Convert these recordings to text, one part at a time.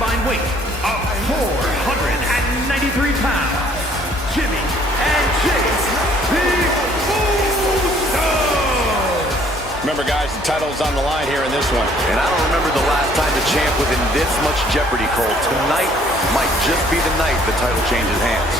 combined weight of 493 pounds, Jimmy and Chase, the Usos! Remember, guys, the title's on the line here in this one. And I don't remember the last time the champ was in this much jeopardy, Cole. Tonight might just be the night the title changes hands.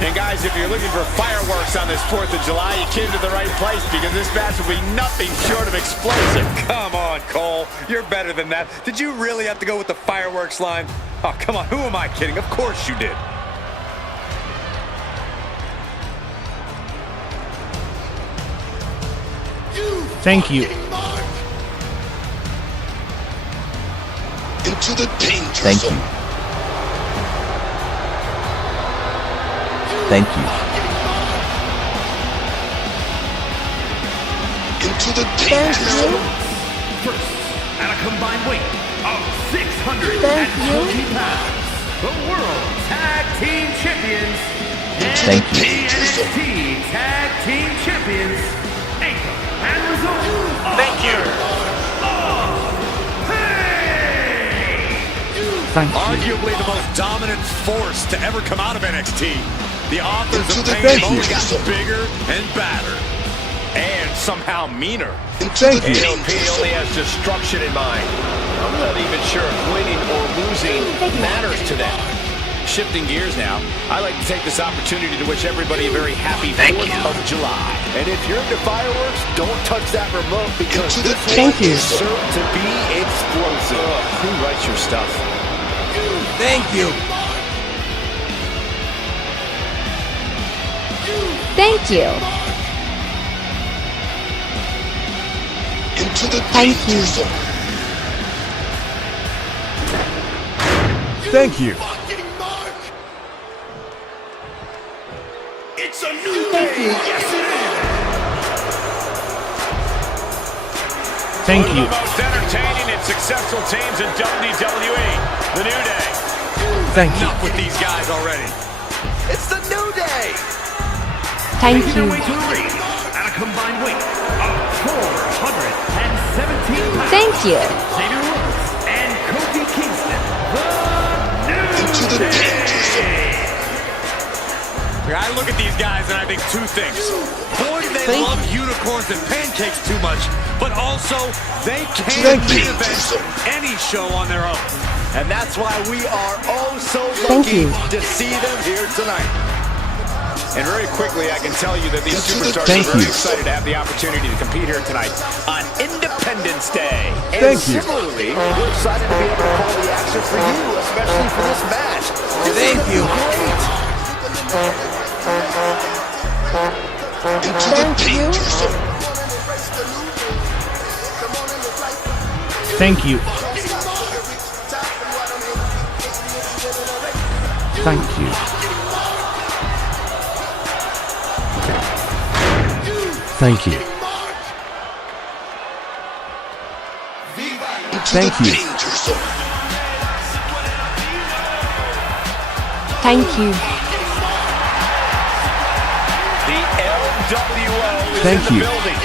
And guys, if you're looking for fireworks on this 4th of July, you came to the right place, because this match will be nothing short of explosive. Come on, Cole. You're better than that. Did you really have to go with the fireworks line? Oh, come on. Who am I kidding? Of course you did. Thank you. Into the danger Thank zone. you. Thank you. Into the danger zone. First, at a combined weight of 620 pounds, the World Tag Team Champions Thank and you. NXT Tag Team Champions, Ava and Result. Thank you. Thank you. Arguably the most dominant force to ever come out of NXT. The authors Into of the pain have only danger gotten zone. bigger and badder. And somehow meaner. Into the AOP danger only zone. has destruction in mind. I'm not even sure if winning or losing matters to them. Shifting gears now, I like to take this opportunity to wish everybody a very happy 4th of July. And if you're into fireworks, don't touch that remote, because Into the this Thank one you. is certain to be explosive. Who writes your stuff? Thank you. Thank you. Into the Thank danger you. zone. Thank you. It's a new Thank day. you. Yes, it Thank One you. of the most entertaining and successful teams in WWE, the New Day. Thank you. Enough with these guys already. It's the New Day! Thank Making their you. way to the ring at a combined weight of 417 pounds. Thank you. Xavier Woods and Kofi Kingston, the New Into the Day. danger zone. I look at these guys and I think two things. Boy, do they Thank love unicorns and pancakes too much, but also they can't Thank you. main event any show on their own. And that's why we are oh so Thank lucky you. to see them here tonight. And very quickly, I can tell you that these Into the superstars Thank are very you. excited to have the opportunity to compete here tonight on Independence Day. And Thank you. similarly, we're excited to be able to call the action for you, especially for this match. Thank you. Into the Thank you. danger zone. Thank you. Thank you. Thank you. Into Thank the you. danger zone. Thank you. The LWO is Thank in the you. building.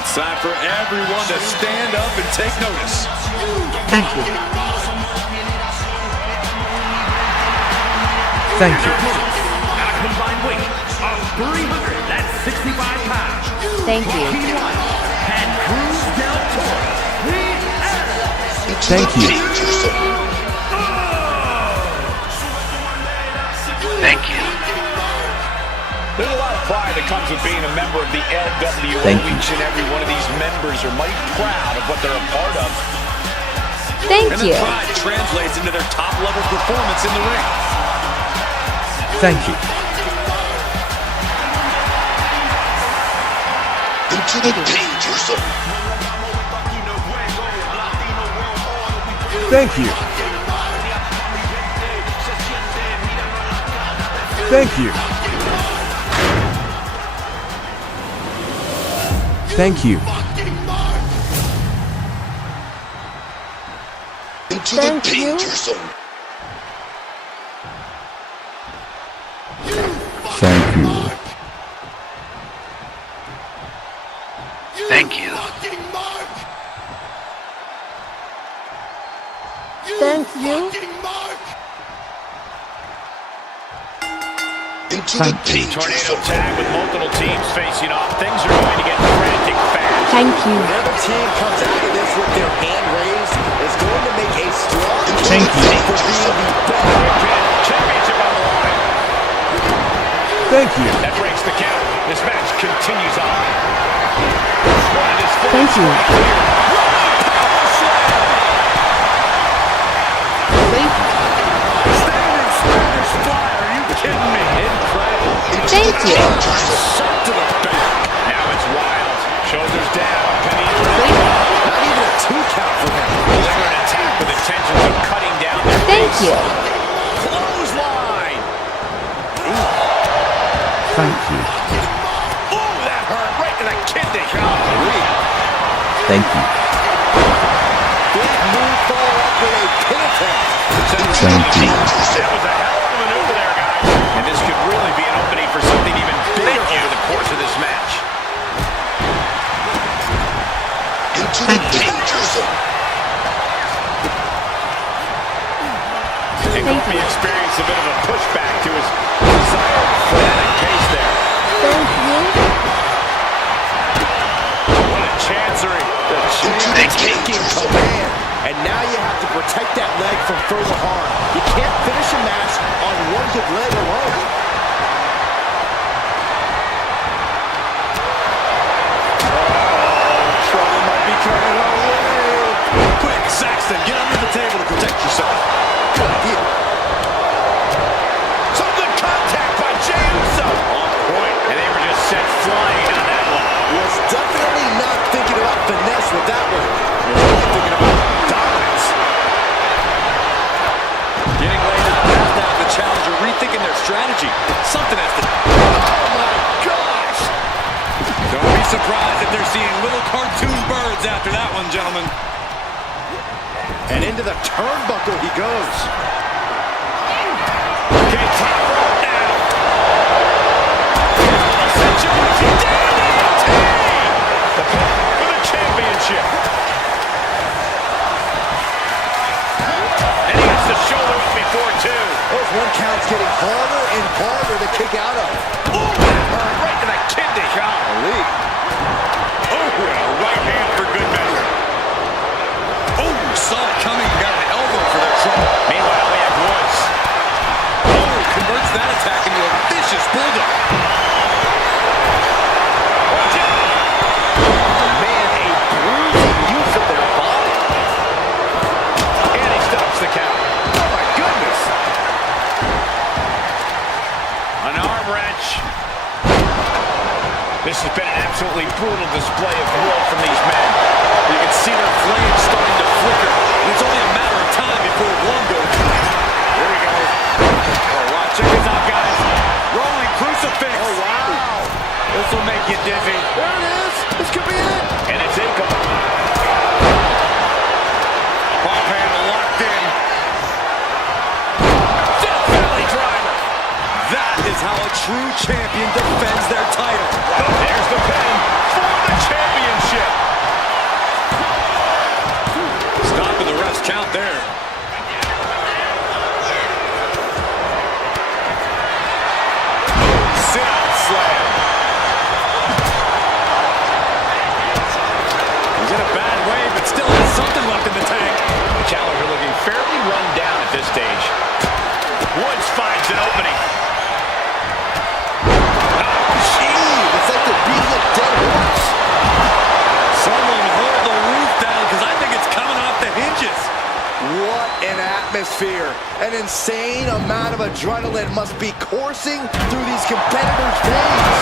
It's time for everyone to stand up and take notice. Thank you. Thank you. At a combined weight of 365 pounds. Thank you. Joaquin Wilde and Cruz del Toro, the Into Thank the you. danger zone. Thank you. There's a lot of pride that comes with being a member of the LWO. Thank you. Each and every one of these members are mighty proud of what they're a part of. Thank And the you. pride translates into their top-level performance in the ring. Thank you. Into the danger zone. Thank you. Thank you. Thank you. Into the Thank you. danger zone. Thank you. Thank you. you. Into the Thank you. danger Tornado zone. tag with multiple teams facing off. Things are going to get frantic fast. Thank you. Whatever team comes out of this with their hand raised is going to make a strong Thank you. case for being the best. Championship on the line. Thank you. That breaks the count. This match continues on. Thank you. Standing Spanish fly. Are you kidding me? Incredible. Thank you. Danger zone. Shot to the back. Now it's Wild. Shoulders down. Penny Not even a 2 count for him. deliver an attack with intentions of cutting down their Thank you. clothesline. Thank you. Ooh, that hurt right to the kidney. Golly. Thank you. Big move follow up with a pin attempt. Thank you. That was a hell of a maneuver there, guys. And this could really be an opening for something even bigger over the course of this match. Into the danger zone. And Kofi experienced a bit of a pushback to his desired frenetic pace there. Thank you. What a chancery. The Into champ the taking danger zone. command. And now you have to protect that leg from further harm. You can't finish a match on one good leg alone. Trouble might be coming our way. Quick, Saxton, get under the table to protect yourself. Good idea. Some good contact by Jey Uso. On point. And they were just sent flying on that one. Was definitely not thinking about finesse with that one. Really thinking about dominance. Getting laid out. Now the challenger rethinking their strategy. Something has to... Oh, my gosh! Don't be surprised if they're seeing little cartoon birds after that one, gentlemen. And into the turnbuckle he goes. Okay, top rope now. Situation DDT. The pin for the championship. And he gets the shoulder up before two. Those 1 counts getting harder and harder to kick out of. Ooh, right to the kidney. Golly. Oh, and a right hand for good measure. Oh, saw it coming. Got an elbow for their trouble. Meanwhile, we have Woods. Oh, converts that attack into a vicious bulldog. Watch it. Man, a bruising use of their body. And he stops the count. Oh, my goodness. An arm wrench. This has been an absolutely brutal display of will from these men. You can see their flames starting to flicker. And it's only a matter of time before one goes out. Here we go. Oh, wow. Check this out, guys. Rolling crucifix. Oh, wow. This will make you dizzy. There it is. This could be it. And it's incoming. Pop handle locked in. Death Valley driver. That is how a true champion defends their title. There's the pin for the championship. Stopping the ref's count there. Sit-out slam. He's in a bad way, but still has something left in the tank. The challenger looking fairly run down at this stage. Woods finds an opening. It's like they're beating a dead horse. Someone hold the roof down because I think it's coming off the hinges. What an atmosphere. An insane amount of adrenaline must be coursing through these competitors' veins.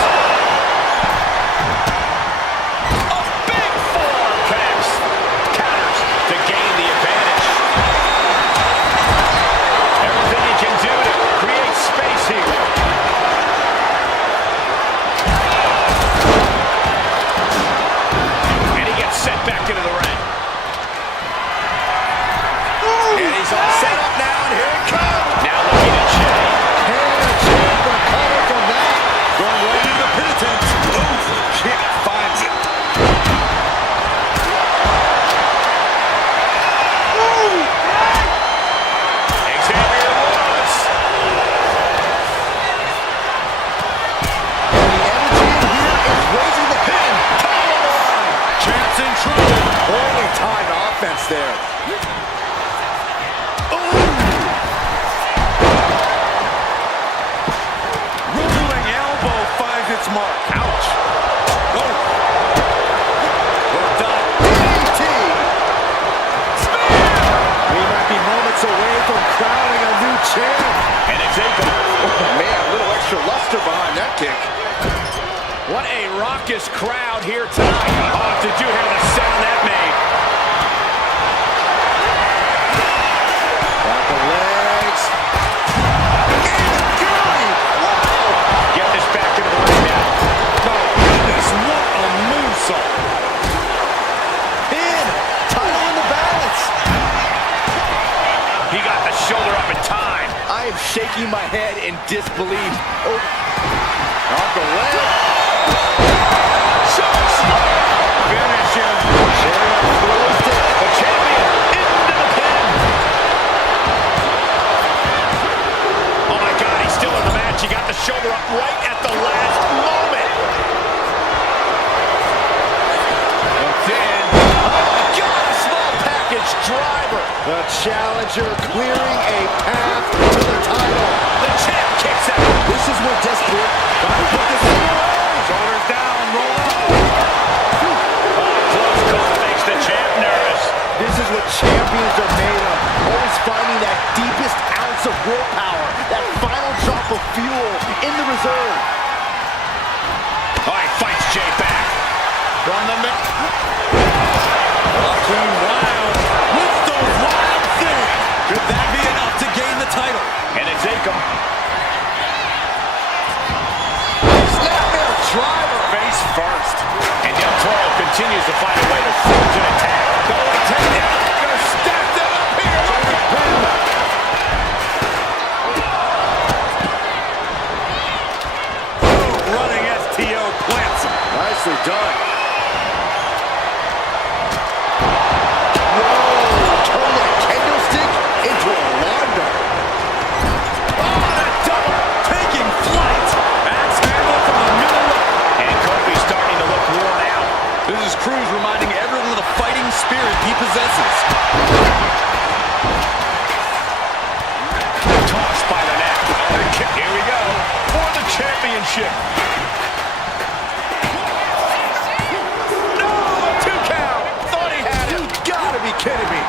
A big forearm connects. Counters to gain the advantage. Everything he can do to create space here. And he gets sent back into the ring. And he's all set up now, and here it comes. Now looking at Jey. Can a champ recover from that? Going right into the pin mark. Ouch. Oh. Worked up. DDT. We might be moments away from crowning a new champ. And it's Akon. Oh, man, a little extra luster behind that kick. What a raucous crowd here tonight. Oh, did you hear the sound that made? Got the legs. Get this back into the ring now. Oh, goodness, what a moonsault. Pin. Title in the balance. He got the shoulder up in time. I am shaking my head in disbelief. Oh. Off the leg. Finish him. The champion into the pin. Oh my God, he's still in the match. He got the shoulder up right at the last moment. And then, oh my God, a small package driver. The challenger clearing a path to the title. The champ kicks out. This is where desperate. Gotta put this thing away. Shoulders down, roll up. Close call makes the champ nervous. This is what champions are made of. Always finding that deepest ounce of willpower. That final drop of fuel in the reserve. Oh, he fights Jay back. From the middle. Walking wild with the wild thing. Could that be enough to gain the title? And it's Akon. Snapmare driver. Face first. And Del Toro continues to find a way to forge an attack. Going takedown. Gonna stack that up here. Running STO plants him. Nicely done. Whoa, turn that kendo stick into a lawn dart. Oh, that double taking flight. Axe handle from the middle rope. And Kofi's starting to look worn out. This is Cruz reminding everyone of the fighting spirit he possesses. Tossed by the neck. Here we go. For the championship. No, a 2 count. Thought he had it. You gotta be kidding me.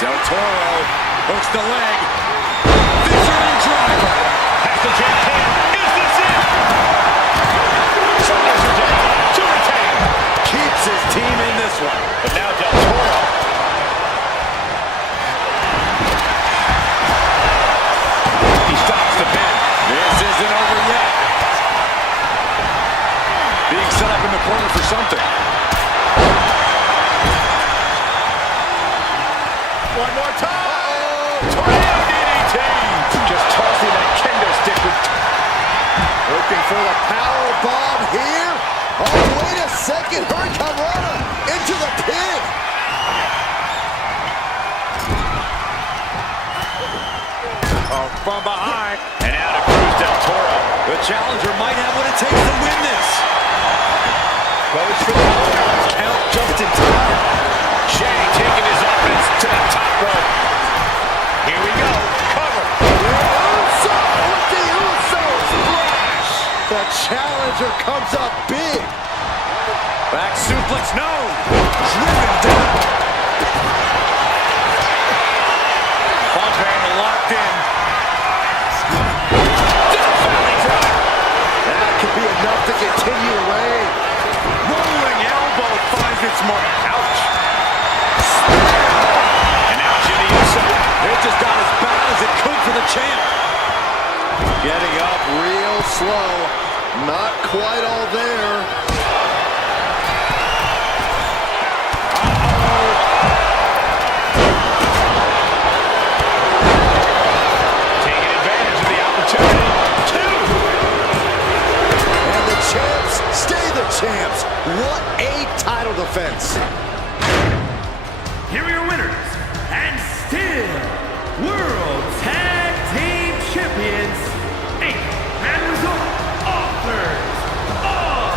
Del Toro hooks the leg. Fisherman driver. Has the champ pin. Is this it? Shoulders are down. To retain. Keeps his team in this one. But now Del Toro. He stops the pin. This isn't over yet. Being set up in the corner for something. One more time. Tornado DDT. Just tossing that kendo stick with. Looking for the power bomb here. Oh, wait a second. Hurricane Rana into the pin. Oh, from behind. And out of Cruz Del Toro. The challenger might have what it takes to win this. Goes for the count just in time. Jay taking his offense to the top rope. Here we go. Cover. Uso with the Uso splash. The challenger comes up big. Back suplex, no. Driven down. Fontana locked in. That could be enough to continue the reign. Rolling elbow finds its mark. Ouch. And now Jimmy Uso. It just got as bad as it could for the champ. Getting up real slow. Not quite all there. Taking advantage of the opportunity. Two. And the champs stay the champs. What a title defense. Here are your winners, and still World Tag Team Champions, Akon and Result, authors of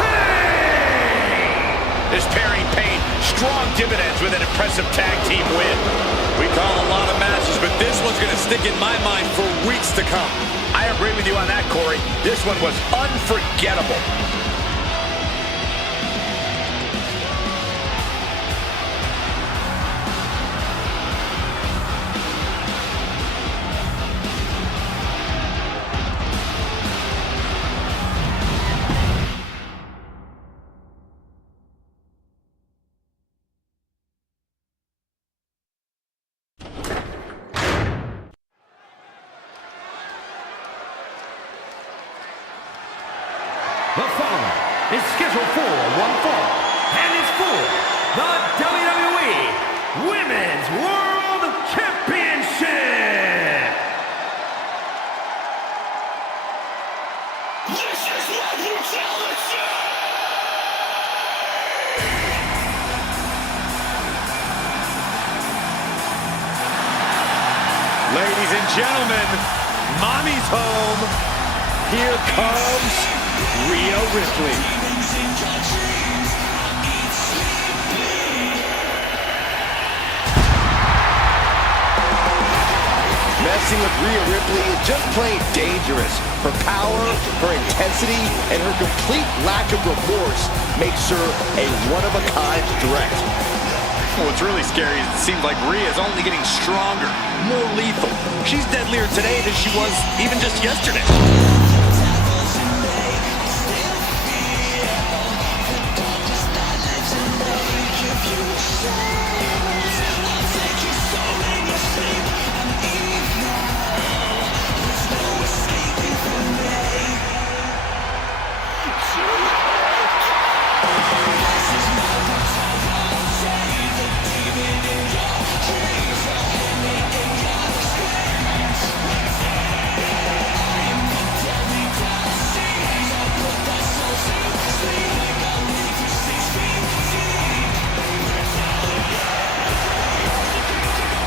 Pain. This pairing paid strong dividends with an impressive tag team win. We call a lot of matches This one's going to stick in my mind for weeks to come. I agree with you on that, Corey. This one was unforgettable. The following is scheduled for one fall, and it's for the WWE Women's World Championship. This is what you tell the Ladies and gentlemen, Mommy's home. Here comes Rhea Ripley. Messing with Rhea Ripley is just plain dangerous. Her power, her intensity, and her complete lack of remorse makes her a one-of-a-kind threat. What's really scary is it seems like Rhea is only getting stronger, more lethal. She's deadlier today than she was even just yesterday.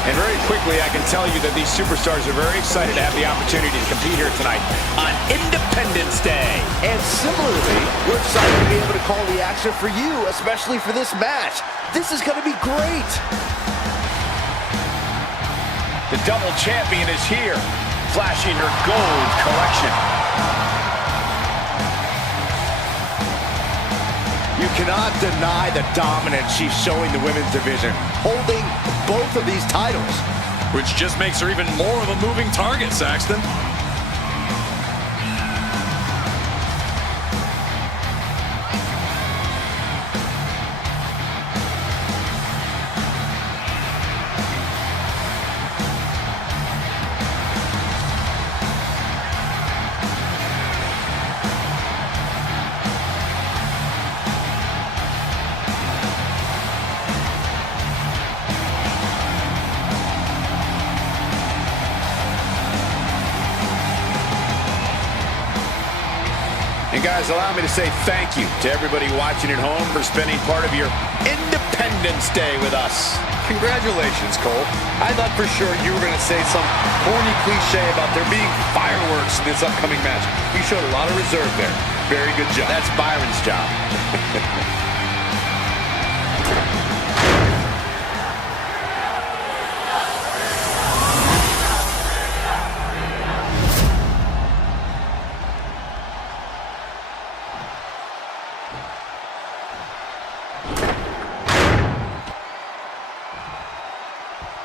And very quickly, I can tell you that these superstars are very excited to have the opportunity to compete here tonight on Independence Day. And similarly, we're excited to be able to call the action for you, especially for this match. This is going to be great. The double champion is here, flashing her gold collection. You cannot deny the dominance she's showing the women's division, holding both of these titles. Which just makes her even more of a moving target, Saxton. And guys, allow me to say thank you to everybody watching at home for spending part of your Independence Day with us. Congratulations, Cole. I thought for sure you were going to say some corny cliche about there being fireworks in this upcoming match. You showed a lot of reserve there. Very good job. That's Byron's job.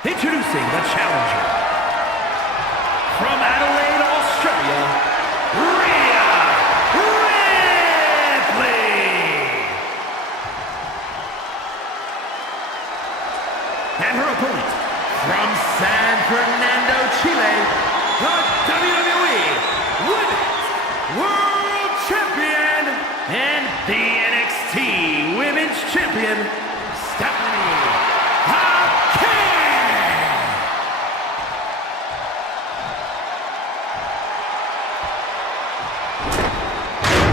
Introducing the challenger, from Adelaide, Australia, Rhea Ripley. And her opponent, from San Fernando, Chile, the WWE Women's World Champion and the NXT Women's Champion, Stephanie Hackett.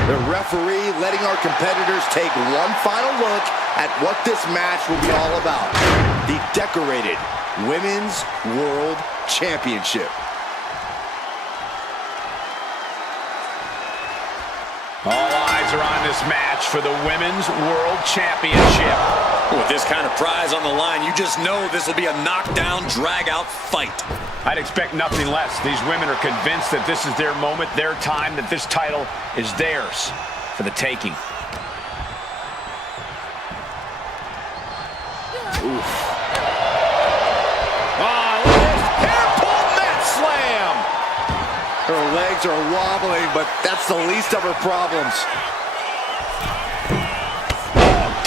The referee letting our competitors take one final look at what this match will be all about. The decorated Women's World Championship. All eyes are on this match for the Women's World Championship. With this kind of prize on the line, you just know this will be a knockdown, drag-out fight. I'd expect nothing less. These women are convinced that this is their moment, their time, that this title is theirs for the taking. Oof. Oh, look at this hair pull mat slam. Her legs are wobbling, but that's the least of her problems.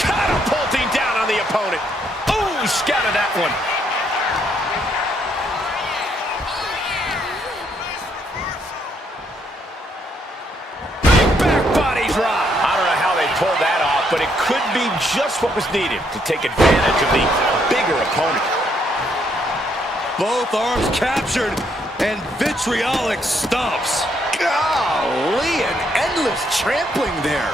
Catapulting down on the opponent. Ooh, scattered that one. Big back body drop. I don't know how they pulled that off, but it could be just what was needed to take advantage of the bigger opponent. Both arms captured, and vitriolic stomps. Golly, an endless trampling there.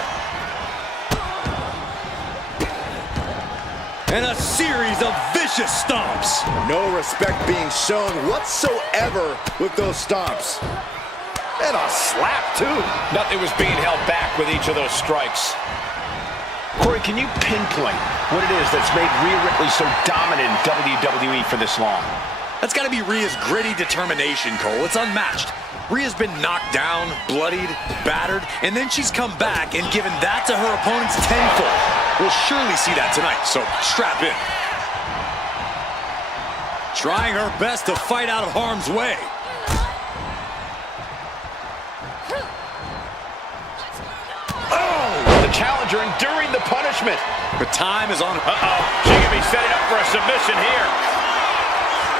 And a series of vicious stomps. No respect being shown whatsoever with those stomps. And a slap, too. Nothing was being held back with each of those strikes. Corey, can you pinpoint what it is that's made Rhea Ripley so dominant in WWE for this long? That's got to be Rhea's gritty determination, Cole. It's unmatched. Rhea's been knocked down, bloodied, battered, and then she's come back and given that to her opponents tenfold. We'll surely see that tonight, so strap in. Trying her best to fight out of harm's way. Oh! The challenger enduring the punishment. The time is on. Uh-oh. She can be setting up for a submission here.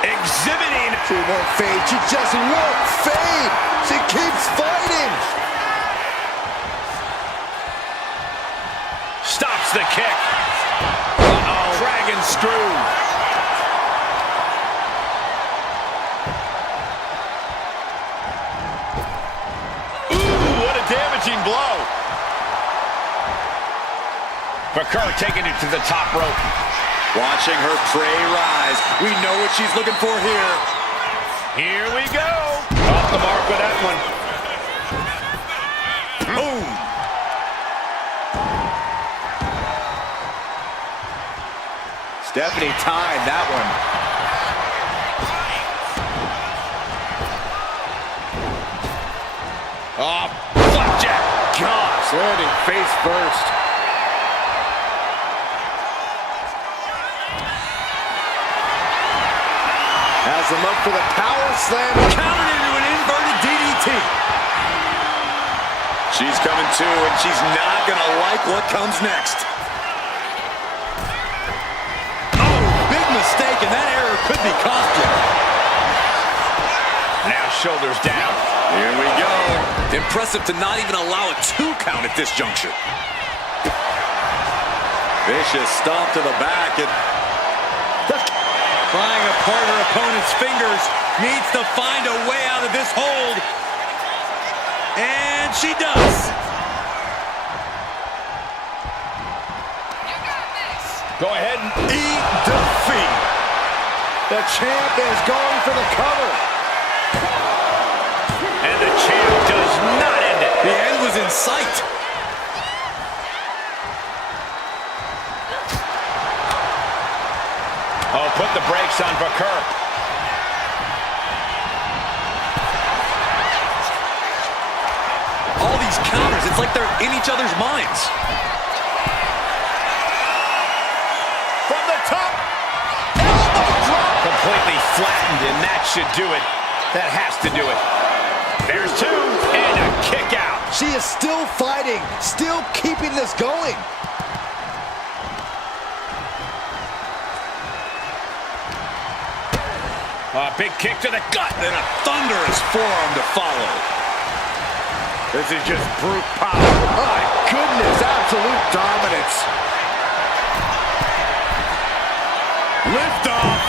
Exhibiting. She won't fade. She just won't fade. She keeps fighting. Stops the kick. Uh-oh. Dragon screw. Ooh, what a damaging blow. Bakar taking it to the top rope. Watching her prey rise. We know what she's looking for here. Here we go. Off the mark with that one. Boom. Stephanie timed that one. Oh, flapjack. Gosh, landing face first. Has him up for the power slam. Countered into an inverted DDT. She's coming to, and she's not going to like what comes next. Oh, big mistake, and that error could be costly. Now shoulders down. Here we go. Impressive to not even allow a 2 count at this juncture. Vicious stomp to the back, and prying apart her opponent's fingers, needs to find a way out of this hold. And she does. Go ahead and Eat defeat. The champ is going for the cover. And the champ does not end it. The end was in sight. Oh, put the brakes on Bakar. All these counters, it's like they're in each other's minds. From the top. Elbow drop. Completely flattened, and that should do it. That has to do it. There's 2, and a kick out. She is still fighting, still keeping this going. A big kick to the gut. Then a thunderous forearm to follow. This is just brute power. My goodness, absolute dominance. Lift off.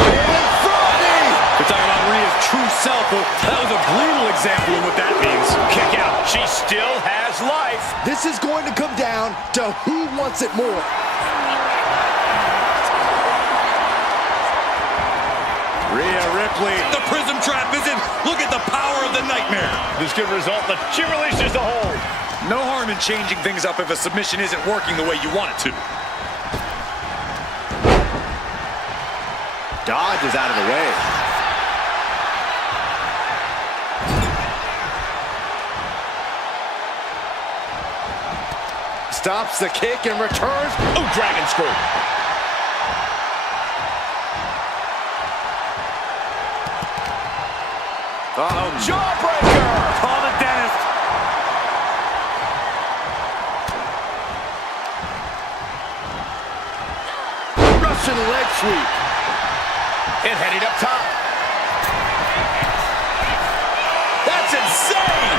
And Friday. We're talking about Rhea's true self. Well, that was a brutal example of what that means. Kick out. She still has life. This is going to come down to who wants it more. Rhea Ripley. The prism trap is in. Look at the power of the nightmare. This could result that she releases the hold. No harm in changing things up if a submission isn't working the way you want it to. Dodges out of the way. Stops the kick and returns. Oh, dragon screw. Uh-oh. Jawbreaker. Call the dentist. Russian leg sweep. And heading up top. That's insane.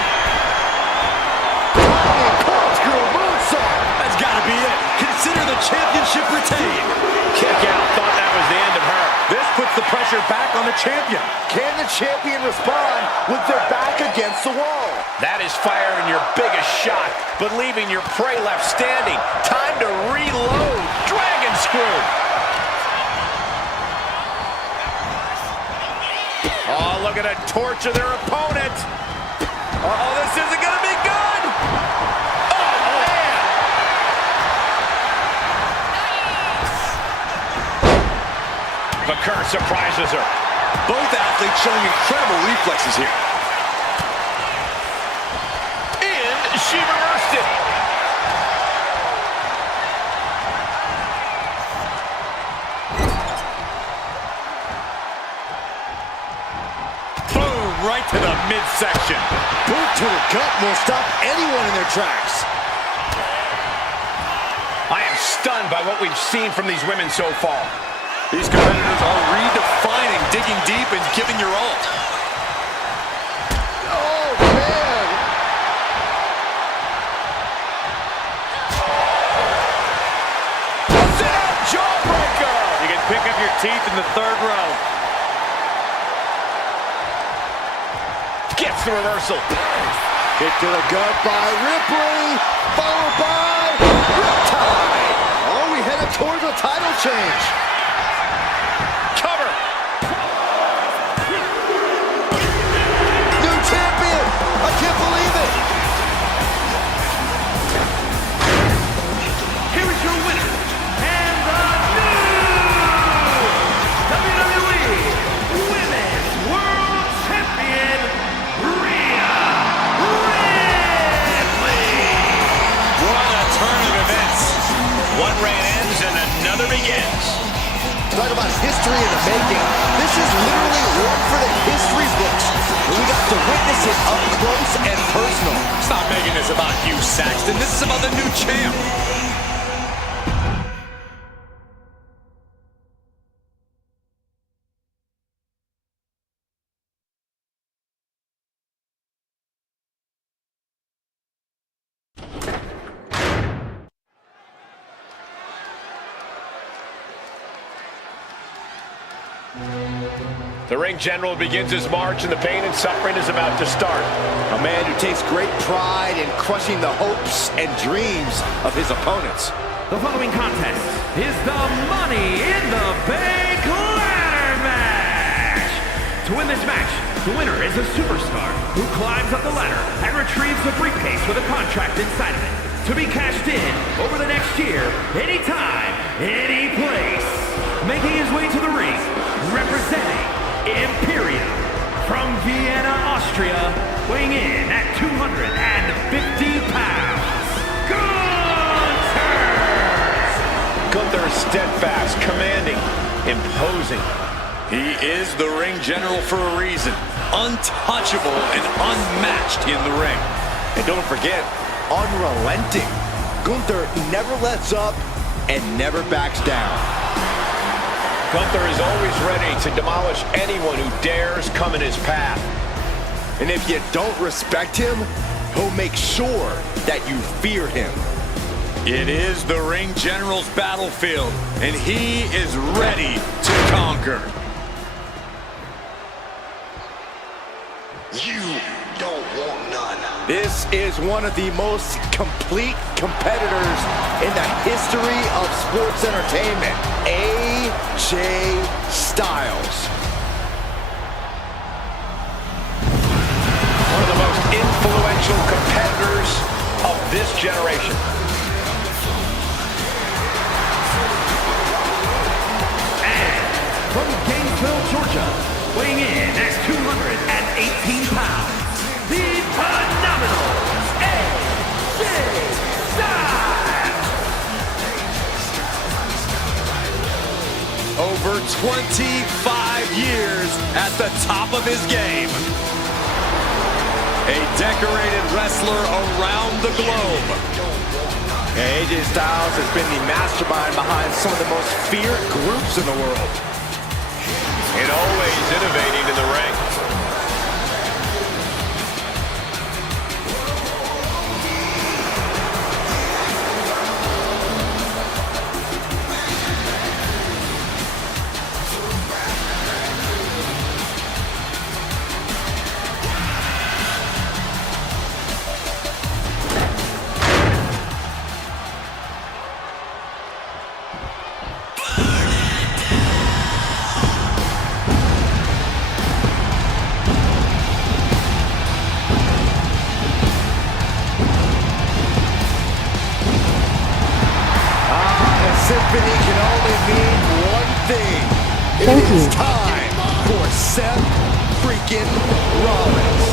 Corkscrew moonsault. That's got to be it. Consider the championship retained. Kick out. Thought that was the end of her. This puts the pressure back on the champion. Can the champion respond with their back against the wall? That is firing your biggest shot, but leaving your prey left standing. Time to reload. Dragon screw. Oh, look at it torture their opponent. Oh, this isn't going to be good. Oh, man. McCurr surprises her. Both athletes showing incredible reflexes here. And she reversed it. Boom, right to the midsection. Boot to the gut will stop anyone in their tracks. I am stunned by what we've seen from these women so far. These competitors are redefining digging deep and giving your all. Oh, man. Sit out, jawbreaker. You can pick up your teeth in the third round. Gets the reversal. Kick to the gut by Ripley, followed by Riptide. Oh, we headed towards a title change. Cover. New champion. I can't believe it. Here is your winner, and the new WWE Women's World Champion, Rhea Ripley. What a turn of events. One reign ends and another begins. Talk about history in the making. This is literally one for the history books. We got to witness it up close and personal. Stop making this about you, Saxton. This is about the new champ. The ring general begins his march, and the pain and suffering is about to start. A man who takes great pride in crushing the hopes and dreams of his opponents. The following contest is the Money in the Bank ladder match. To win this match, the winner is a superstar who climbs up the ladder and retrieves a briefcase with a contract inside of it to be cashed in over the next year, anytime, any place. Making his way to the ring, representing Imperium from Vienna, Austria, weighing in at 250 pounds, Gunther! Gunther is steadfast, commanding, imposing. He is the ring general for a reason. Untouchable and unmatched in the ring. And don't forget, unrelenting. Gunther never lets up and never backs down. Gunther is always ready to demolish anyone who dares come in his path. And if you don't respect him, he'll make sure that you fear him. It is the ring general's battlefield, and he is ready to conquer. You don't want none. This is one of the most complete competitors in the history of sports entertainment, AJ Styles. One of the most influential competitors of this generation. And from Game weighing in at 218 pounds, the phenomenal AJ Styles. Over 25 years at the top of his game. A decorated wrestler around the globe. AJ Styles has been the mastermind behind some of the most feared groups in the world. And always innovating in the ring. Symphony can only mean one thing. Thank It you. is time for Seth freaking Rollins.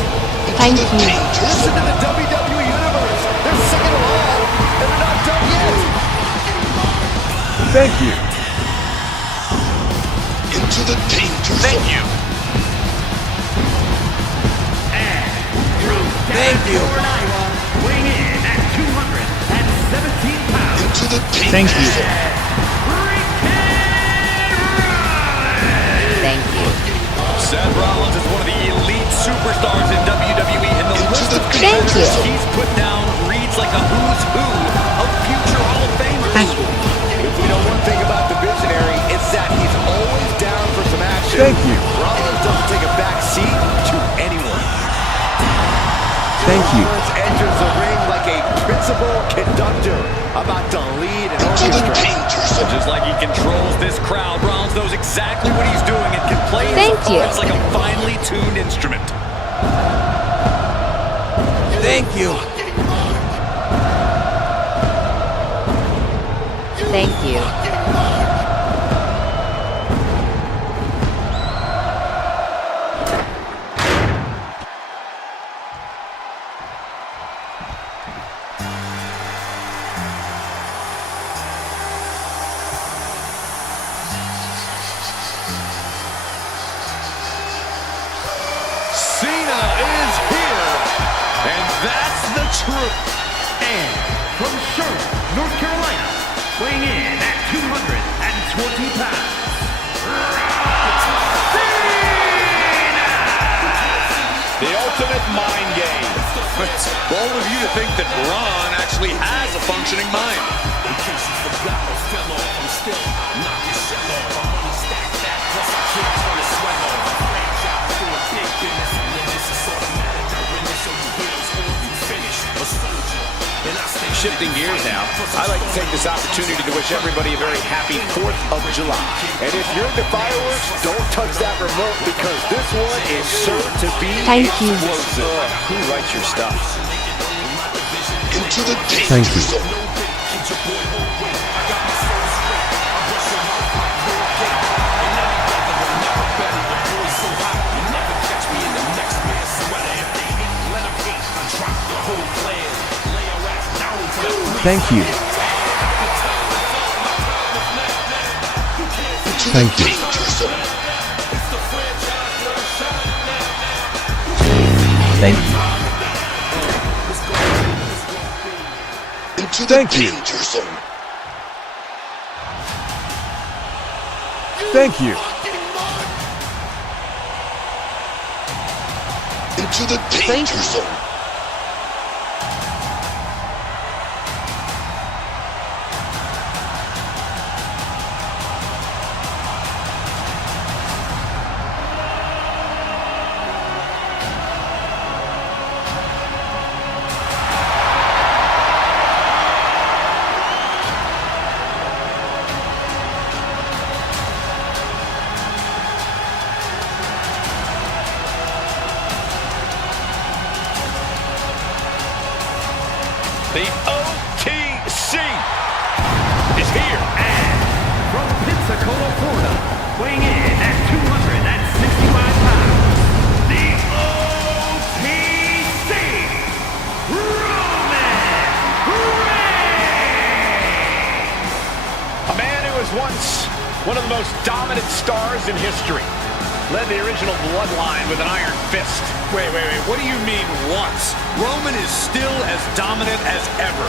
Thank you. Listen to the WWE Universe. They're singing along, and they're not done yet. Thank you. Into the danger Thank zone. you. Thank you. Weighing in at 217 pounds, Into the danger Thank you. zone. Thank you. Seth Rollins is one of the elite superstars in WWE, and the list of Thank you. competitors he's put down reads like a who's who of future Hall of Famers. Thank you. If we know one thing about the Visionary, it's that he's always down for some action. Thank you. Rollins doesn't take a back seat to anyone. Thank you. Rollins enters the ring like a principal conductor, about to lead an Into the orchestra. danger zone. Just like he controls this crowd, Rollins knows exactly what he's doing and can play his Thank you. opponents like a finely tuned instrument. Thank you. Thank you. Cena is here, and that's the truth. And from Charlotte, North Carolina, weighing in at 220 pounds, The ultimate mind game. It's bold of you to think that Ron actually has a functioning mind. Shifting gears now, I'd like to take this opportunity to wish everybody a very happy 4th of July. And if you're into fireworks, don't touch that remote because this one is sure to be Thank you. explosive. Who writes your stuff? Into the Thank danger you. zone. Thank you. Into Thank the you. danger zone. Thank you. Into the Thank you. danger zone. Thank you. Into the danger zone. was once one of the most dominant stars in history. Led the original bloodline with an iron fist. Wait. What do you mean once? Roman is still as dominant as ever.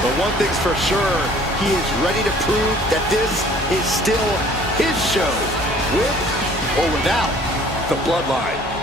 But one thing's for sure, he is ready to prove that this is still his show, with or without the bloodline.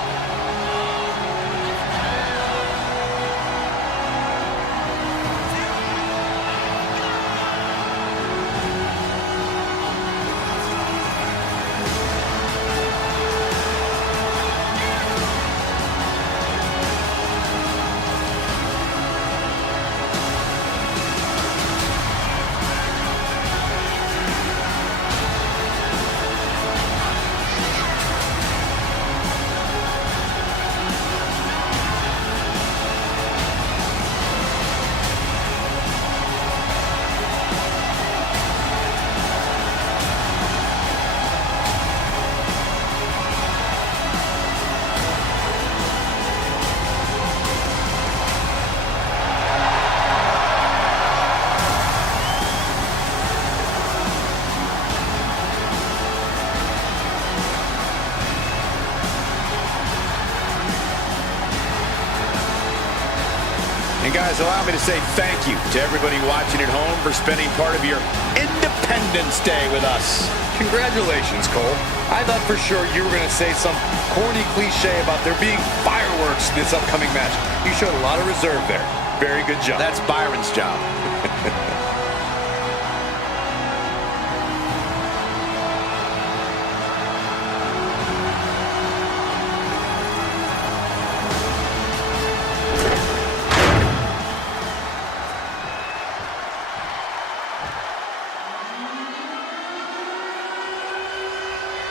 And guys, allow me to say thank you to everybody watching at home for spending part of your Independence Day with us. Congratulations, Cole. I thought for sure you were going to say some corny cliche about there being fireworks in this upcoming match. You showed a lot of reserve there. Very good job. That's Byron's job.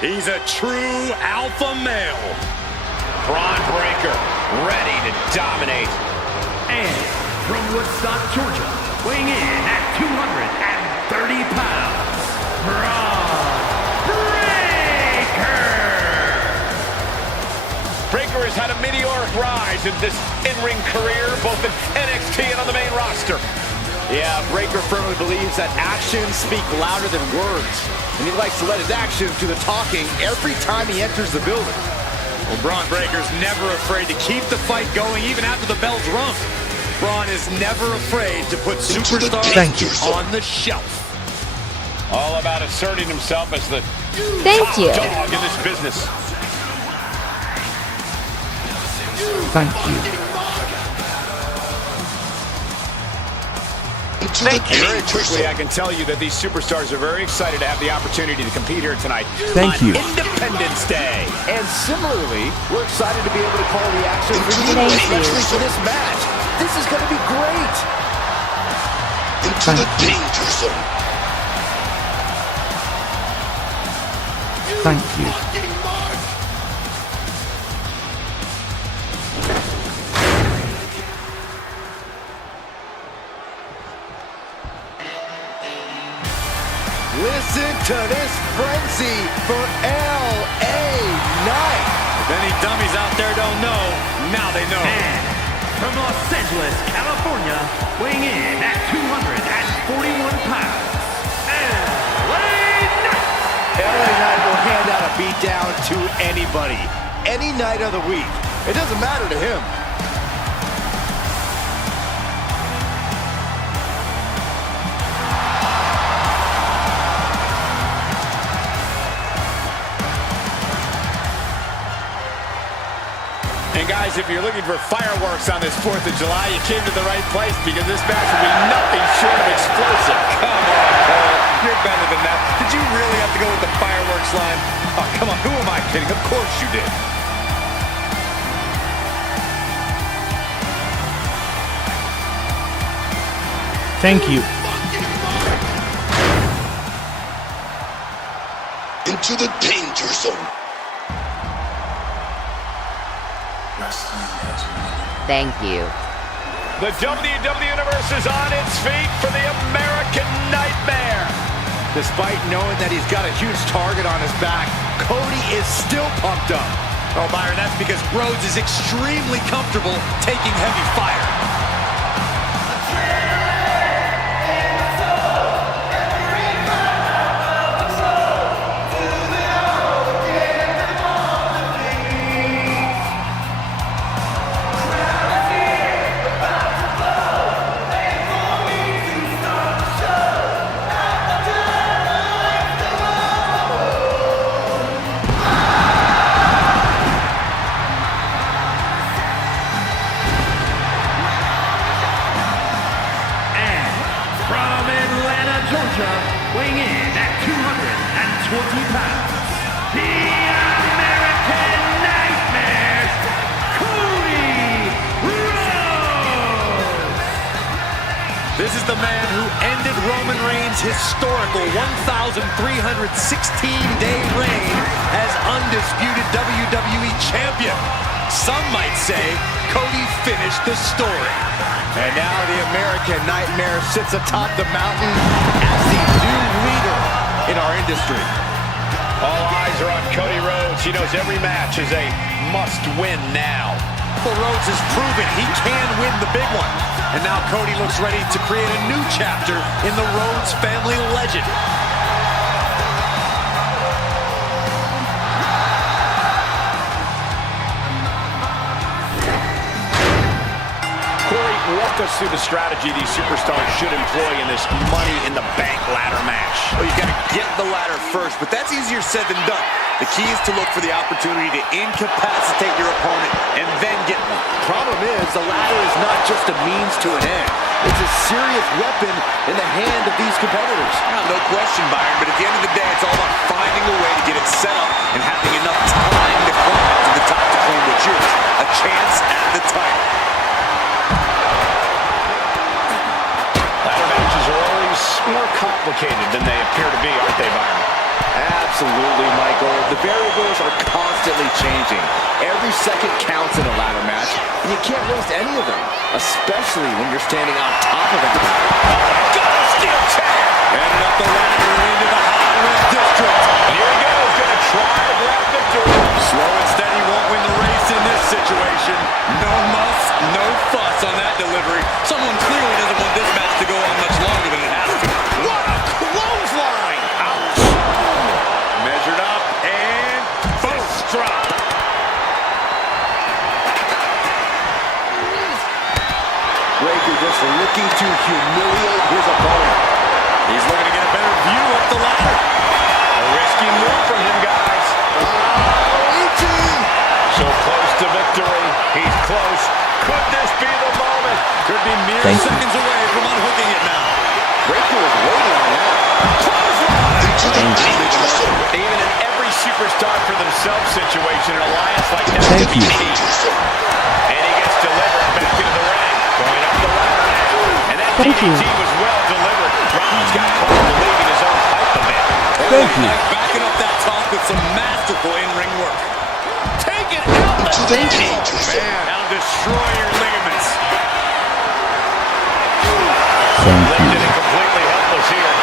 He's a true alpha male. Bron Breakker, ready to dominate. And from Woodstock, Georgia, weighing in at 230 pounds, Bron Breakker! Breakker has had a meteoric rise in this in-ring career, both in NXT and on the main roster. Yeah, Breakker firmly believes that actions speak louder than words, and he likes to let his actions do the talking every time he enters the building. Well, Bron Breakker's never afraid to keep the fight going even after the bell's rung. Bron is never afraid to put superstars on the shelf. All about asserting himself as the Thank you. top dog in this business. Thank you. Very quickly, I can tell you that these superstars are very excited to have the opportunity to compete here tonight. Thank you. Independence Day. And similarly, we're excited to be able to call the action for this match. This is going to be great. Into the danger zone. Thank you. Listen to this frenzy for LA Knight. If any dummies out there don't know, now they know. And from Los Angeles, California, weighing in at 241 pounds, LA Knight! LA Knight will hand out a beatdown to anybody, any night of the week. It doesn't matter to him. And guys, if you're looking for fireworks on this 4th of July, you came to the right place because this match will be nothing short of explosive. Come on, Cole. You're better than that. Did you really have to go with the fireworks line? Oh, come on. Who am I kidding? Of course you did. Thank you. Into the danger zone. Thank you. The WWE Universe is on its feet for the American Nightmare. Despite knowing that he's got a huge target on his back, Cody is still pumped up. Oh, Byron, that's because Rhodes is extremely comfortable taking heavy fire. pounds, the American Nightmare, Cody Rhodes. This is the man who ended Roman Reigns' historical 1,316-day reign as undisputed WWE champion. Some might say Cody finished the story. And now the American Nightmare sits atop the mountain as the new leader in our industry. All eyes are on Cody Rhodes. He knows every match is a must-win now. Well, Rhodes has proven he can win the big one. And now Cody looks ready to create a new chapter in the Rhodes family legend. Corey, walk us through the strategy these superstars should employ in this Money in the Bank ladder match. Well, you got to get the ladder first, but that's easier said than done. The key is to look for the opportunity to incapacitate your opponent and then get one. Problem is, the ladder is not just a means to an end. It's a serious weapon in the hand of these competitors. No question, Byron, but at the end of the day, it's all about finding a way to get it set up and having enough time to climb to the top to claim what's yours. A chance at the title. Ladder matches are always more complicated than they appear to be, aren't they, Byron? Absolutely, Michael. The variables are constantly changing. Every second counts in a ladder match, and you can't waste any of them, especially when you're standing on top of it. Got a steel chair! Ended up the ladder into the high red district. And here he goes, gonna try to grab victory. Slow and steady won't win the race in this situation. No muss, no fuss on that delivery. Someone clearly doesn't want this match to go on much longer than it has to. What a clothesline! Ouch! Measured up and boom! Drop. Breakker just looking to humiliate his opponent. He's looking to get a better view up the ladder. A risky move from him, guys. So close to victory. He's close. Could this be the moment? Could be mere Thank you. seconds away from unhooking it now. Breakker was waiting on that. Into the danger zone. Even in every superstar for themselves situation, an alliance like that Thank could be you. key. And he gets delivered back into the ring. Going up the ladder now. And that Thank you. DDT was well delivered. Rollins got caught believing his own hype a bit. Thank you. Backing up that talk with some masterful in-ring work. Take it out Into the danger zone. That'll destroy your ligaments. Thank Lifted you. and completely helpless here.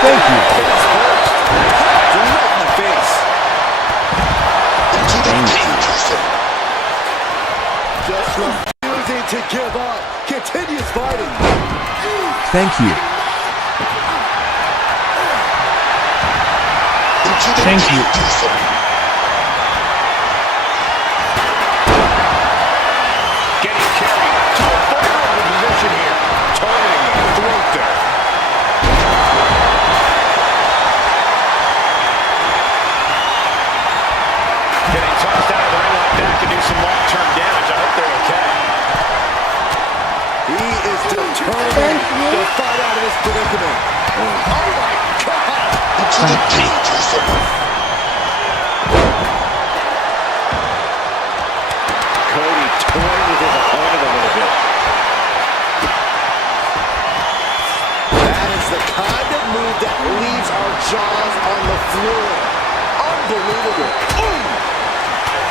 Thank you. Right in the face. Into the danger zone. Just refusing to give up. Continues fighting. Thank you. Into the Thank you. danger zone. Getting carried to a vulnerable position here. Targeting the throat there. Getting tossed out of the ring like that can do some long-term damage. I hope they're okay. He is determined to fight out of this predicament. Oh my God! Into the danger zone. Cody toying with his opponent a little bit. That is the kind of move that leaves our jaws on the floor. Unbelievable. Ooh.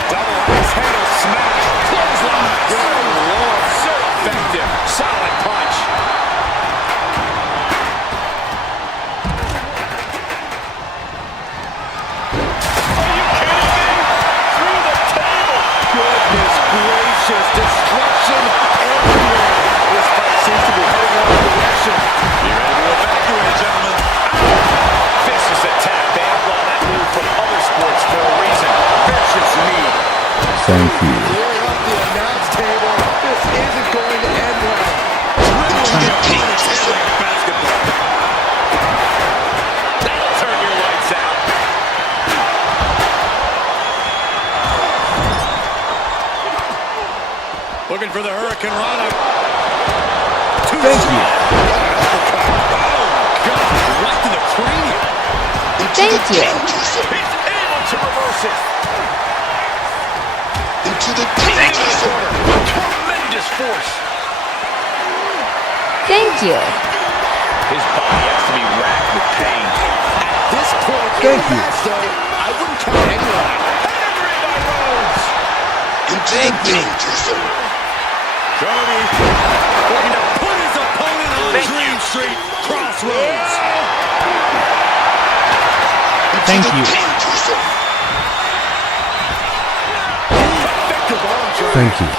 Double axe handle smash. Clothesline. Good Lord. So effective. Solid punch. Are you kidding me? Through the table. Goodness gracious. Destruction everywhere. This fight seems to be heading in one direction. You ready to evacuate, gentlemen? Vicious attack. They outlaw that move from other sports for a reason. Vicious knee. Thank you. Clearing up the announce table. This isn't going to end well. Into the danger zone. Basketball. That'll turn your lights out. Looking for the Hurricane Rana. Thank you. Oh, God. Right to the cranium. Thank you. He's able to reverse it. Into the danger zone. Tremendous force. Thank you. His body has to be racked with pain. At this point in Thank the you. match, though, I wouldn't count anyone out. Pedigree by Rhodes. Into the danger zone. Cody looking to put his opponent on Dream Street Crossroads. Thank Into you. the danger zone. Effective arm drag. Thank you.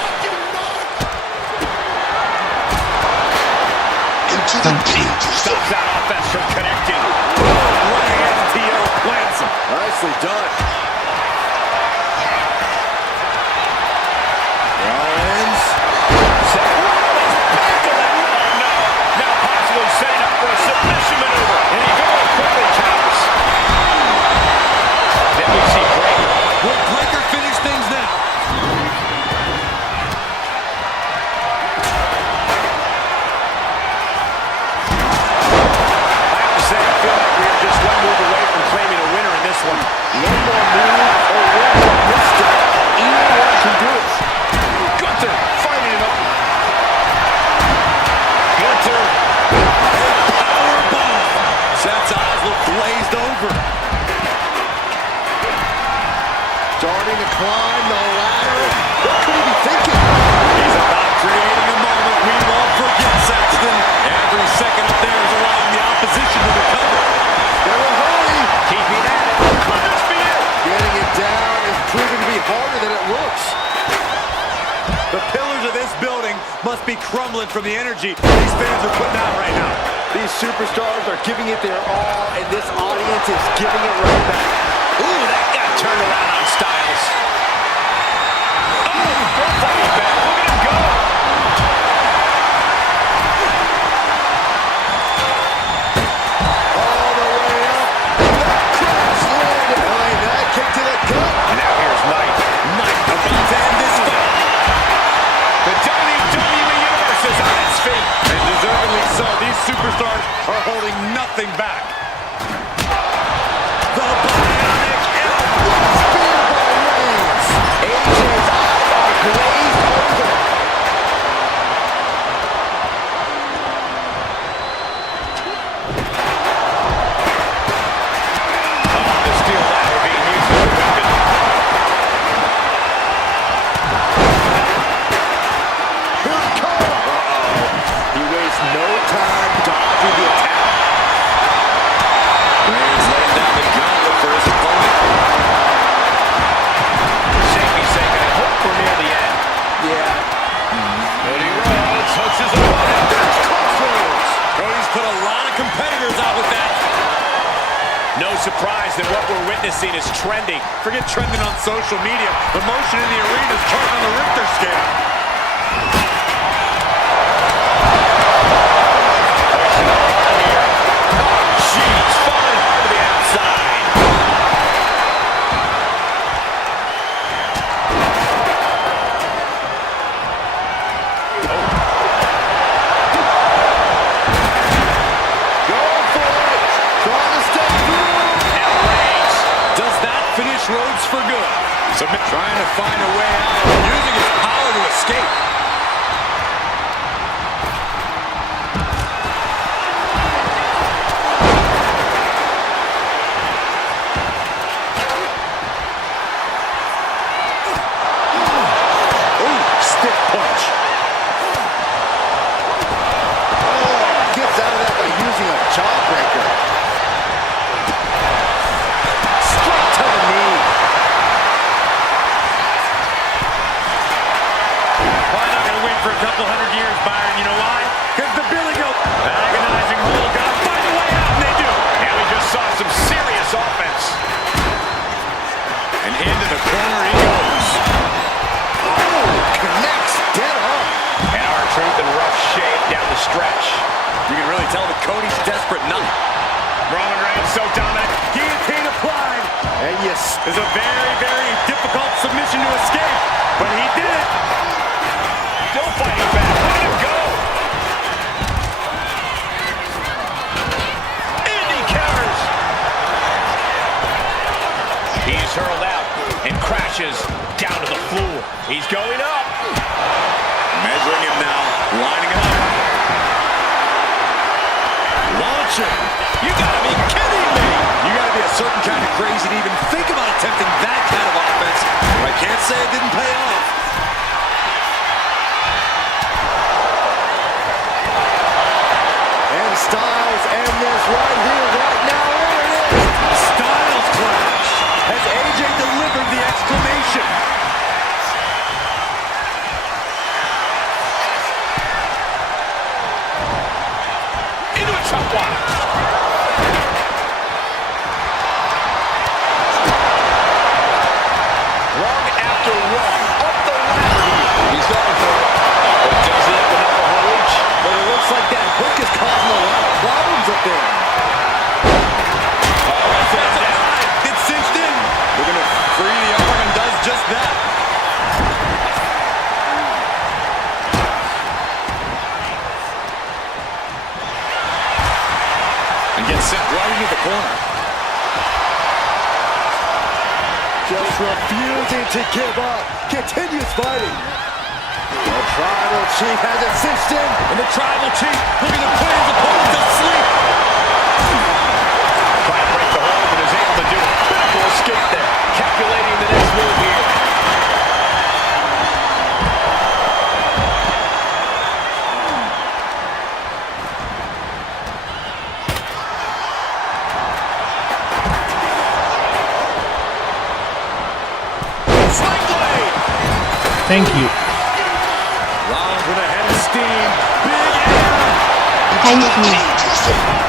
Into the danger zone. Stops that offense from connecting. Running FTO plants him. Nicely done. Rollins. Seth Rollins back to that. Oh no. Now possibly setting up for a submission maneuver. And he very quickly counters. Then we see Breaker. Will Breaker finish things now? I have to say, I feel like we are just one move away from claiming a winner in this one. One more move or one more misstep. Either one can do it. Gunther fighting him up. Gunther. Powerbomb. Seth's eyes look glazed over. Starting to climb the ladder. What could he be thinking? He's about creating a moment we won't forget, Saxton. Every second up there is allowing the opposition to recover. Never hurry. Keeping at it. Could this be it? Getting it down is proving to be harder than it looks. The pillars of this building must be crumbling from the energy these fans are putting out right now. These superstars are giving it their all, and this audience is giving it right back. Ooh, that got turned around on Styles. Oh, they're fighting back. Look at him go. All the way up. That cross landed behind that kick to the gut. And now here's Knight. Knight about to end this fight. The WWE Universe is on its feet. And deservedly so, these superstars are holding nothing back. The bionic elbow. Spear by Reigns. AJ's eyes are glazed over. The steel ladder being used as a weapon. Here it comes. He wastes no time dodging the attack. Reigns laying down the gauntlet for his opponent. Safety second. I hope we're near the end. Yeah. Cody Rhodes hooks his opponent. There's Crossroads. Cody's put a lot of competitors out with that. No surprise that what we're witnessing is trending. Forget trending on social media. The motion in the arena is turning on the Richter scale. She's falling to the outside. Going for it. Trying to step through. Now Reigns. Does that finish Rhodes for good? Trying to find a way out, using his power to escape. Ooh, stiff punch. Oh, gets out of that by using a jawbreaker. Straight to the knee. Probably not going to win for a couple hundred years, Byron. You know why? Because the Billy Goat agonizing hold. Got to find a way out, and they do. And we just saw some serious offense. And into the corner he goes. Oh, connects dead on. And R-Truth in rough shape down the stretch. You can really tell that Cody's desperate now. Roman Reigns so dominant. Guillotine applied. And yes, It's a very, very difficult submission to escape, but he did it. Still fighting back. Look at him go. Indy counters. is hurled out and crashes down to the floor. He's going up. Measuring him now, lining him up. Launching. You gotta be kidding me. You gotta be a certain kind of crazy to even think about attempting that kind of offense. I can't say it didn't pay off. And Styles end this right here, right now. There it is. Styles clash. Has AJ delivered the exclamation? Into a chop block. Rung after rung. Up the ladder. He's going for it. But does it open up a whole reach? But it looks like that hook is causing a lot of problems up there. That's a tie. It's cinched in. Looking to free the arm and does just that. And gets sent right into the corner. Just refusing to give up. Continues fighting. The Tribal Chief has it cinched in. And the Tribal Chief looking to put his opponent to sleep. Trying to break the hold and is able to do a critical escape there. Calculating the next move here. Sling blade. Thank you. Rollins with a head of steam. Big air. Thank you. Danger Zone.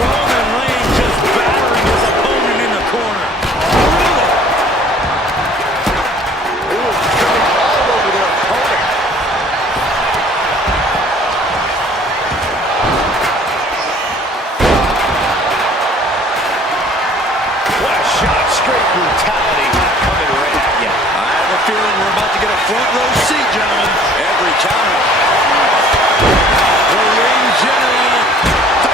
Roman Reigns just battering his opponent in the corner. Brutal. Ooh, jumping all over their opponent. What a shot. Straight brutality coming right at you. I have a feeling we're about to get a front row seat, gentlemen. Every counter. The ring general.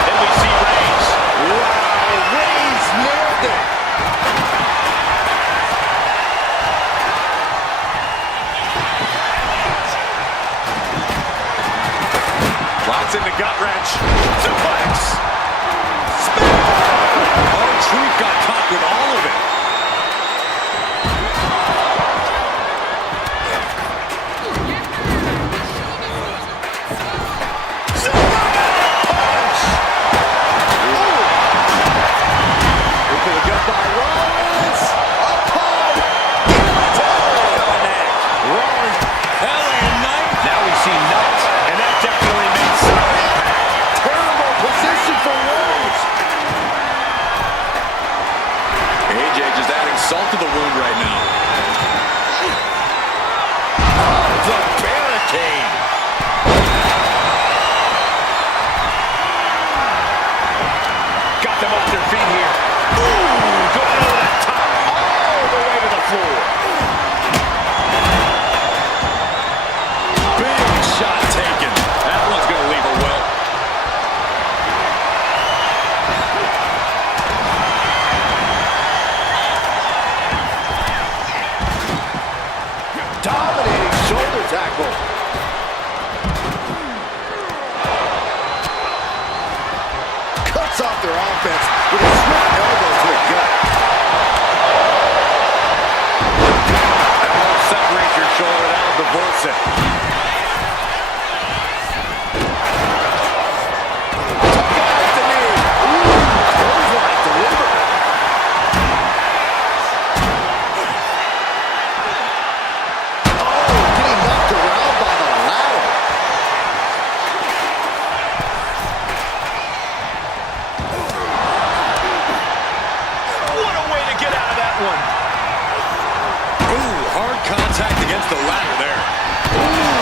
Then we see Reigns. Wow, Reigns nailed it. Lots in the gut wrench. Suplex. R-Truth got caught with all of it. Into the gut by Rollins. Up high. Rollins, LA Knight. Now we see Knight. And that definitely makes some impact. Terrible position for Reigns. AJ just adding salt to the wound right now. The barricade. Got them off their feet here. Ooh, going over the top. All the way to the floor. Big shot taken. That one's going to leave her well. Dominating shoulder tackle. Cuts off their offense with a swift elbow to the gut. That won't separate your shoulder. That'll divorce it. At the knee. Ooh, clothesline delivered. Oh, getting knocked around by the ladder. What a way to get out of that one. Ooh, hard contact against the ladder there. Ooh,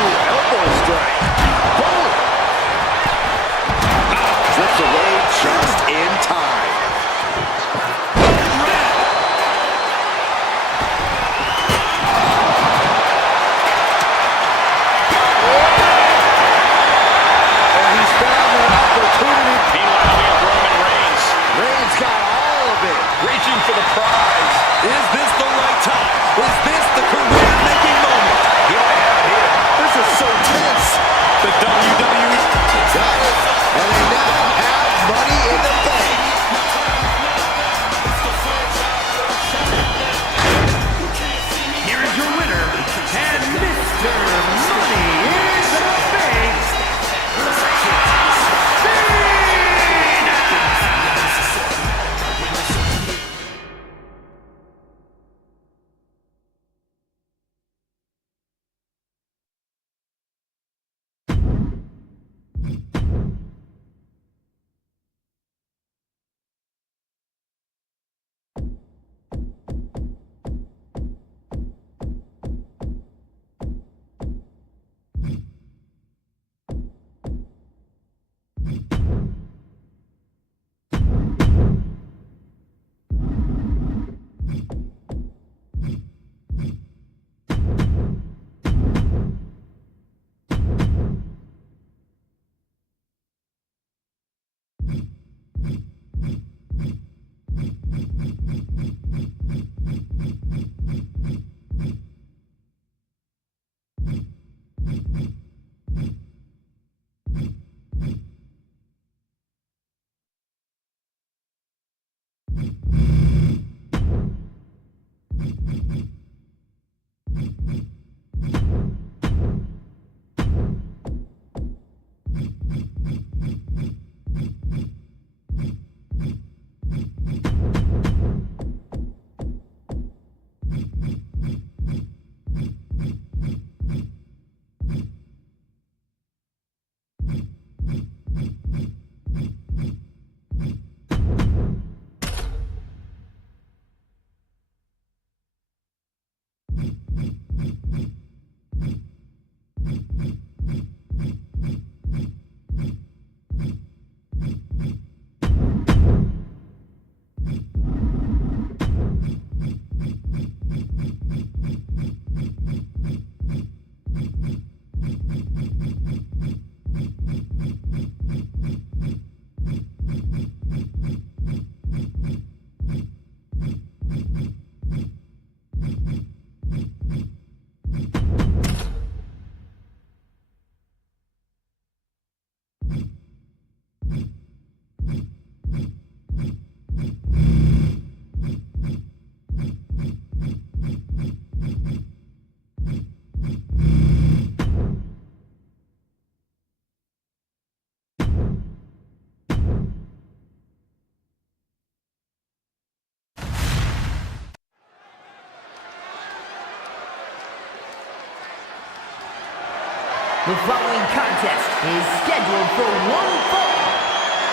The following contest is scheduled for one fall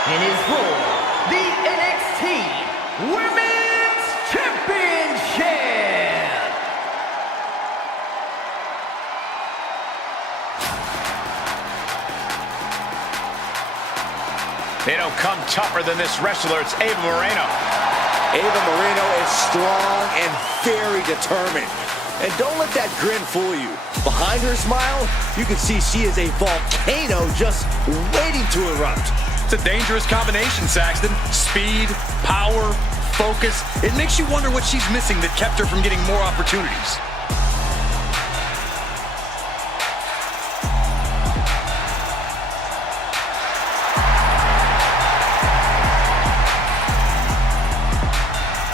and is for the NXT Women's Championship. They don't come tougher than this wrestler. It's Ava Moreno. Ava Moreno is strong and very determined. And don't let that grin fool you. Behind her smile, you can see she is a volcano just waiting to erupt. It's a dangerous combination, Saxton. Speed, power, focus. It makes you wonder what she's missing that kept her from getting more opportunities.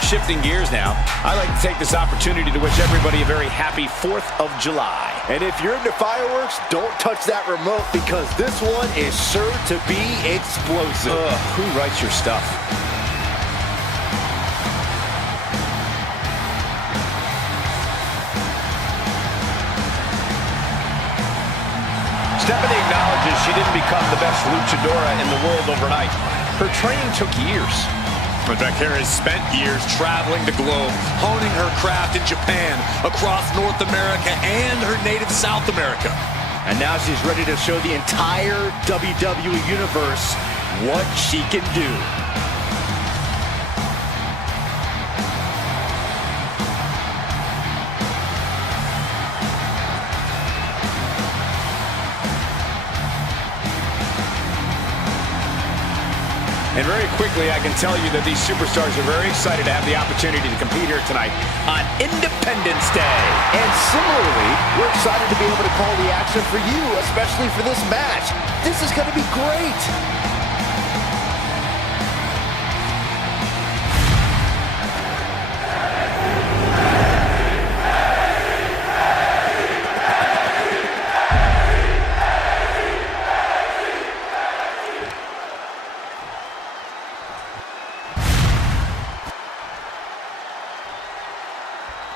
Shifting gears now, I'd like to take this opportunity to wish everybody a very happy 4th of July. And if you're into fireworks, don't touch that remote because this one is sure to be explosive. Who writes your stuff? Stephanie acknowledges she didn't become the best luchadora in the world overnight. Her training took years. Rebecca has spent years traveling the globe, honing her craft in Japan, across North America, and her native South America. And now she's ready to show the entire WWE Universe what she can do. And very quickly, I can tell you that these superstars are very excited to have the opportunity to compete here tonight on Independence Day. And similarly, we're excited to be able to call the action for you, especially for this match. This is going to be great.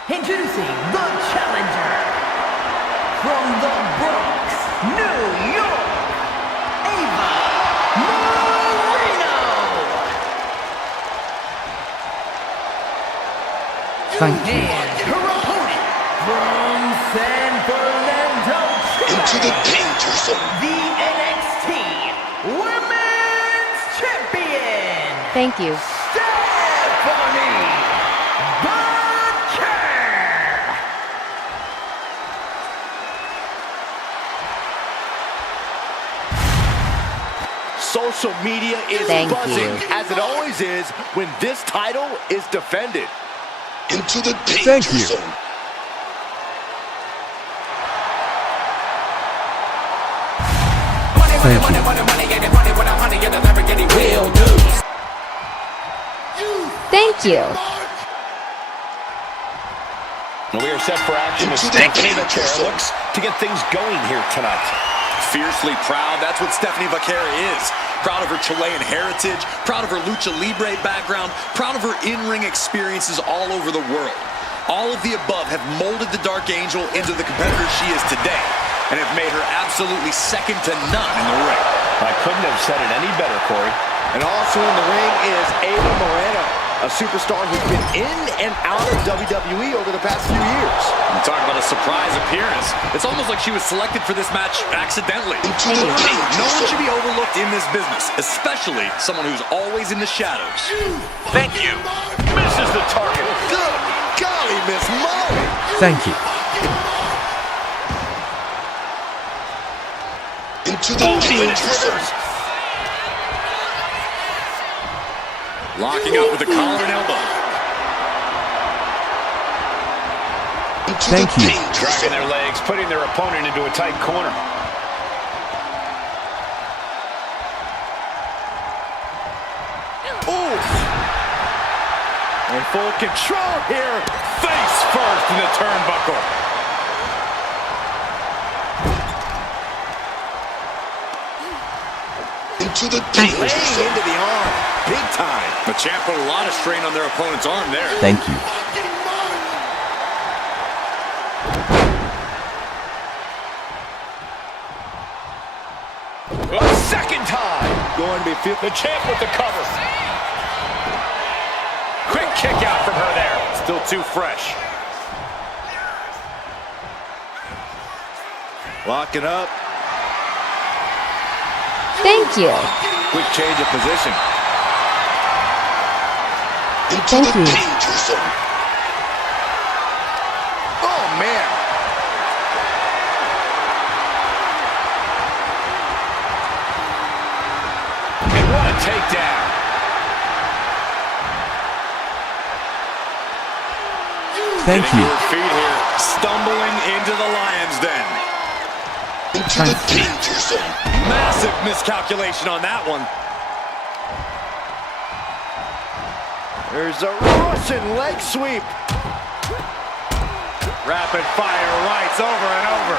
Introducing the challenger from the Bronx, New York, Ava Moreno. Thank you. And her opponent from San Fernando, Chile, Into the danger zone. the NXT Women's Champion. Thank you. Stephanie Butcher. Social media is Thank buzzing, you. as it always is when this title is defended. Into the danger Thank you. zone. Thank you. Thank Thank you. We are set for action as Stephanie Vaquera looks to get things going here tonight. Fiercely proud, that's what Stephanie Vaquera is. Proud of her Chilean heritage, proud of her lucha libre background, proud of her in-ring experiences all over the world. All of the above have molded the Dark Angel into the competitor she is today, and have made her absolutely second to none in the ring. I couldn't have said it any better, Corey. And also in the ring is Ava Moreno, a superstar who's been in and out of WWE over the past few years. I'm talking about a surprise appearance. It's almost like she was selected for this match accidentally. No one should be overlooked in this business, especially someone who's always in the shadows. Thank you. Misses the target. Good golly, Miss Molly. Thank you. Into the danger zone. Locking up with the collar and elbow. Thank you. Dragging their legs, putting their opponent into a tight corner. Oof. In full control here. Face first in the turnbuckle. Into the danger Laying zone. into the arm. Big time. The champ put a lot of strain on their opponent's arm there. Thank you. A second time. Going to be The champ with the cover. Quick kick out from her there. Still too fresh. locking up. Thank you. Quick change of position. Thank you. Danger zone. Oh, man. And what a takedown. Thank Getting you. to her feet here, stumbling into the lion's den. Into the danger zone. Massive miscalculation on that one. There's a Russian leg sweep. Rapid fire rights over and over.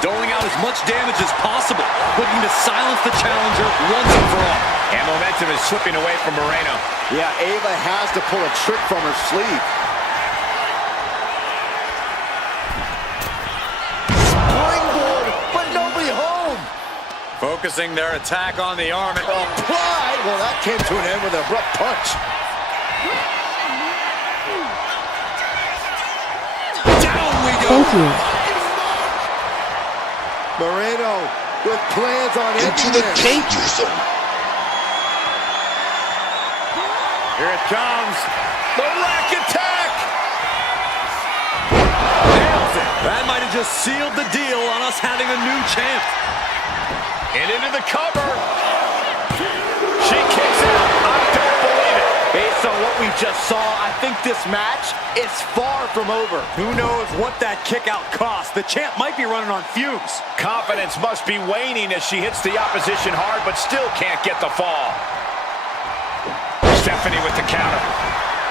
Doling out as much damage as possible, looking to silence the challenger once and for all. And momentum is slipping away from Moreno. Yeah, Ava has to pull a trick from her sleeve. Springboard, but nobody home. Focusing their attack on the arm. Applied. Well, that came to an end with an abrupt punch. Down we go. Thank you. Moreno with plans on Into the ending this. danger zone. Here it comes. The rack attack. Nails it. That might have just sealed the deal on us having a new champ. And into the cover. She kicks out. I don't believe it. Based on what we just saw, I think this match is far from over. Who knows what that kick out cost? The champ might be running on fumes. Confidence must be waning as she hits the opposition hard, but still can't get the fall. Stephanie with the counter.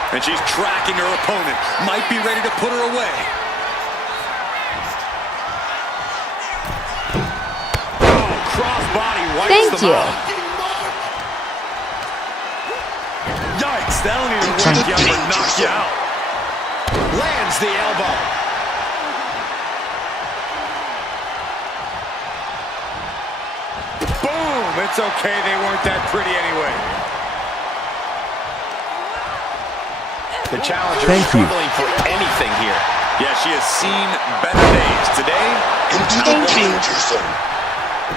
And she's tracking her opponent. Might be ready to put her away. Oh, crossbody wipes Thank them you. out. Yikes, that'll even Into wake the you up and danger knock you zone. out. Lands the elbow. Boom! It's okay, they weren't that pretty anyway. The challenger Thank you. struggling for anything here. Yeah, she has seen better days. Today, Into the Thank you. danger zone.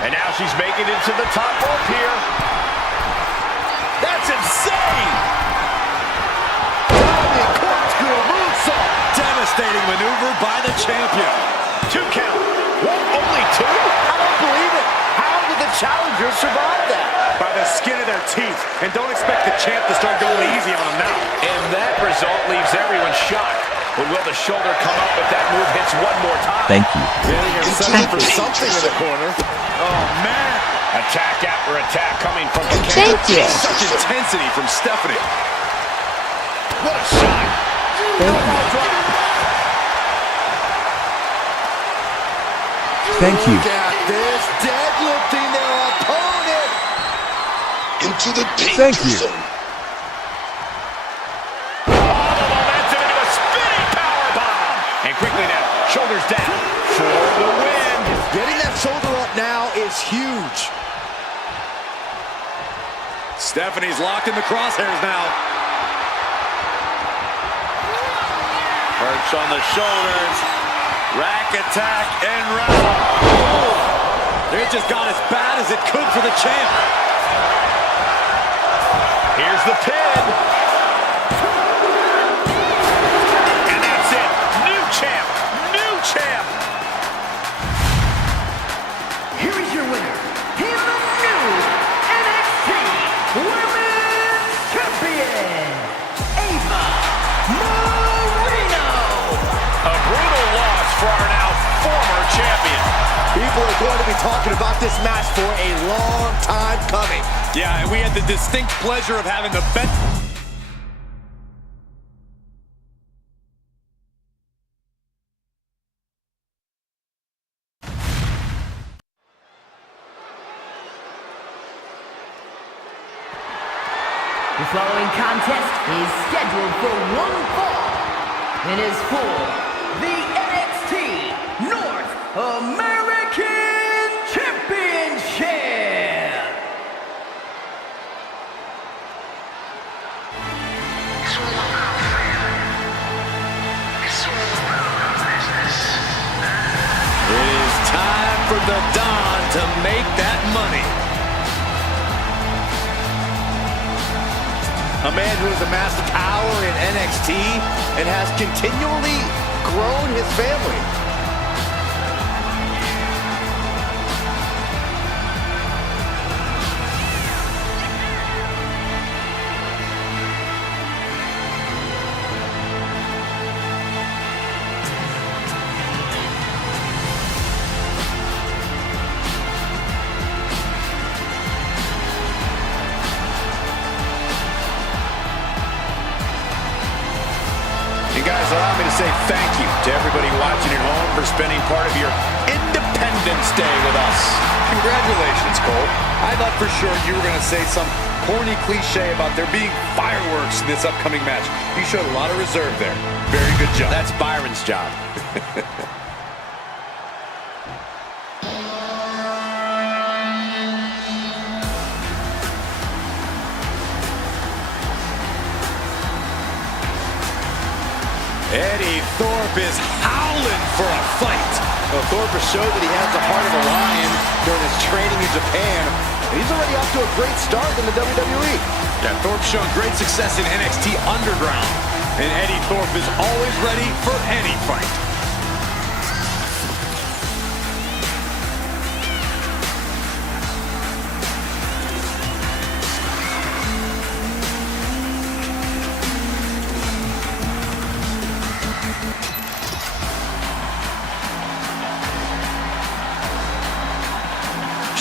And now she's making it to the top rope here. that's insane! Diving corkscrew moonsault. Devastating maneuver by the champion. 2 count. What? Only 2? I don't believe it. How did the challenger survive that? By the skin of their teeth. And don't expect the champ to start going easy on them now. And that result leaves everyone shocked. But will the shoulder come up if that move hits one more time? Thank you. Getting her Into set the up for danger something in the zone. corner. Oh, man. Attack after attack coming from the Thank you. Such intensity from Stephanie. What a shot. Thank you. Thank you. Look at this, deadlifting their opponent Into the Thank danger you. zone. Momentum into a spinning powerbomb. And quickly now, shoulders down for the win. Getting that shoulder up now is huge. Stephanie's locked in the crosshairs now. Perch on the shoulders. Rack attack and round. It just got as bad as it could for the champ. Here's the pin. And that's it. New champ. New champ. Here is your winner, in the new NXT Women's Champion, Ava Marino. A brutal loss for our now former champion. People are going to be talking about this match for a long time coming. Yeah, and we had the distinct pleasure of having the best. The following contest is scheduled for one fall and is for the NXT North American Championship. It is time for the Don to make that money. A man who has amassed power in NXT and has continually grown his family. And guys, allow me to say thank you to everybody watching at home for spending part of your Independence Day with us. Congratulations, Cole. I thought for sure you were going to say some corny cliche about there being fireworks in this upcoming match. You showed a lot of reserve there. Very good job. That's Byron's job. Eddie Thorpe is howling for a fight. Well, Thorpe has showed that he has the heart of a lion during his training in Japan. And he's already off to a great start in the WWE. Yeah, Thorpe's shown great success in NXT Underground. And Eddie Thorpe is always ready for any fight.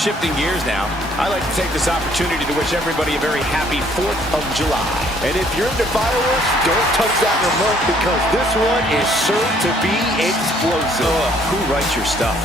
Shifting gears now, I'd like to take this opportunity to wish everybody a very happy 4th of July. And if you're into fireworks, don't touch that remote because this one is sure to be explosive. Who writes your stuff?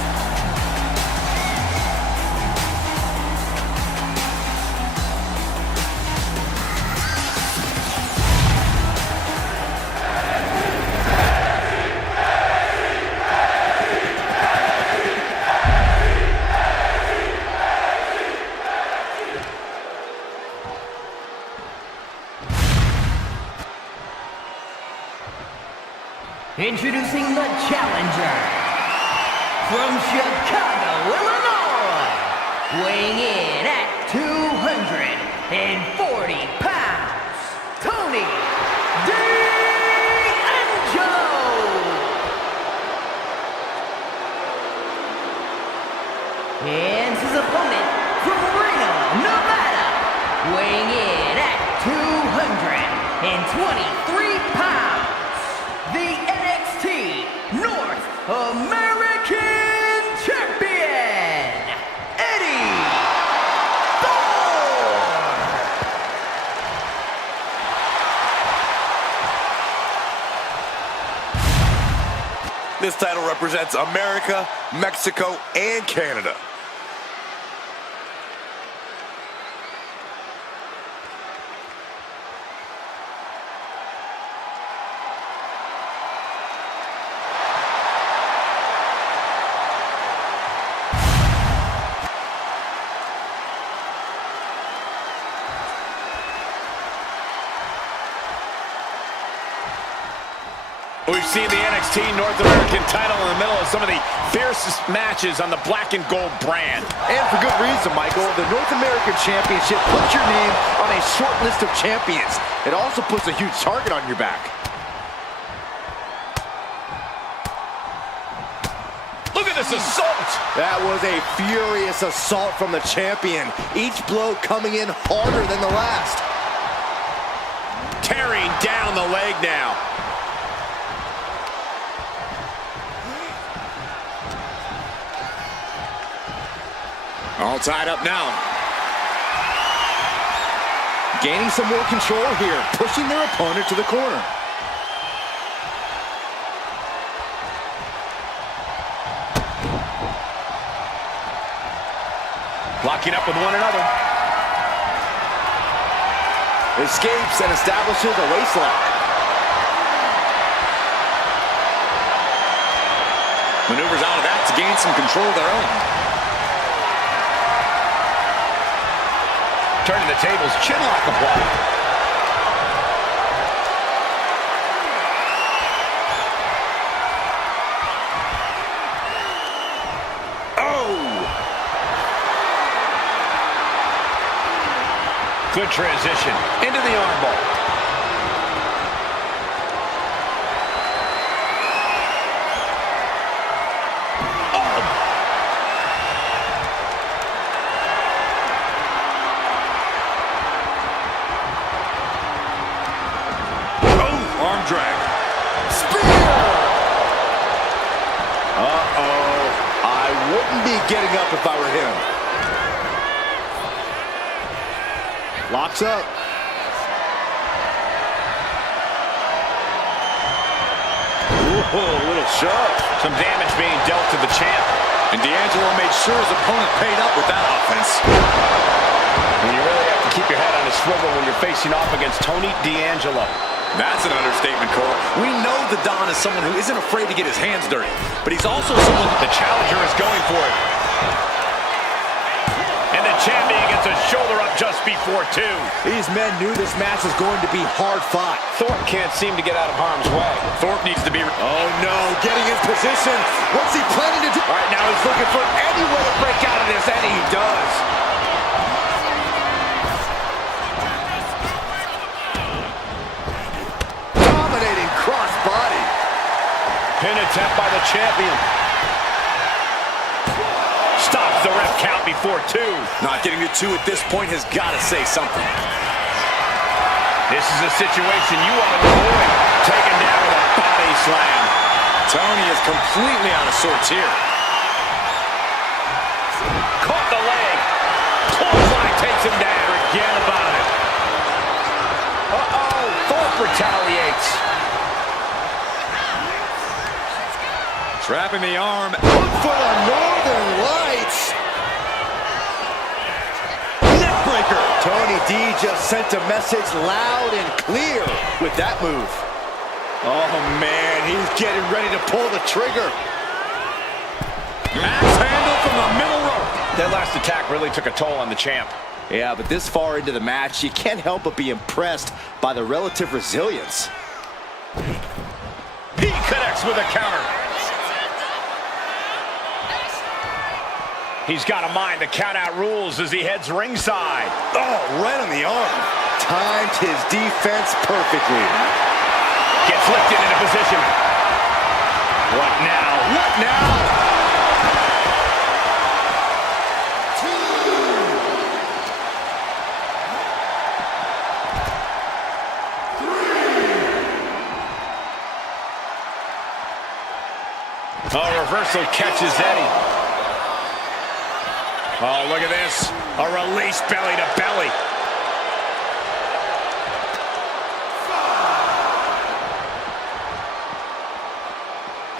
Introducing the challenger from Chicago, Illinois, weighing in at 240 pounds, Tony D'Angelo. And his opponent from Reno, Nevada, weighing in at 223 pounds, the NXT North American Champion, Eddie Thorpe. This title represents America, Mexico, and Canada. We've seen the NXT North American title in the middle of some of the fiercest matches on the black and gold brand. And for good reason, Michael. The North American Championship puts your name on a short list of champions. It also puts a huge target on your back. Look at this assault! That was a furious assault from the champion. Each blow coming in harder than the last. Tearing down the leg now. All tied up now. Gaining some more control here, pushing their opponent to the corner. Locking up with one another. Escapes and establishes a waistlock. Maneuvers out of that to gain some control of their own. Turning the tables, chinlock applied. Oh! Good transition into the armbar. Drag. Spear! Uh-oh. I wouldn't be getting up if I were him. Locks up. Ooh, a little shove. Some damage being dealt to the champ. And D'Angelo made sure his opponent paid up with that offense. And you really have to keep your head on a swivel when you're facing off against Tony D'Angelo. That's an understatement, Cole. We know the Don is someone who isn't afraid to get his hands dirty, but he's also someone the challenger is going for it. And the champion gets a shoulder up just before two. These men knew this match was going to be hard fought. Thorpe can't seem to get out of harm's way. Thorpe needs to be... Oh no, getting in position. What's he planning to do? All right, now he's looking for any way to break out of this, and he does. Crossbody. Pin attempt by the champion. Stops the ref count before two. Not getting to two at this point has got to say something. This is a situation you want to avoid. Taken down with a body slam. Tony is completely out of sorts here. Caught the leg. Clothesline takes him down. Forget about it. Uh-oh. Thorpe retaliates. Trapping the arm. Look for the Northern Lights. Neckbreaker. Tony D just sent a message loud and clear with that move. Oh man, he's getting ready to pull the trigger. Axe handle from the middle rope. That last attack really took a toll on the champ. Yeah, but this far into the match, you can't help but be impressed by the relative resilience. He connects with a counter. He's got to mind the count-out rules as he heads ringside. Oh, right on the arm. Timed his defense perfectly. Gets lifted into position. What now? What now? Oh, reversal catches Eddie. Oh, look at this. A release belly to belly.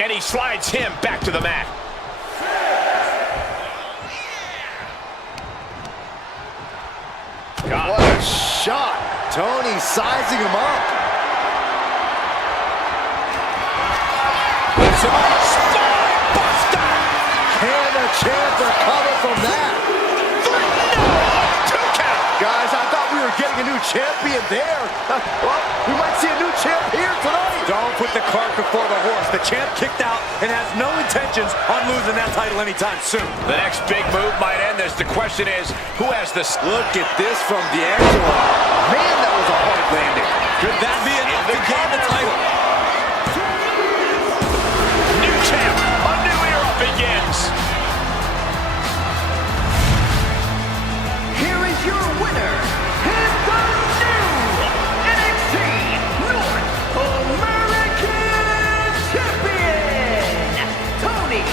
And he slides him back to the mat. What a shot. Tony sizing him up. Spine buster. Can the champ recover from that? Two count. Guys, I thought we were getting a new champion there. Well, we might see a new champ here tonight. Don't put the cart before the horse. The champ kicked out and has no intentions on losing that title anytime soon. The next big move might end this. The question is, who has this? Look at this from D'Angelo. Man, that was a hard landing. Could that be enough to gain the title? New champ. A new era begins. Here is your winner, and the new NXT North American Champion, Tony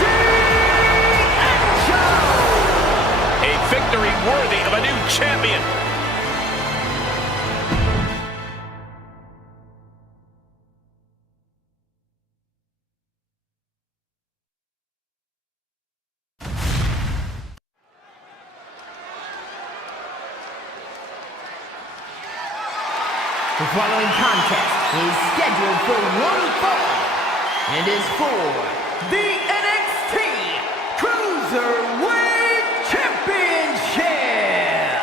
D'Angelo. A victory worthy of a new champion. The following contest is scheduled for one fall and is for the NXT Cruiserweight Championship.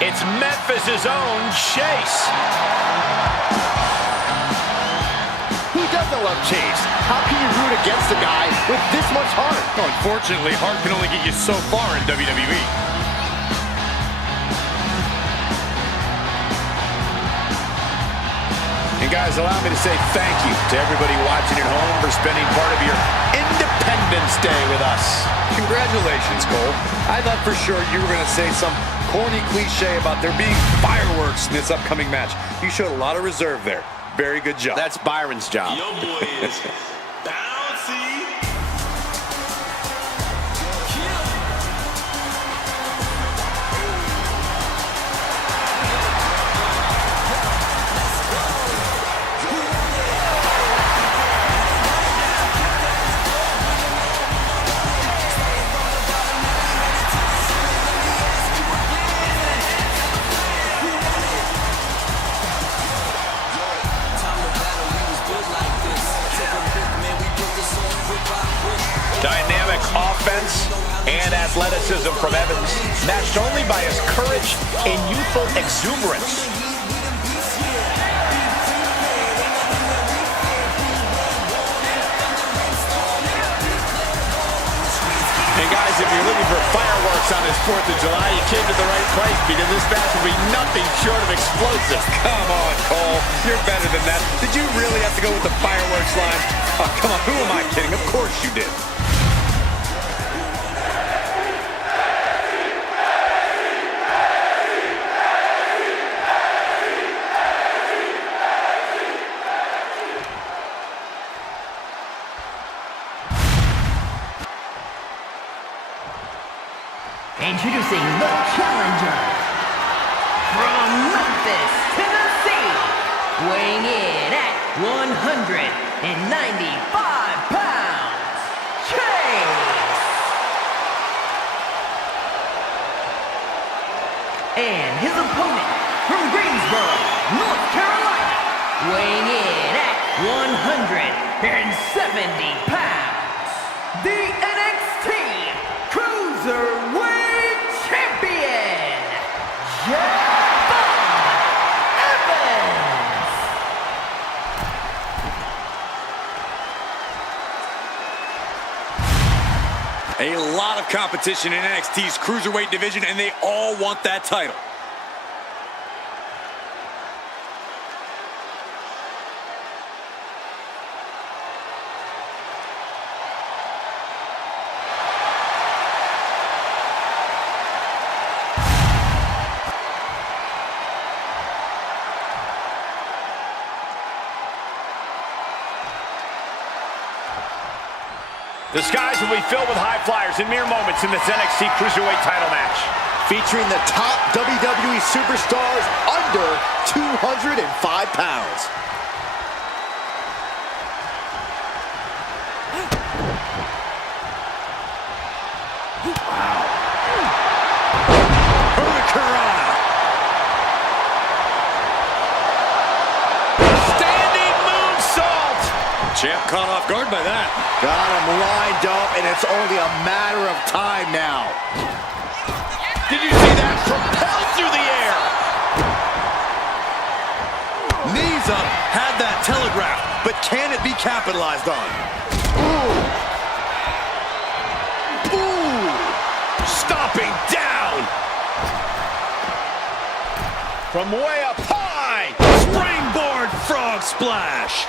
It's Memphis's own Chase. Who doesn't love Chase? How can you root against a guy with this much heart? Unfortunately, heart can only get you so far in WWE. And guys, allow me to say thank you to everybody watching at home for spending part of your Independence Day with us. Congratulations, Cole. I thought for sure you were going to say some corny cliche about there being fireworks in this upcoming match. You showed a lot of reserve there. Very good job. That's Byron's job. Your boy is bouncy. Dynamic offense and athleticism from Evans, matched only by his courage and youthful exuberance. And guys, if you're looking for fireworks on this 4th of July, you came to the right place, because this match will be nothing short of explosive. Come on, Cole. You're better than that. Did you really have to go with the fireworks line? Oh, come on. Who am I kidding? Of course you did. Introducing the challenger from Memphis, Tennessee, weighing in at 195 pounds, Chase. And his opponent from Greensboro, North Carolina, weighing in at 170 pounds, the NXT Cruiserweight Champion, Javon Evans. A lot of competition in NXT's Cruiserweight division, and they all want that title. The skies will be filled with high flyers in mere moments in this NXT Cruiserweight title match. featuring the top WWE superstars under 205 pounds. Hurricanrana. Standing moonsault. Champ caught off guard by that. Got him lined up, and it's only a matter of time now. Did you see that? Propelled through the air. Knees up, had that telegraphed, but can it be capitalized on? Ooh. Stomping down. From way up high. Springboard frog splash.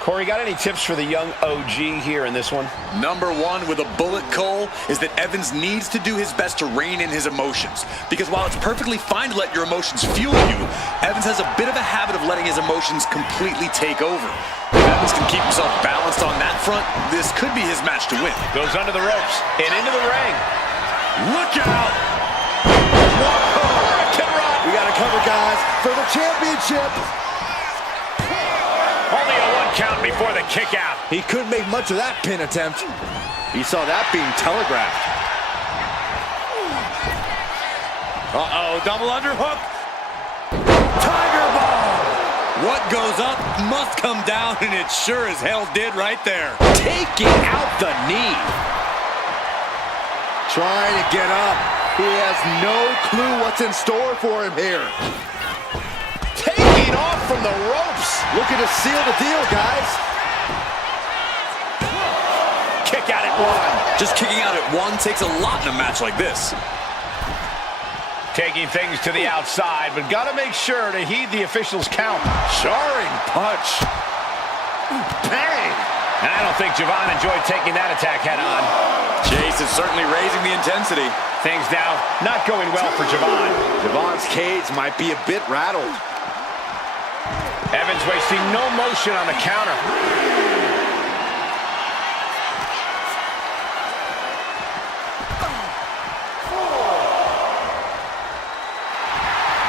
Corey, got any tips for the young OG here in this one? Number one with a bullet, Cole, is that Evans needs to do his best to rein in his emotions. Because while it's perfectly fine to let your emotions fuel you, Evans has a bit of a habit of letting his emotions completely take over. If Evans can keep himself balanced on that front, this could be his match to win. Goes under the ropes and into the ring. Look out! We got to cover, guys, for the championship. Only a 1 count before the kick out. He couldn't make much of that pin attempt. He saw that being telegraphed. Uh-oh, double underhook. Tiger bomb. What goes up must come down, and it sure as hell did right there. Taking out the knee. Trying to get up. He has no clue what's in store for him here. Taking off from the ropes. Looking to seal the deal, guys. Kick out at 1. Just kicking out at 1 takes a lot in a match like this. Taking things to the outside, but got to make sure to heed the official's count. Jarring punch. Bang. And I don't think Javon enjoyed taking that attack head on. Chase is certainly raising the intensity. Things now not going well for Javon. Javon's cage might be a bit rattled. Evans wasting no motion on the counter.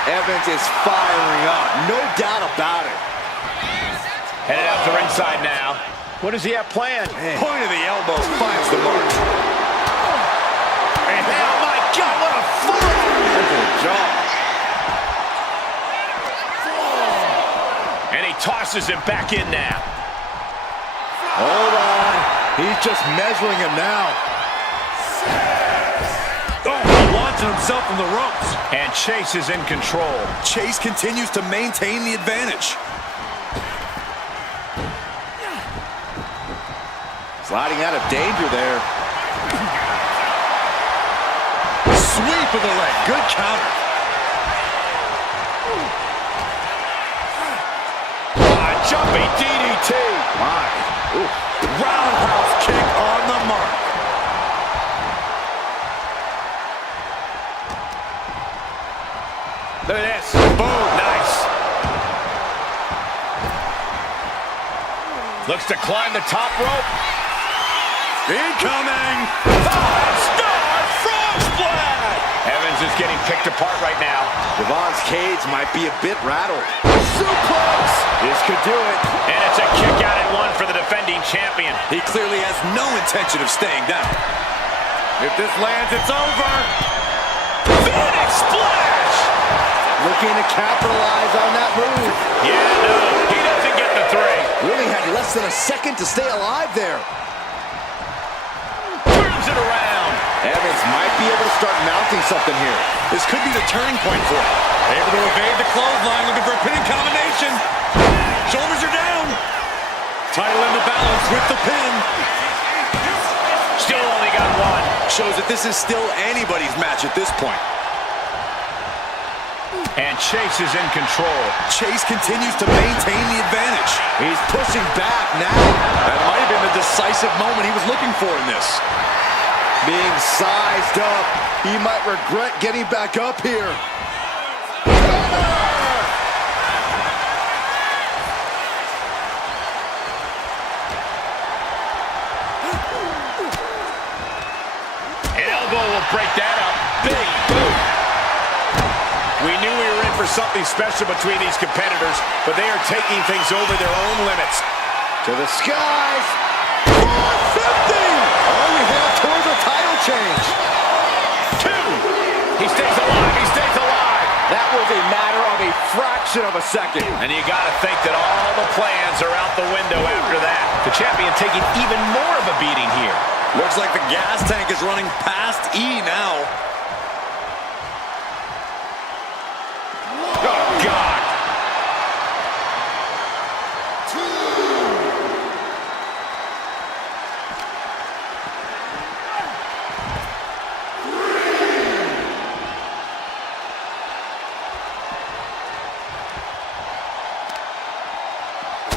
Evans is firing up, no doubt about it. Headed out to ringside now. What does he have planned? Point of the elbow finds the mark. And oh my God, what a forearm! Jaw. And he tosses him back in now. Hold on. He's just measuring him now. Oh, launching himself from the ropes. And Chase is in control. Chase continues to maintain the advantage. Sliding out of danger there. Sweep of the leg. Good counter. Jumping DDT. My. Ooh. Roundhouse kick on the mark. Look at this. Boom. Nice. Looks to climb the top rope. Incoming. 5-star frog splash. Evans is getting picked apart right now. Javon's cage might be a bit rattled. Suplex. This could do it. And it's a kick out at 1 for the defending champion. He clearly has no intention of staying down. If this lands, it's over. Phoenix splash. Looking to capitalize on that move. Yeah, no, he doesn't get the 3. Really had less than a second to stay alive there. Turns it around. Evans might be able to start mounting something here. This could be the turning point for him. Able to evade the clothesline, looking for a pinning combination. Shoulders are down. Title in the balance with the pin. Still only got 1. Shows that this is still anybody's match at this point. And Chase is in control. Chase continues to maintain the advantage. He's pushing back now. That might have been the decisive moment he was looking for in this. Being sized up, he might regret getting back up here. elbow will break that up. Big boot. We knew we were in for something special between these competitors, but they are taking things over their own limits. To the skies. 450! All we have toward the title change. 2. He stays alive. He stays alive. That was a matter of a fraction of a second. And you got to think that all the plans are out the window after that. The champion taking even more of a beating here. Looks like the gas tank is running past E now. Oh, God.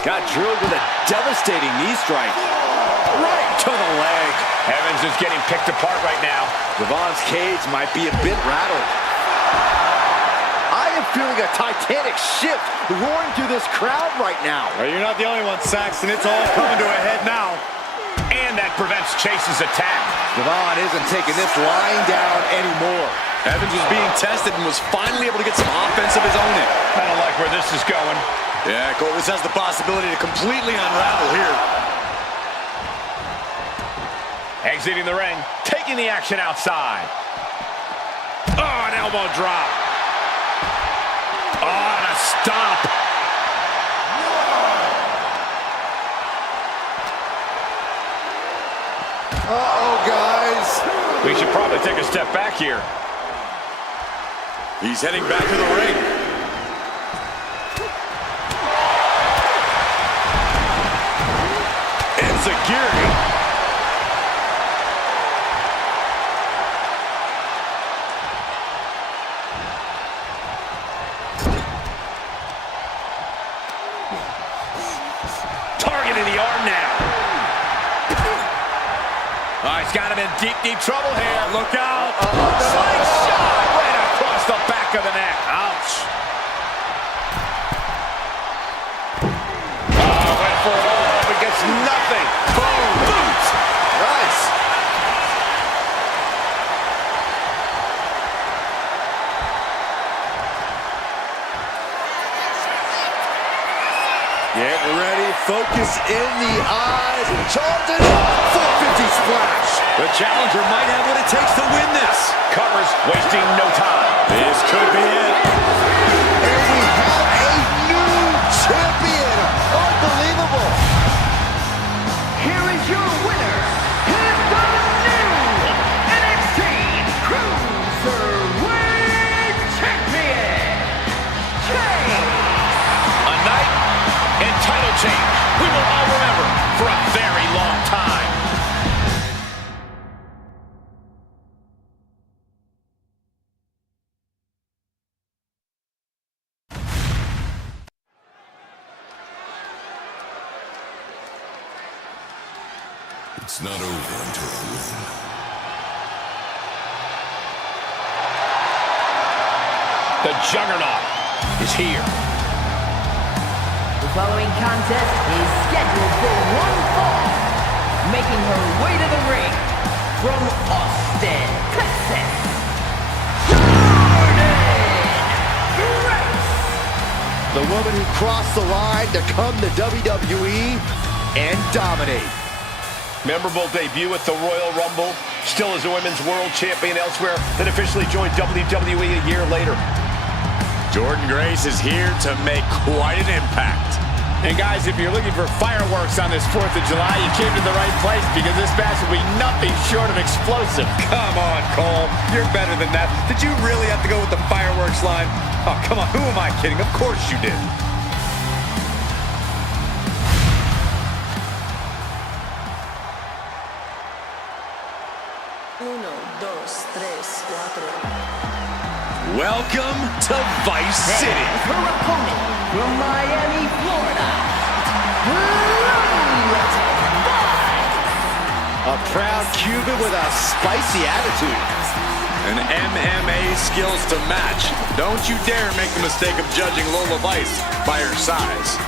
Got drilled with a devastating knee strike. Right to the leg. Evans is getting picked apart right now. Devon's cage might be a bit rattled. I am feeling a titanic shift roaring through this crowd right now. Well, you're not the only one, Saxton. It's all coming to a head now. And that prevents Chase's attack. Devon isn't taking this lying down anymore. Evans was being tested and was finally able to get some offense of his own in. I don't like where this is going. Yeah, Cole, this has the possibility to completely unravel here. Exiting the ring, taking the action outside. Oh, an elbow drop. Oh, and a stomp. Uh-oh, guys. We should probably take a step back here. He's heading back to the ring. Enziguri. Targeting the arm now. Oh, he's got him in deep, deep trouble here. Look out. Slingshot right across the back of the neck. Ouch. Oh, went for it all, but gets nothing. Boom. Boot. Nice. Getting ready, focus in the eyes, charging up, 450 splash. The challenger might have what it takes to win this. Covers, wasting no time. This could be it. And we have a new champion. Unbelievable. Here is your winner. Here's the new NXT Cruiserweight Champion, Chase. A night and title change we will all remember for a very long time. It's not over until I win. The Juggernaut is here. The following contest is scheduled for one fall. Making her way to the ring from Austin, Texas, Jordynne Grace. The woman who crossed the line to come to WWE and dominate. Memorable debut at the Royal Rumble. Still is a women's world champion elsewhere. Then officially joined WWE a year later. Jordynne Grace is here to make quite an impact. And guys, if you're looking for fireworks on this 4th of July, you came to the right place because this match will be nothing short of explosive. Come on, Cole. You're better than that. Did you really have to go with the fireworks line? Oh, come on. Who am I kidding? Of course you did. Welcome to Vice City. Her opponent from Miami, Florida, Lilith Vice. A proud Cuban with a spicy attitude. And MMA skills to match. Don't you dare make the mistake of judging Lola Vice by her size.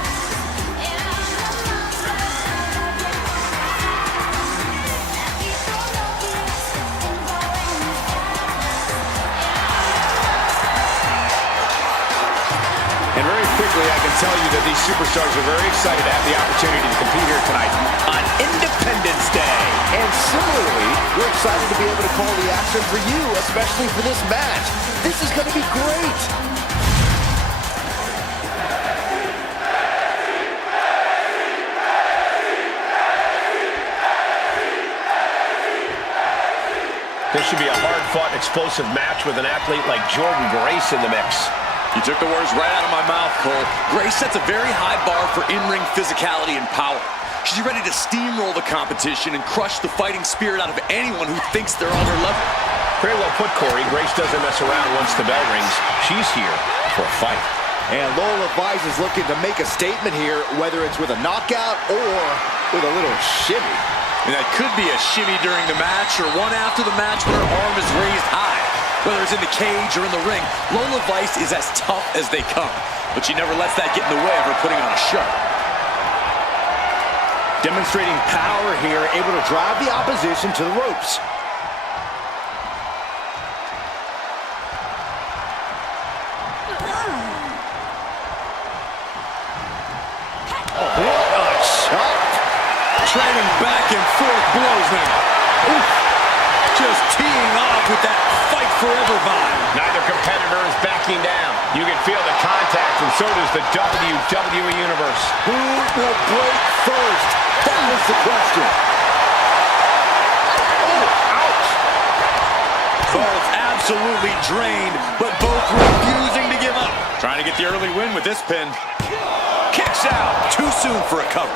tell you that these superstars are very excited to have the opportunity to compete here tonight on Independence Day. And similarly, we're excited to be able to call the action for you, especially for this match. This is going to be great. This should be a hard-fought, explosive match with an athlete like Jordynne Grace in the mix. You took the words right out of my mouth, Cole. Grace sets a very high bar for in-ring physicality and power. She's ready to steamroll the competition and crush the fighting spirit out of anyone who thinks they're on her level. Very well put, Corey. Grace doesn't mess around once the bell rings. She's here for a fight. And Lola Vice is looking to make a statement here, whether it's with a knockout or with a little shimmy. And that could be a shimmy during the match or one after the match when her arm is raised high. Whether it's in the cage or in the ring, Lola Vice is as tough as they come. But she never lets that get in the way of her putting on a show. Demonstrating power here, able to drive the opposition to the ropes. What a shot! Trading back and forth blows now. Oof. Just teeing off with that fight forever vibe. Neither competitor is backing down. You can feel the contact, and so does the WWE Universe. Who will break first? That was the question. Oh, ouch! Both absolutely drained, but both refusing to give up. Trying to get the early win with this pin. Kicks out. Too soon for a cover.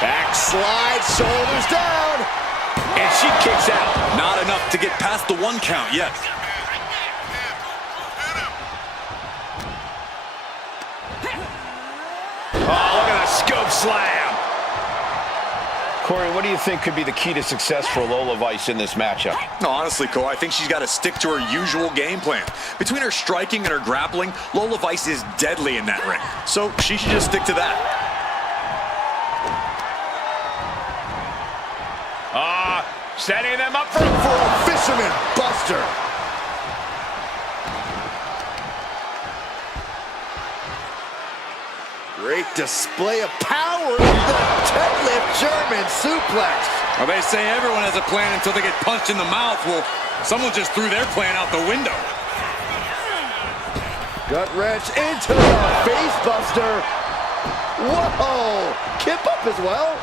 Backslide, shoulders down. And she kicks out. Not enough to get past the 1 count yet. Oh, look at the scope slam. Corey, what do you think could be the key to success for Lola Vice in this matchup? No, honestly, Cole, I think she's got to stick to her usual game plan. Between her striking and her grappling, Lola Vice is deadly in that ring. So she should just stick to that. Setting them up for a fisherman buster. Great display of power. The deadlift German suplex. Well, they say everyone has a plan until they get punched in the mouth. Well, someone just threw their plan out the window. Gut wrench into the face buster. Whoa! Kip up as well.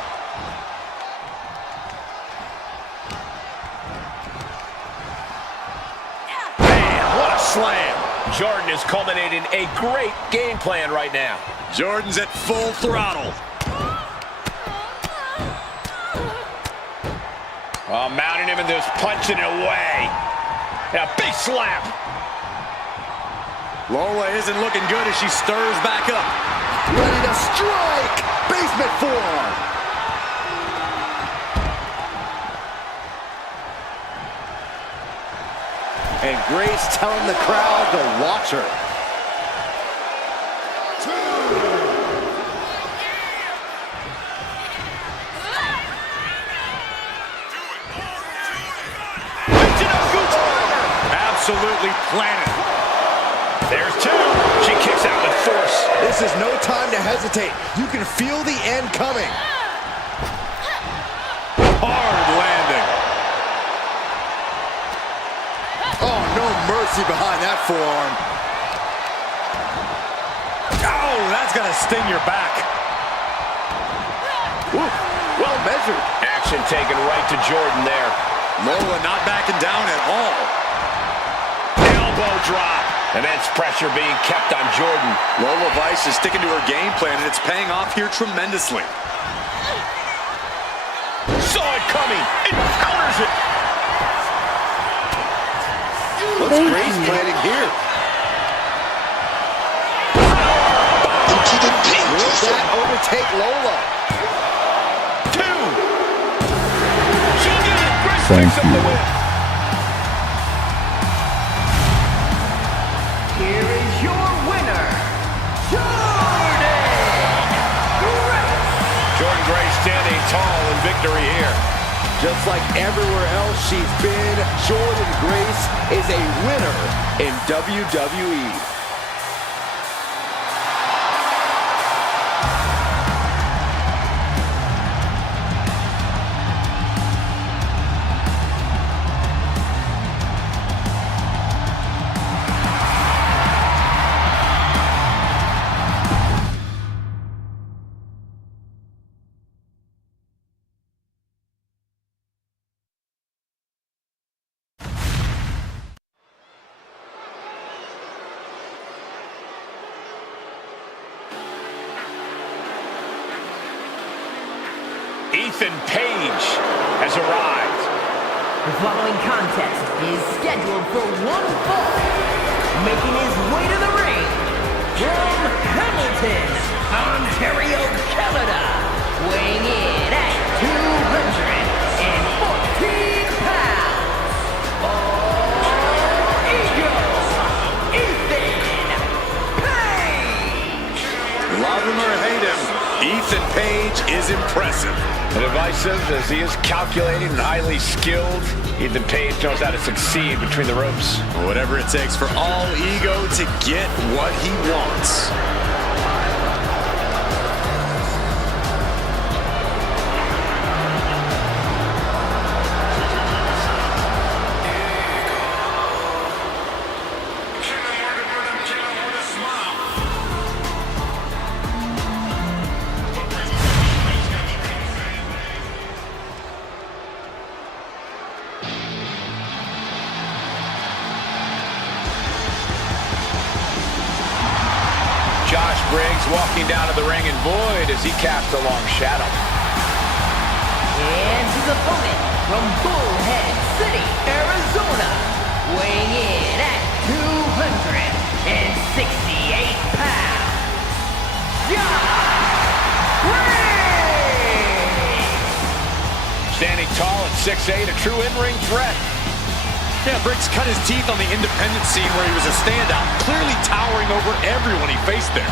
Slam. Jordynne is culminating a great game plan right now. Jordynne's at full throttle. Oh, mounting him and just punching it away. And a big slap. Lola isn't looking good as she stirs back up. Ready to strike. Basement forearm. And Grace telling the crowd to watch her. Absolutely planted. There's 2. She kicks out with force. This is no time to hesitate. You can feel the end coming. Hard landing. Oh, no mercy behind that forearm. Oh, that's gonna sting your back. Ooh, well measured. Action taken right to Jordynne there. Lola not backing down at all. Elbow drop. Immense pressure being kept on Jordynne. Lola Vice is sticking to her game plan, and it's paying off here tremendously. Saw it coming. It counters it. What's Grace planning here? Into the pin. Will that overtake Lola? 2. She'll get it. Grace Thank picks up the you. win. Here is your winner, Jordynne Grace. Jordynne Grace standing tall in victory here. Just like everywhere else she's been, Jordynne Grace is a winner in WWE. Ethan Page has arrived. The following contest is scheduled for one fall. Making his way to the ring from Hamilton, Ontario, Canada, weighing in at 214 pounds. All Ego, Ethan Page. Love him or hate him, Ethan Page is impressive. Divisive as he is calculating and highly skilled, Ethan Page knows how to succeed between the ropes. Whatever it takes for All Ego to get what he wants. Josh Briggs walking down to the ring, and boy, does he cast a long shadow. And his opponent from Bullhead City, Arizona, weighing in at 268 pounds, Josh Briggs! Standing tall at 6'8", a true in-ring threat. Yeah, Briggs cut his teeth on the independent scene where he was a standout, clearly towering over everyone he faced there.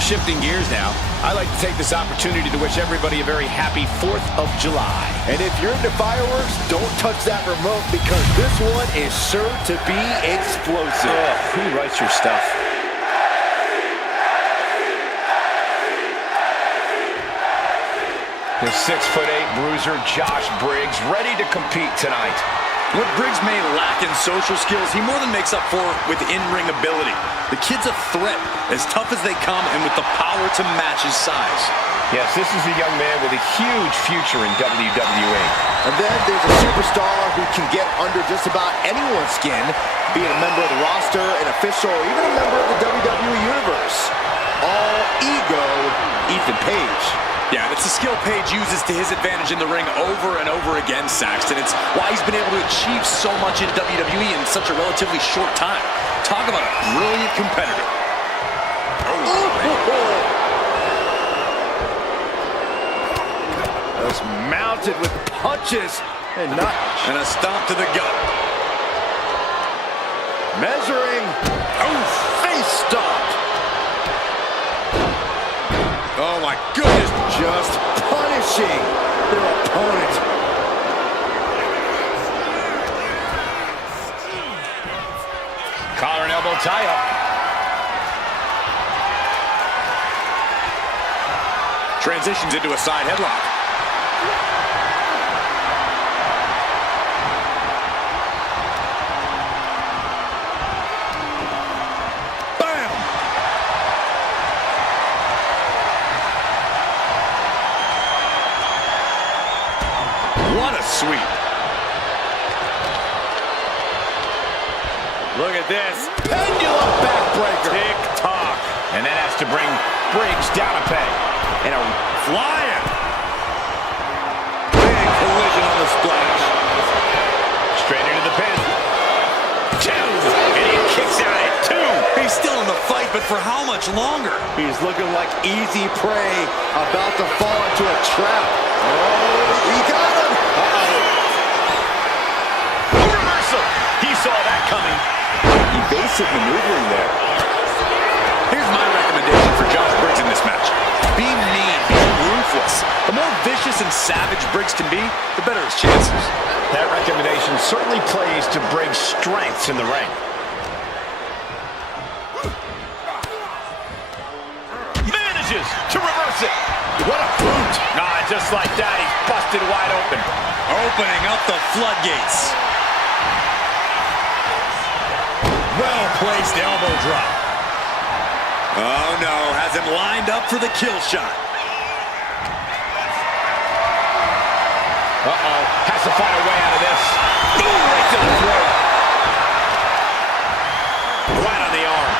Shifting gears now, I'd like to take this opportunity to wish everybody a very happy 4th of July. And if you're into fireworks, don't touch that remote because this one is sure to be explosive. Who writes your stuff? The 6'8" bruiser Josh Briggs ready to compete tonight. What Briggs may lack in social skills, he more than makes up for with in-ring ability. The kid's a threat, as tough as they come and with the power to match his size. Yes, this is a young man with a huge future in WWE. And then there's a superstar who can get under just about anyone's skin, be it a member of the roster, an official, or even a member of the WWE Universe. All Ego, Ethan Page. Yeah, it's a skill Page uses to his advantage in the ring over and over again, Saxton. It's why he's been able to achieve so much in WWE in such a relatively short time. Talk about a brilliant competitor. Just mounted with punches and not. And a stomp to the gut. Measuring. Oh, face stomp. Oh my goodness. Just punishing their opponent. Collar and elbow tie-up. Transitions into a side headlock. Bam! What a sweep. Look at this. Pendulum backbreaker. Tick-tock. And that has to bring Briggs down a peg. And a flying. Big collision on the splash. Straight into the pin. 2. And he kicks out at 2. He's still in the fight, but for how much longer? He's looking like easy prey, about to fall into a trap. Oh, he got him. Reversal. He saw that coming. Evasive maneuvering there. Here's my recommendation for Josh Briggs in this match. Be mean, be ruthless. The more vicious and savage Briggs can be, the better his chances. That recommendation certainly plays to Briggs' strengths in the ring. Manages to reverse it. What a brute. Nah, just like that, he's busted wide open. Opening up the floodgates. Well-placed elbow drop. Oh, no. Has him lined up for the kill shot. Uh-oh. Has to find a way out of this. Boom, right to the throat. Right on the arm.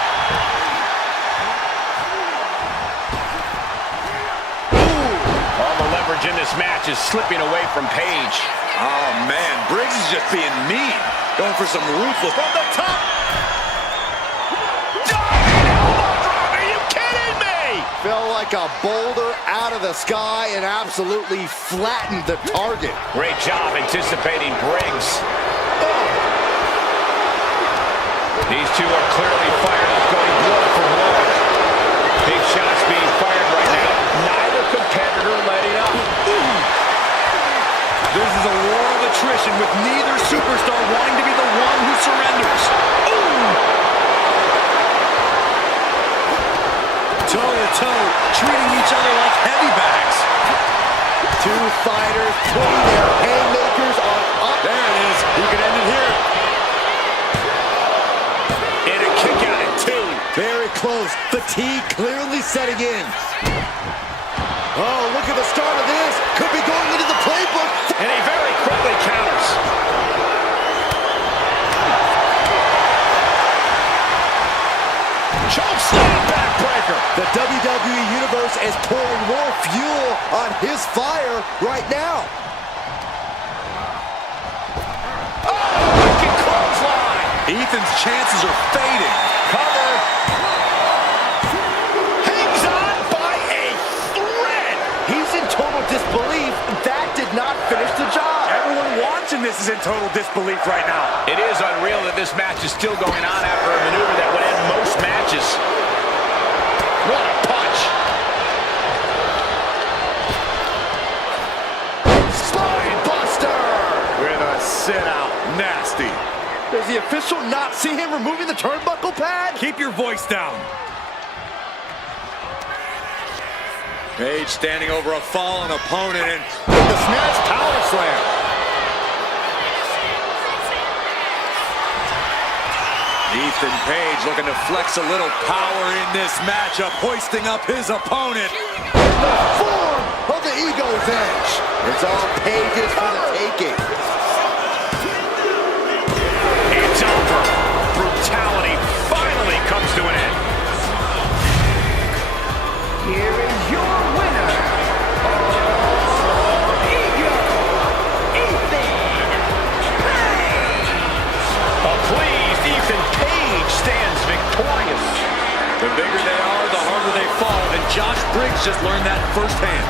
Ooh. All the leverage in this match is slipping away from Page. Oh, man. Briggs is just being mean. Going for some ruthless from the top. Fell like a boulder out of the sky and absolutely flattened the target. Great job anticipating Briggs. Oh. These two are clearly fired up, going blood for blood. Big shots being fired right now. Neither competitor letting up. This is a war of attrition with neither superstar wanting to be the one who surrenders. Toe-to-toe, treating each other like heavy bags. Two fighters putting their haymakers on up. There it is. You can end it here. And a kick out at two. Very close. Fatigue clearly setting in. Oh, look at the start of this. Could be going into the playbook. And he very quickly counters. Choke slam backbreaker. The WWE Universe is pouring more fuel on his fire right now. Oh, wicked clothesline. Ethan's chances are fading. Cover. Hangs on by a thread. He's in total disbelief. That did not finish the job. Everyone watching this is in total disbelief right now. It is unreal that this match is still going on after a maneuver that would end most matches. What a punch. Spine buster. With a sit-out. Nasty. Does the official not see him removing the turnbuckle pad? Keep your voice down. Page standing over a fallen opponent and with the snatch power slam. Ethan Page looking to flex a little power in this matchup, hoisting up his opponent. The form of the Ego's Edge. It's all Pages for the taking. It's over. Brutality finally comes to an end. Here is your winner, Ego, Ethan Page. A pleased Ethan Page stands victorious. The bigger they are, the harder they fall, and Josh Briggs just learned that firsthand.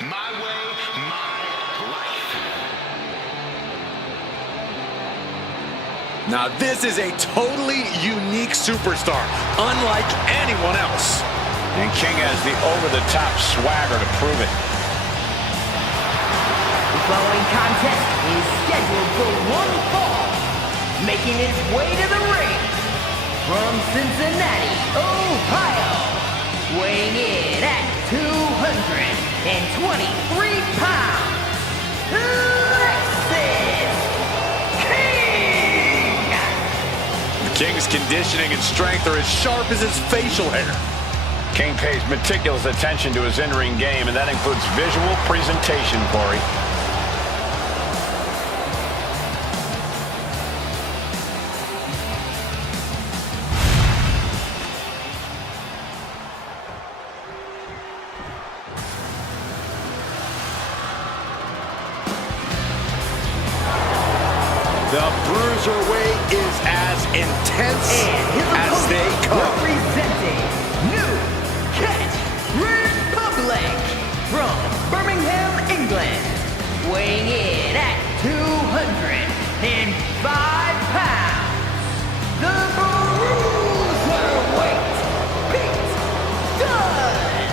My way, my life. Now this is a totally unique superstar, unlike anyone else. And King has the over-the-top swagger to prove it. The following contest is scheduled for one fall. Making his way to the ring from Cincinnati, Ohio. Weighing in at 223 pounds, Lexis King! The King's conditioning and strength are as sharp as his facial hair. King pays meticulous attention to his in-ring game, and that includes visual presentation, Corey. is as intense And his as they opponent, come. representing New Kent Republic from Birmingham, England, weighing in at 205 pounds, the Bruiserweight, Pete Dunne.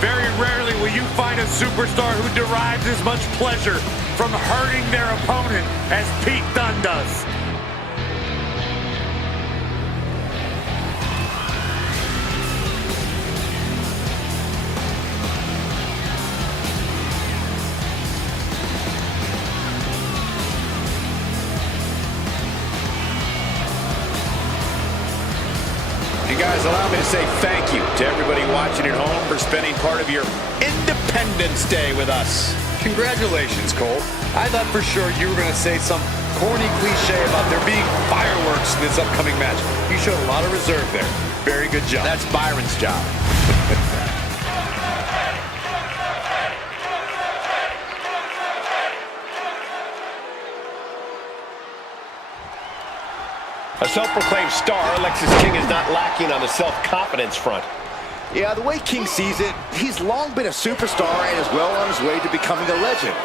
Very rarely will you find a superstar who derives as much pleasure from hurting their opponent as Pete Dunne does. You guys, allow me to say thank you to everybody watching at home for spending part of your Independence Day with us. Congratulations, Cole. I thought for sure you were going to say some corny cliche about there being fireworks in this upcoming match. You showed a lot of reserve there. Very good job. That's Byron's job. A self-proclaimed star, Alexis King is not lacking on the self-confidence front. Yeah, the way King sees it, he's long been a superstar and is well on his way to becoming a legend.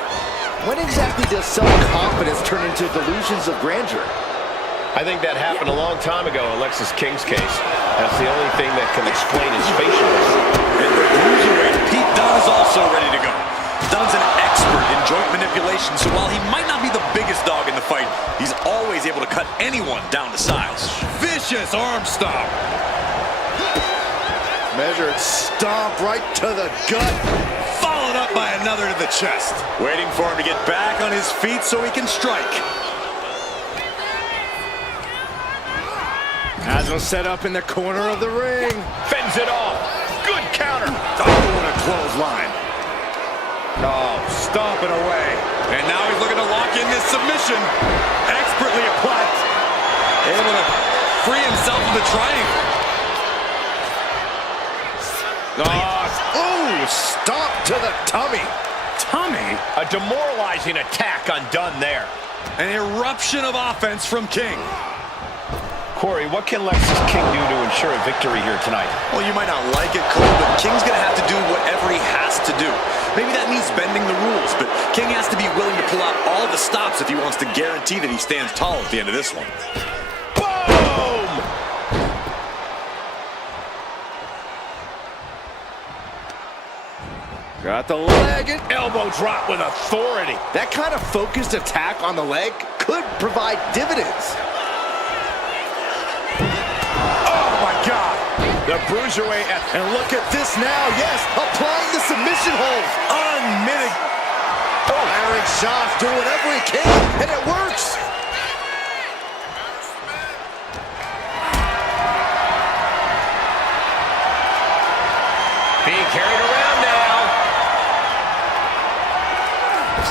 When exactly does self-confidence turn into delusions of grandeur? I think that happened a long time ago in Alexis King's case. That's the only thing that can explain his facial hair. And the Bruiserweight, Pete Dunne, is also ready to go. Dunne's an expert in joint manipulation, so while he might not be the biggest dog in the fight, he's always able to cut anyone down to size. Vicious arm stomp. Measured stomp right to the gut. Followed up by another to the chest. Waiting for him to get back on his feet so he can strike. Has him set up in the corner of the ring. Fends it off. Good counter. Oh, what a clothesline. Oh, stomping away. And now he's looking to lock in this submission. Expertly applied. Able to free himself from the triangle. Oh, stomp to the tummy. Tummy? A demoralizing attack on Dunne there. An eruption of offense from King. Corey, what can Alexis King do to ensure a victory here tonight? Well, you might not like it, Cole, but King's going to have to do whatever he has to do. Maybe that means bending the rules, but King has to be willing to pull out all the stops if he wants to guarantee that he stands tall at the end of this one. Boom! Got the leg and Elbow drop with authority. that kind of focused attack on the leg could provide dividends. Oh, my God. The Bruiserweight, And look at this now. Yes, applying the submission hold. Unmitigated. Firing shots, doing whatever he can, and it works. being carried around now.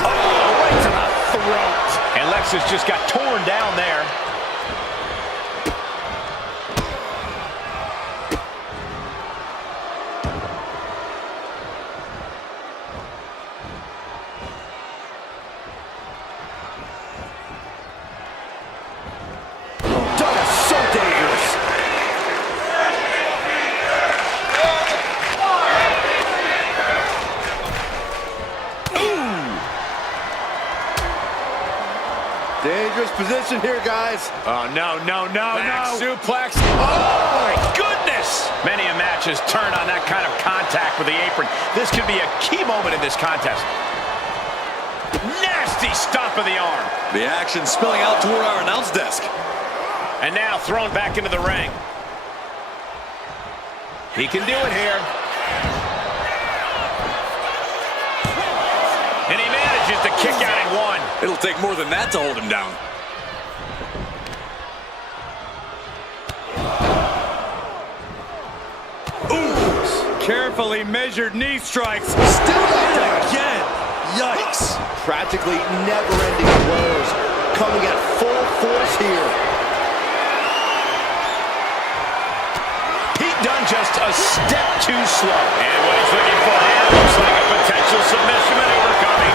Oh, right to the throat. And Alexis just got torn down there. Dangerous position here, guys. Oh, no. Back suplex. Oh, my goodness. Many a match has turned on that kind of contact with the apron. This could be a key moment in this contest. Nasty stomp of the arm. The action spilling out toward our announce desk. And now thrown back into the ring. He can do it here. And he manages to kick out in one. It'll take more than that to hold him down. Ooh, carefully measured knee strikes. Still there. Again. Yikes. Practically never-ending blows coming at full force here. Pete Dunne just a step too slow. And what he's looking for here looks like a potential submission maneuver coming.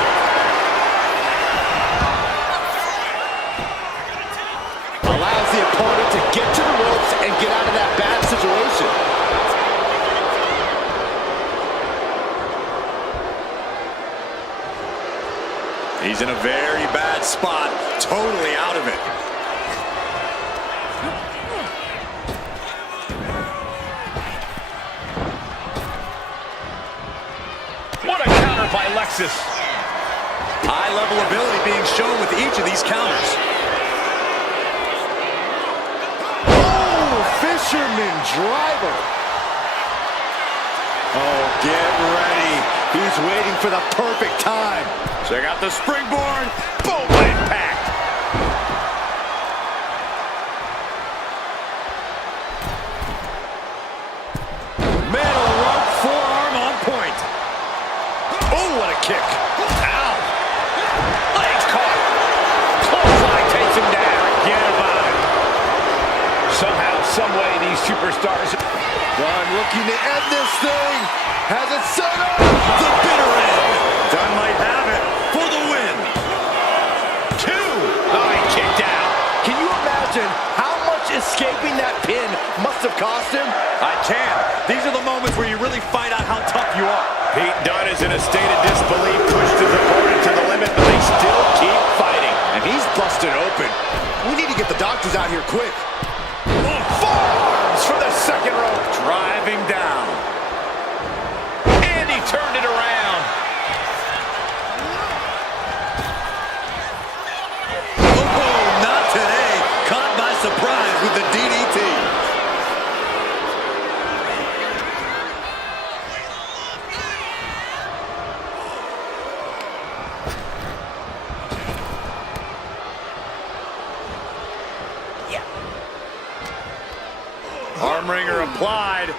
Allows allows the opponent to get to the ropes and get out of that bad situation. He's in a very bad spot, totally out of it. What a counter by Lexus. High-level ability being shown with each of these counters. Oh, fisherman driver. Oh, get ready. He's waiting for the perfect time. Check out the springboard. Boom, impact. Man on the rope, forearm on point. Oh, what a kick. Ow. Legs caught. Clothesline takes him down. Forget about it. Somehow, some way, these superstars. Dunn looking to end this thing. Has it set up. The bitter end. Dunn might have it for the win. 2. Oh, he kicked out. Can you imagine how much escaping that pin must have cost him? I can. These are the moments where you really find out how tough you are. Pete Dunne is in a state of disbelief, pushed his opponent to the limit, but they still keep fighting. And he's busted open. We need to get the doctors out here quick. Forearms for the second rope. Driving down. And he turned it around. Oh, not today. Caught by surprise with the DDT. Arm wringer applied.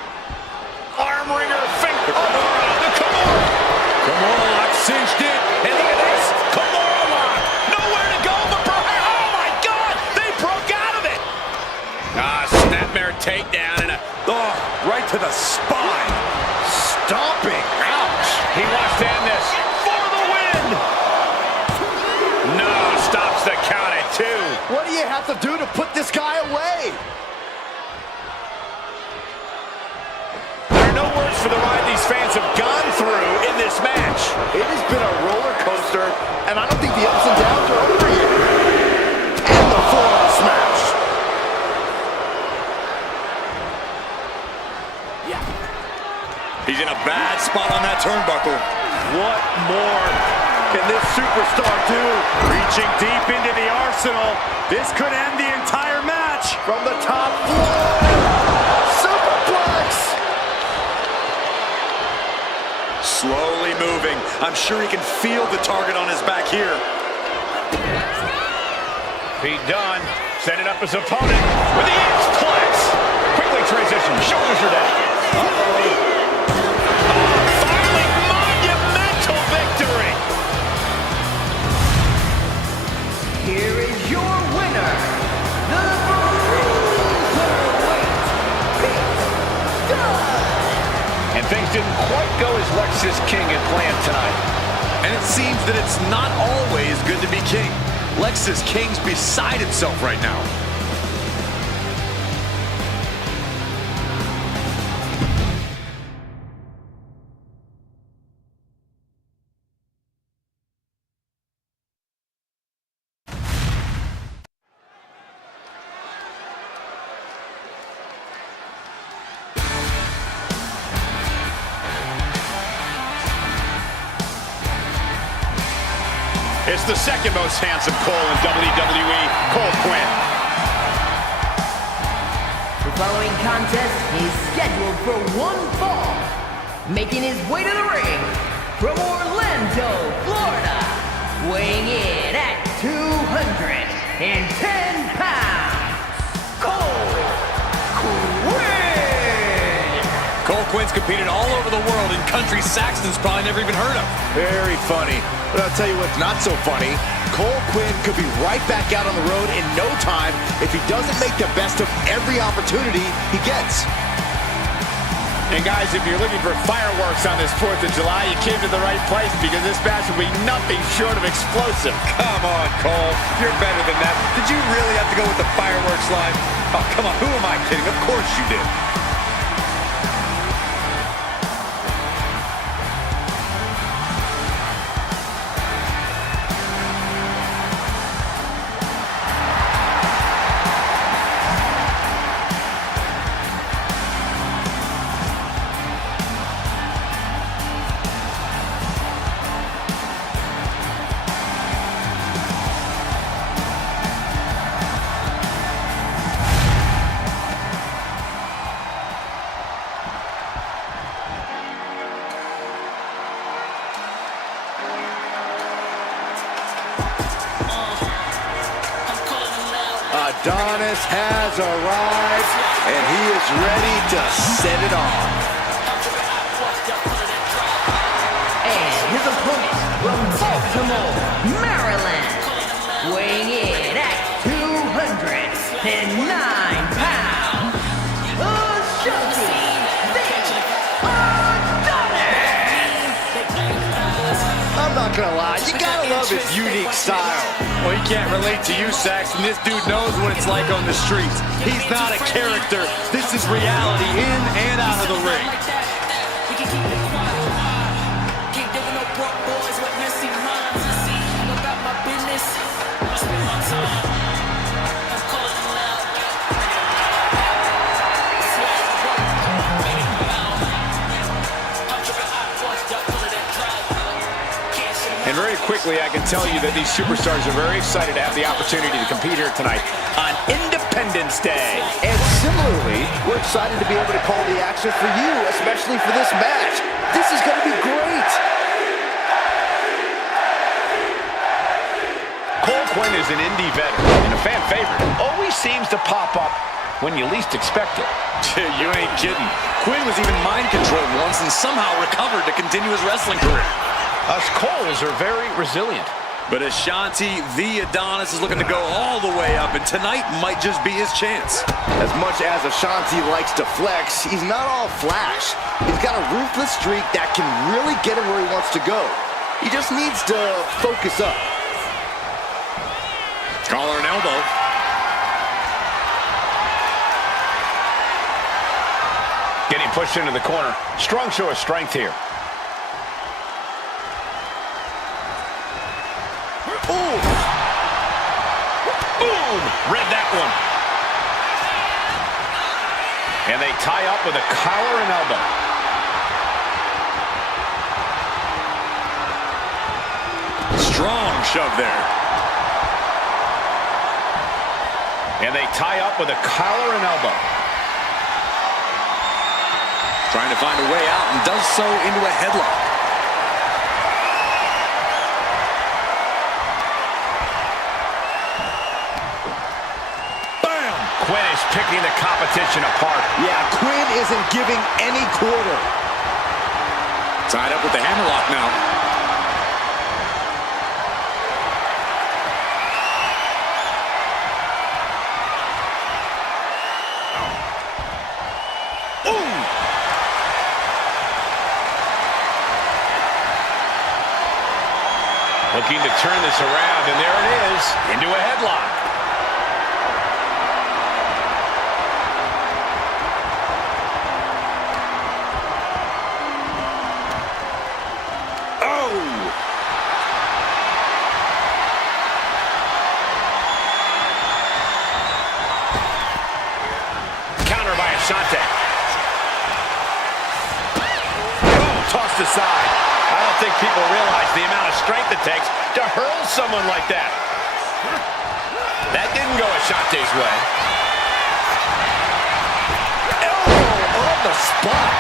Arm wringer finger. The Kimura. Kimura lock cinched in. And look at this. Kimura lock. Nowhere to go but perhaps. Oh my God. They broke out of it. Snapmare takedown and a. Oh, right to the spine. Stomping. Ouch. He wants to end this. For the win. No. Stops the count at 2. What do you have to do to put this guy away? No words for the ride these fans have gone through in this match. It has been a roller coaster, and I don't think the ups and downs are over yet. And the forearm smash. He's in a bad spot on that turnbuckle. What more can this superstar do? Reaching deep into the arsenal. This could end the entire match. From the top floor. Superplex. Slowly moving. I'm sure he can feel the target on his back here. Pete Dunne setting up his opponent with the X-Plex. Quickly transition. Shoulders are down. Finally, monumental victory. Here is your winner, the Cruiserweight, Pete Dunne. And things didn't quite go as Lexus King had planned tonight. And it seems that it's not always good to be king. Lexus King's beside himself right now. It's the second most handsome Cole in WWE, Cole Quinn. The following contest is scheduled for one fall. Making his way to the ring from Orlando, Florida, weighing in at 210 pounds, Cole Quinn. Cole Quinn's competed all over the world in countries Saxton's probably never even heard of. Very funny. But I'll tell you what's not so funny. Cole Quinn could be right back out on the road in no time if he doesn't make the best of every opportunity he gets. And guys, if you're looking for fireworks on this 4th of July, you came to the right place because this match will be nothing short of explosive. Come on, Cole. You're better than that. Did you really have to go with the fireworks line? Oh, come on. Who am I kidding? Of course you did. Adonis has arrived, and he is ready to set it off. And his opponent from Baltimore, Maryland, weighing in at 209 pounds, Ashante the Adonis. I'm not gonna lie, you gotta love his unique style. Well, he can't relate to you, Saxton. This dude knows what it's like on the streets. He's not a character. This is reality in and out of the ring. And very quickly, I can tell you that these superstars are very excited to have the opportunity to compete here tonight on Independence Day. And similarly, we're excited to be able to call the action for you, especially for this match. This is gonna be great. Cole Quinn is an indie veteran and a fan favorite. Always seems to pop up when you least expect it. You ain't kidding. Quinn was even mind controlled once and somehow recovered to continue his wrestling career. Us Coles are very resilient. But Ashante the Adonis is looking to go all the way up, and tonight might just be his chance. As much as Ashante likes to flex, he's not all flash. He's got a ruthless streak that can really get him where he wants to go. He just needs to focus up. Collar and elbow. Getting pushed into the corner. Strong show of strength here. Ooh. Boom! Read that one. And they tie up with a collar and elbow. Strong shove there. And they tie up with a collar and elbow. Trying to find a way out and does so into a headlock. Quinn is picking the competition apart. Yeah, Quinn isn't giving any quarter. Tied up with the hammerlock now. Ooh! Looking to turn this around, and there it is, into a headlock. Tossed aside. I don't think people realize the amount of strength it takes to hurl someone like that. That didn't go Ashante's way. Elbow on the spot.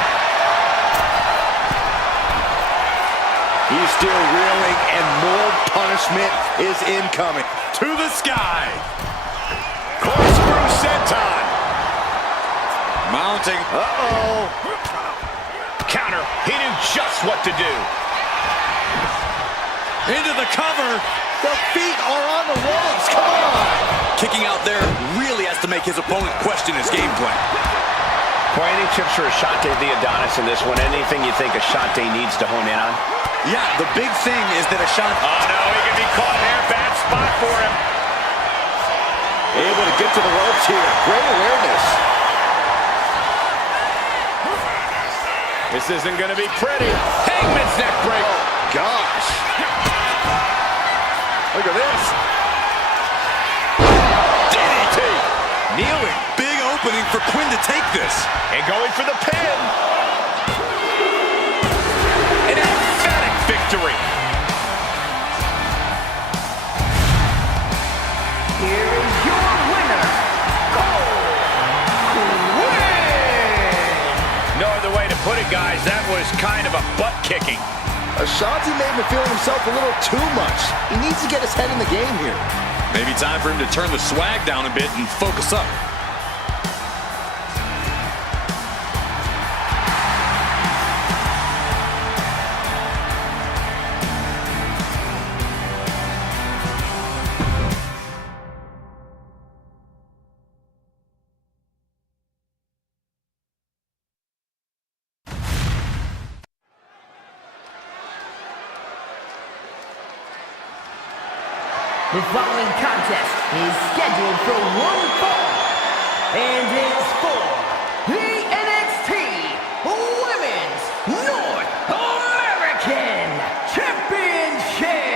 He's still reeling, and more punishment is incoming. To the sky. Corkscrew senton. Mounting. Uh-oh. Counter. He knew just what to do. Into the cover. The feet are on the ropes. Come on. Kicking out there really has to make his opponent question his game plan. Boy, any tips for Ashante the Adonis in this one? Anything you think Ashante needs to hone in on? Yeah, the big thing is that Ashante... Oh, no, he can be caught here. Bad spot for him. Able to get to the ropes here. Great awareness. This isn't going to be pretty. Hangman's neck break. Oh, gosh. Look at this. DDT. Kneeling. Big opening for Quinn to take this. And going for the pin. An emphatic victory. Here is your winner, Quinn! No other way to put it, guys. That was kind of a butt kicking. Ashante may have been feeling himself a little too much. He needs to get his head in the game here. Maybe time for him to turn the swag down a bit and focus up. The following contest is scheduled for one fall and is for the NXT Women's North American Championship.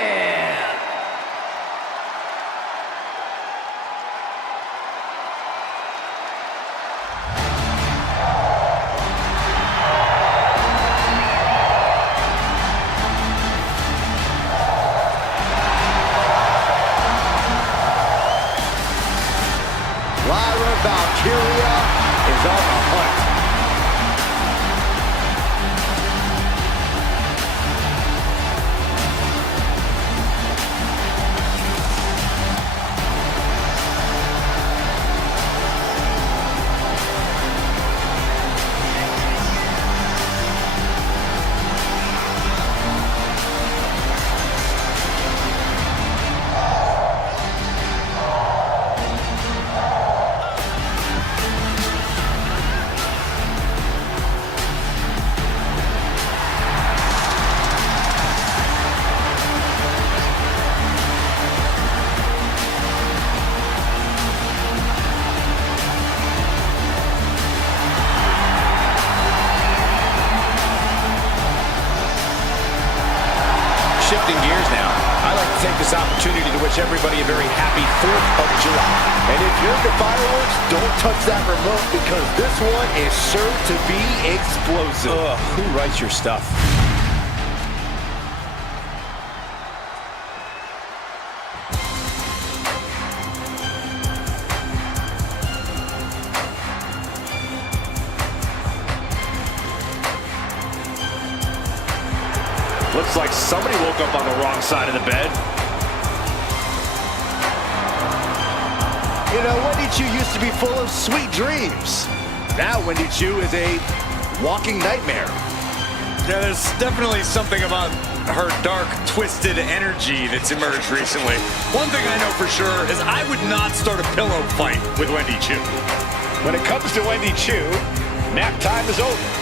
Lyra Valkyria is on the hunt. Shifting gears now, I'd like to take this opportunity to wish everybody a very happy 4th of July. And if you're into fireworks, don't touch that remote because this one is sure to be explosive. Ugh, who writes your stuff? Looks like somebody woke up on the wrong side of the bed. You know, Wendy Choo used to be full of sweet dreams. Now Wendy Choo is a walking nightmare. Yeah, there's definitely something about her dark, twisted energy that's emerged recently. One thing I know for sure is I would not start a pillow fight with Wendy Choo. When it comes to Wendy Choo, nap time is over.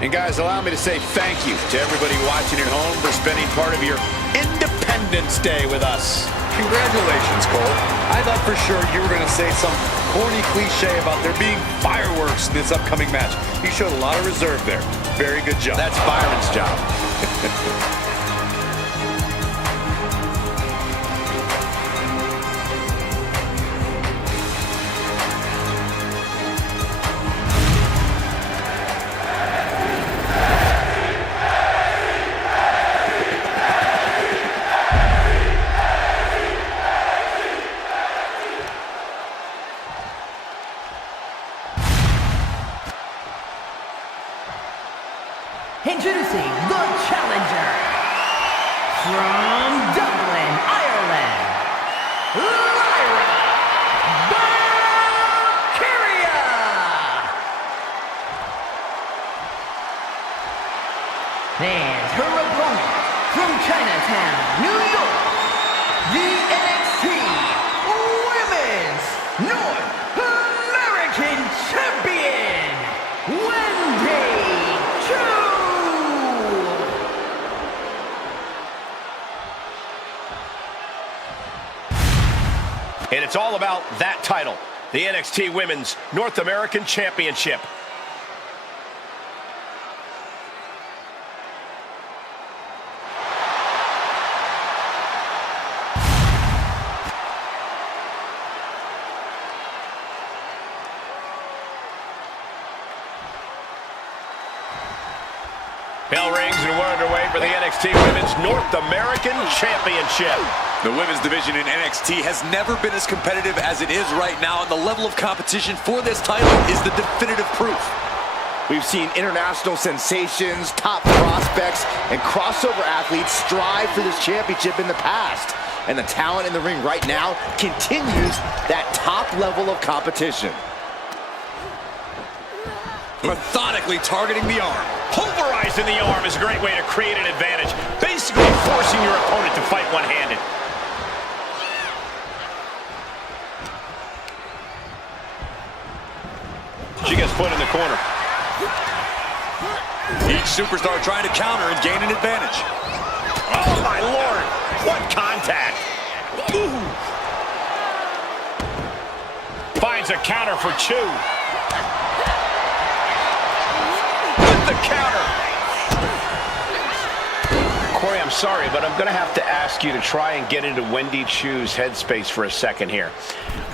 And guys, allow me to say thank you to everybody watching at home for spending part of your Independence Day with us. Congratulations, Cole. I thought for sure you were going to say some corny cliche about there being fireworks in this upcoming match. You showed a lot of reserve there. Very good job. That's Byron's job. introducing the challenger from Dublin, Ireland, Lyra Valkyria. And her opponent from Chinatown, New York, the NXT Women's North American Champion, Wendy Choo. And it's all about that title, the NXT Women's North American Championship. Bell rings and we're underway for the NXT Women's North American Championship. The women's division in NXT has never been as competitive as it is right now, and the level of competition for this title is the definitive proof. We've seen international sensations, top prospects, and crossover athletes strive for this championship in the past. And the talent in the ring right now continues that top level of competition. Methodically targeting the arm. Pulverizing the arm is a great way to create an advantage, basically forcing your opponent to fight one-handed. She gets put in the corner. Each superstar trying to counter and gain an advantage. Oh, my Lord. What contact. Ooh. Finds a counter for Choo. With the counter. Corey, I'm sorry, but I'm going to have to ask you to try and get into Wendy Choo's headspace for a second here.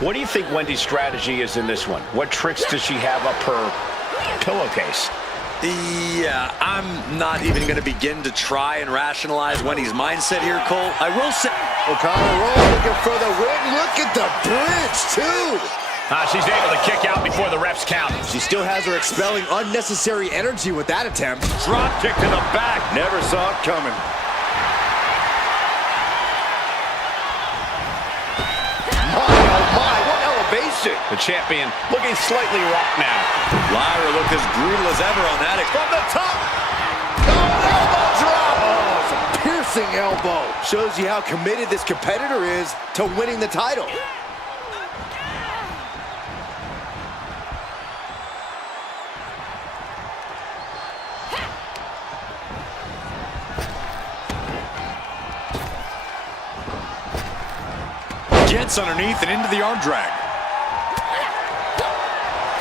What do you think Wendy's strategy is in this one? What tricks does she have up her pillowcase? Yeah, I'm not even going to begin to try and rationalize Wendy's mindset here, Cole. I will say... O'Connor Rose looking for the win. Look at the bridge, too. She's able to kick out before the refs count. She still has her expelling unnecessary energy with that attempt. Drop kick to the back. Never saw it coming. My, what elevation. The champion looking slightly rocked now. Lyra looked as brutal as ever on that. From the top. Oh, elbow drop. Oh, it's a piercing elbow. Shows you how committed this competitor is to winning the title. Gets underneath and into the arm drag.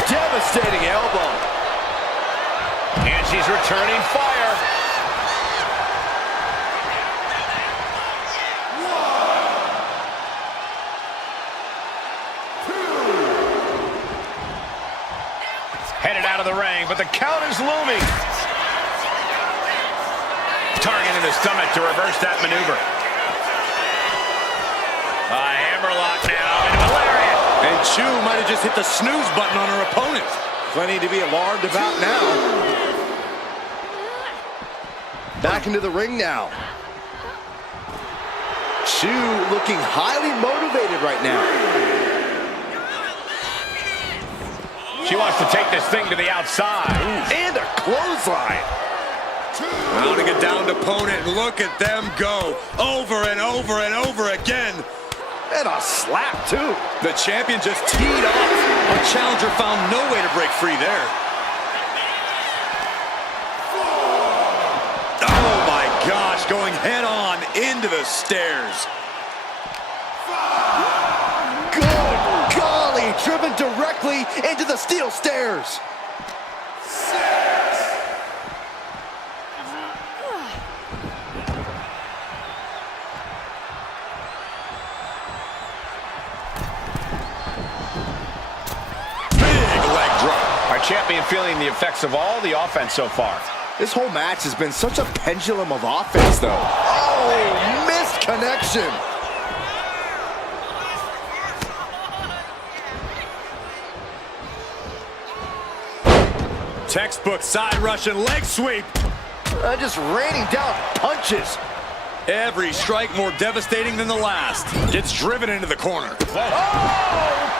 Devastating elbow. And she's returning fire. Headed out of the ring, but the count is looming. Targeting the stomach to reverse that maneuver. Hammerlock now into a lariat. And Choo might have just hit the snooze button on her opponent. Plenty to be alarmed about now. Back into the ring now. Choo looking highly motivated right now. She wants to take this thing to the outside. And a clothesline. Mounting a downed opponent. Look at them go. Over and over and over again. And a slap, too. The champion just teed off. A challenger found no way to break free there. Oh, my gosh. Going head-on into the stairs. Good golly. Driven directly into the steel stairs. Champion feeling the effects of all the offense so far. This whole match has been such a pendulum of offense, though. Oh, missed connection. Textbook side Russian leg sweep. Just raining down punches. Every strike more devastating than the last. Gets driven into the corner. Oh,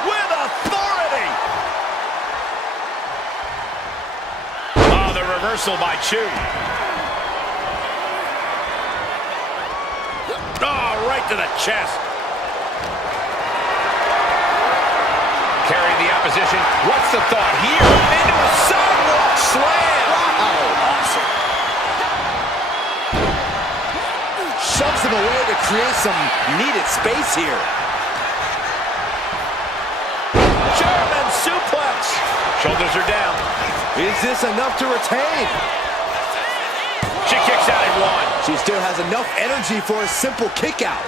with authority. Oh, the reversal by Chu. Oh, right to the chest. Carrying the opposition. What's the thought here? Into a sidewalk slam. Wow. Awesome. Shoves him away to create some needed space here. German suplex. Shoulders are down. Is this enough to retain? She kicks out in one. She still has enough energy for a simple kick out.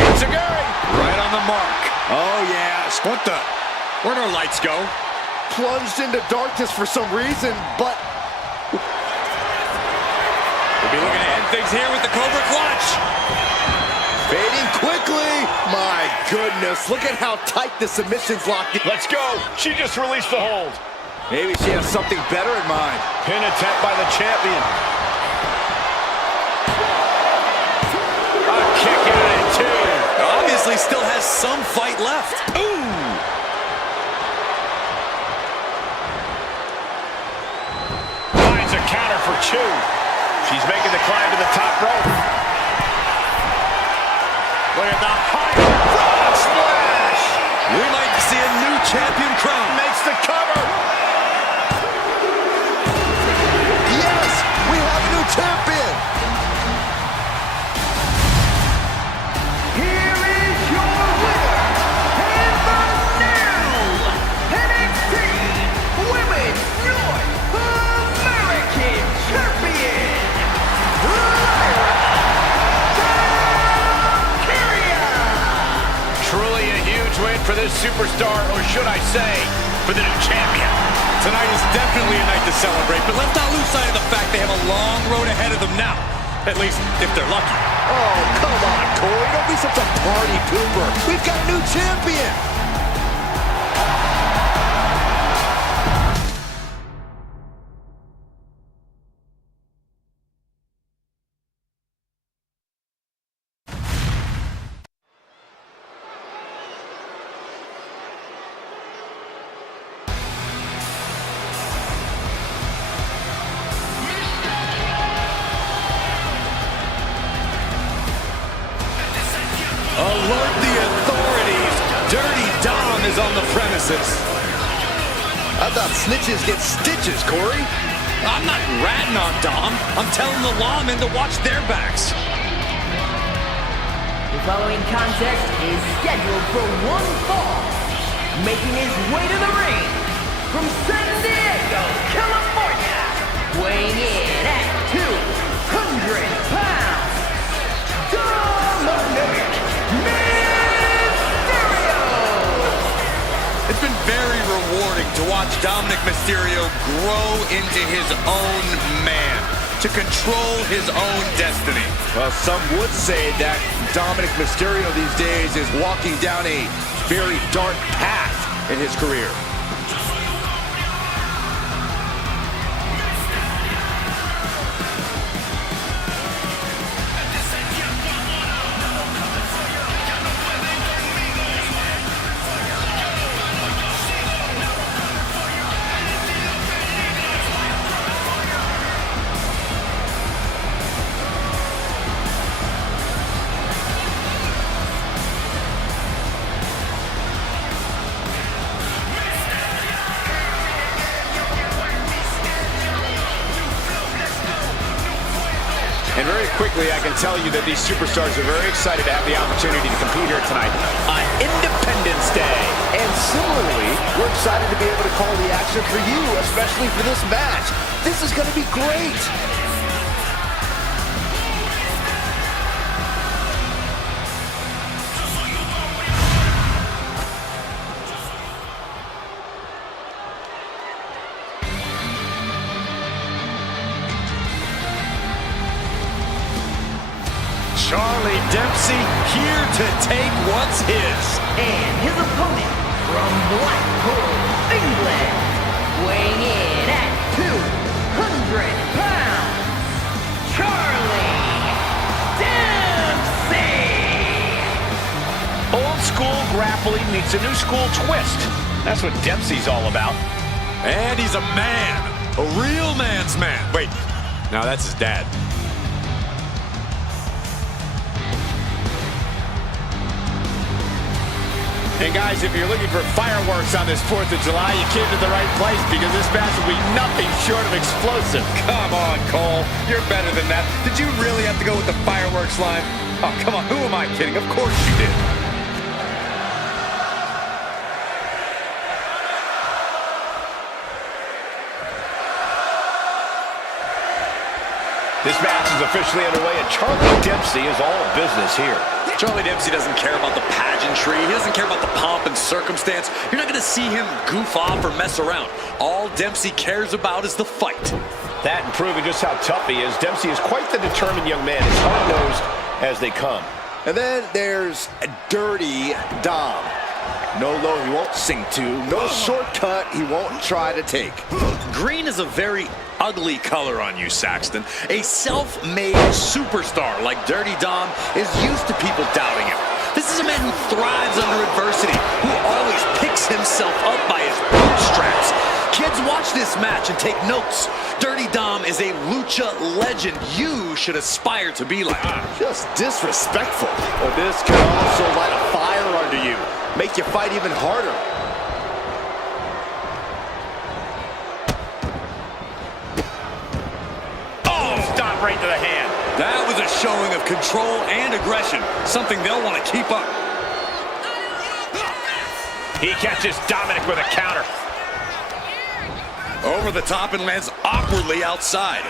Enziguri. Right on the mark. Oh, yes. What the? Where'd our lights go? Plunged into darkness for some reason, but We'll be looking to end things here with the Cobra Clutch. fading quickly. My goodness, look at how tight the submission's locked in. Let's go. She just released the hold. Maybe she has something better in mind. Pin attempt by the champion. A kick out at two. Obviously still has some fight left. Ooh! Finds a counter for Chu. She's making the climb to the top rope. Look at the high frog splash. We might see a new champion crown. Makes the cover. Yes, we have a new champion. Here is your winner, and the new NXT Women's North American Champion, Lyra Valkyria. Truly a huge win for this superstar, or should I say, for the new champion. Tonight is definitely a night to celebrate, but let's not lose sight of the fact they have a long road ahead of them now. At least, if they're lucky. Oh, come on, Corey. Don't be such a party pooper. We've got a new champion. Alert the authorities. Dirty Dom is on the premises. I thought snitches get stitches, Corey. I'm not ratting on Dom. I'm telling the lawmen to watch their backs. The following contest is scheduled for one fall. Making his way to the ring from San Diego, California, weighing in at 200 pounds, Dominic Mysterio! It's been very rewarding to watch Dominic Mysterio grow into his own man, to control his own destiny. Well, some would say that Dominic Mysterio these days is walking down a very dark path in his career. And very quickly, I can tell you that these superstars are very excited to have the opportunity to compete here tonight on Independence Day. And similarly, we're excited to be able to call the action for you, especially for this match. This is going to be great. Charlie Dempsey here to take what's his. And his opponent from Blackpool, England, weighing in at 200 pounds, grappling meets a new school twist. That's what Dempsey's all about. And he's a man. A real man's man. Wait, now that's his dad. And guys, if you're looking for fireworks on this 4th of July, you came to the right place because this match will be nothing short of explosive. Come on, Cole. You're better than that. Did you really have to go with the fireworks line? Oh, come on. Who am I kidding? Of course you did. This match is officially underway, and Charlie Dempsey is all business here. Charlie Dempsey doesn't care about the pageantry. He doesn't care about the pomp and circumstance. You're not going to see him goof off or mess around. All Dempsey cares about is the fight. That and proving just how tough he is. Dempsey is quite the determined young man, as hard-nosed as they come. And then there's Dirty Dom. No low he won't sink to. No shortcut he won't try to take. Green is a very ugly color on you, Saxton. A self-made superstar like Dirty Dom is used to people doubting him. This is a man who thrives under adversity, who always picks himself up by his bootstraps. Kids, watch this match and take notes. Dirty Dom is a lucha legend you should aspire to be like. Just disrespectful. Well, this can also light a fire under you. Make you fight even harder. Oh, stop right to the hand. That was a showing of control and aggression, something they'll want to keep up. He catches Dominic with a counter. Over the top and lands awkwardly outside.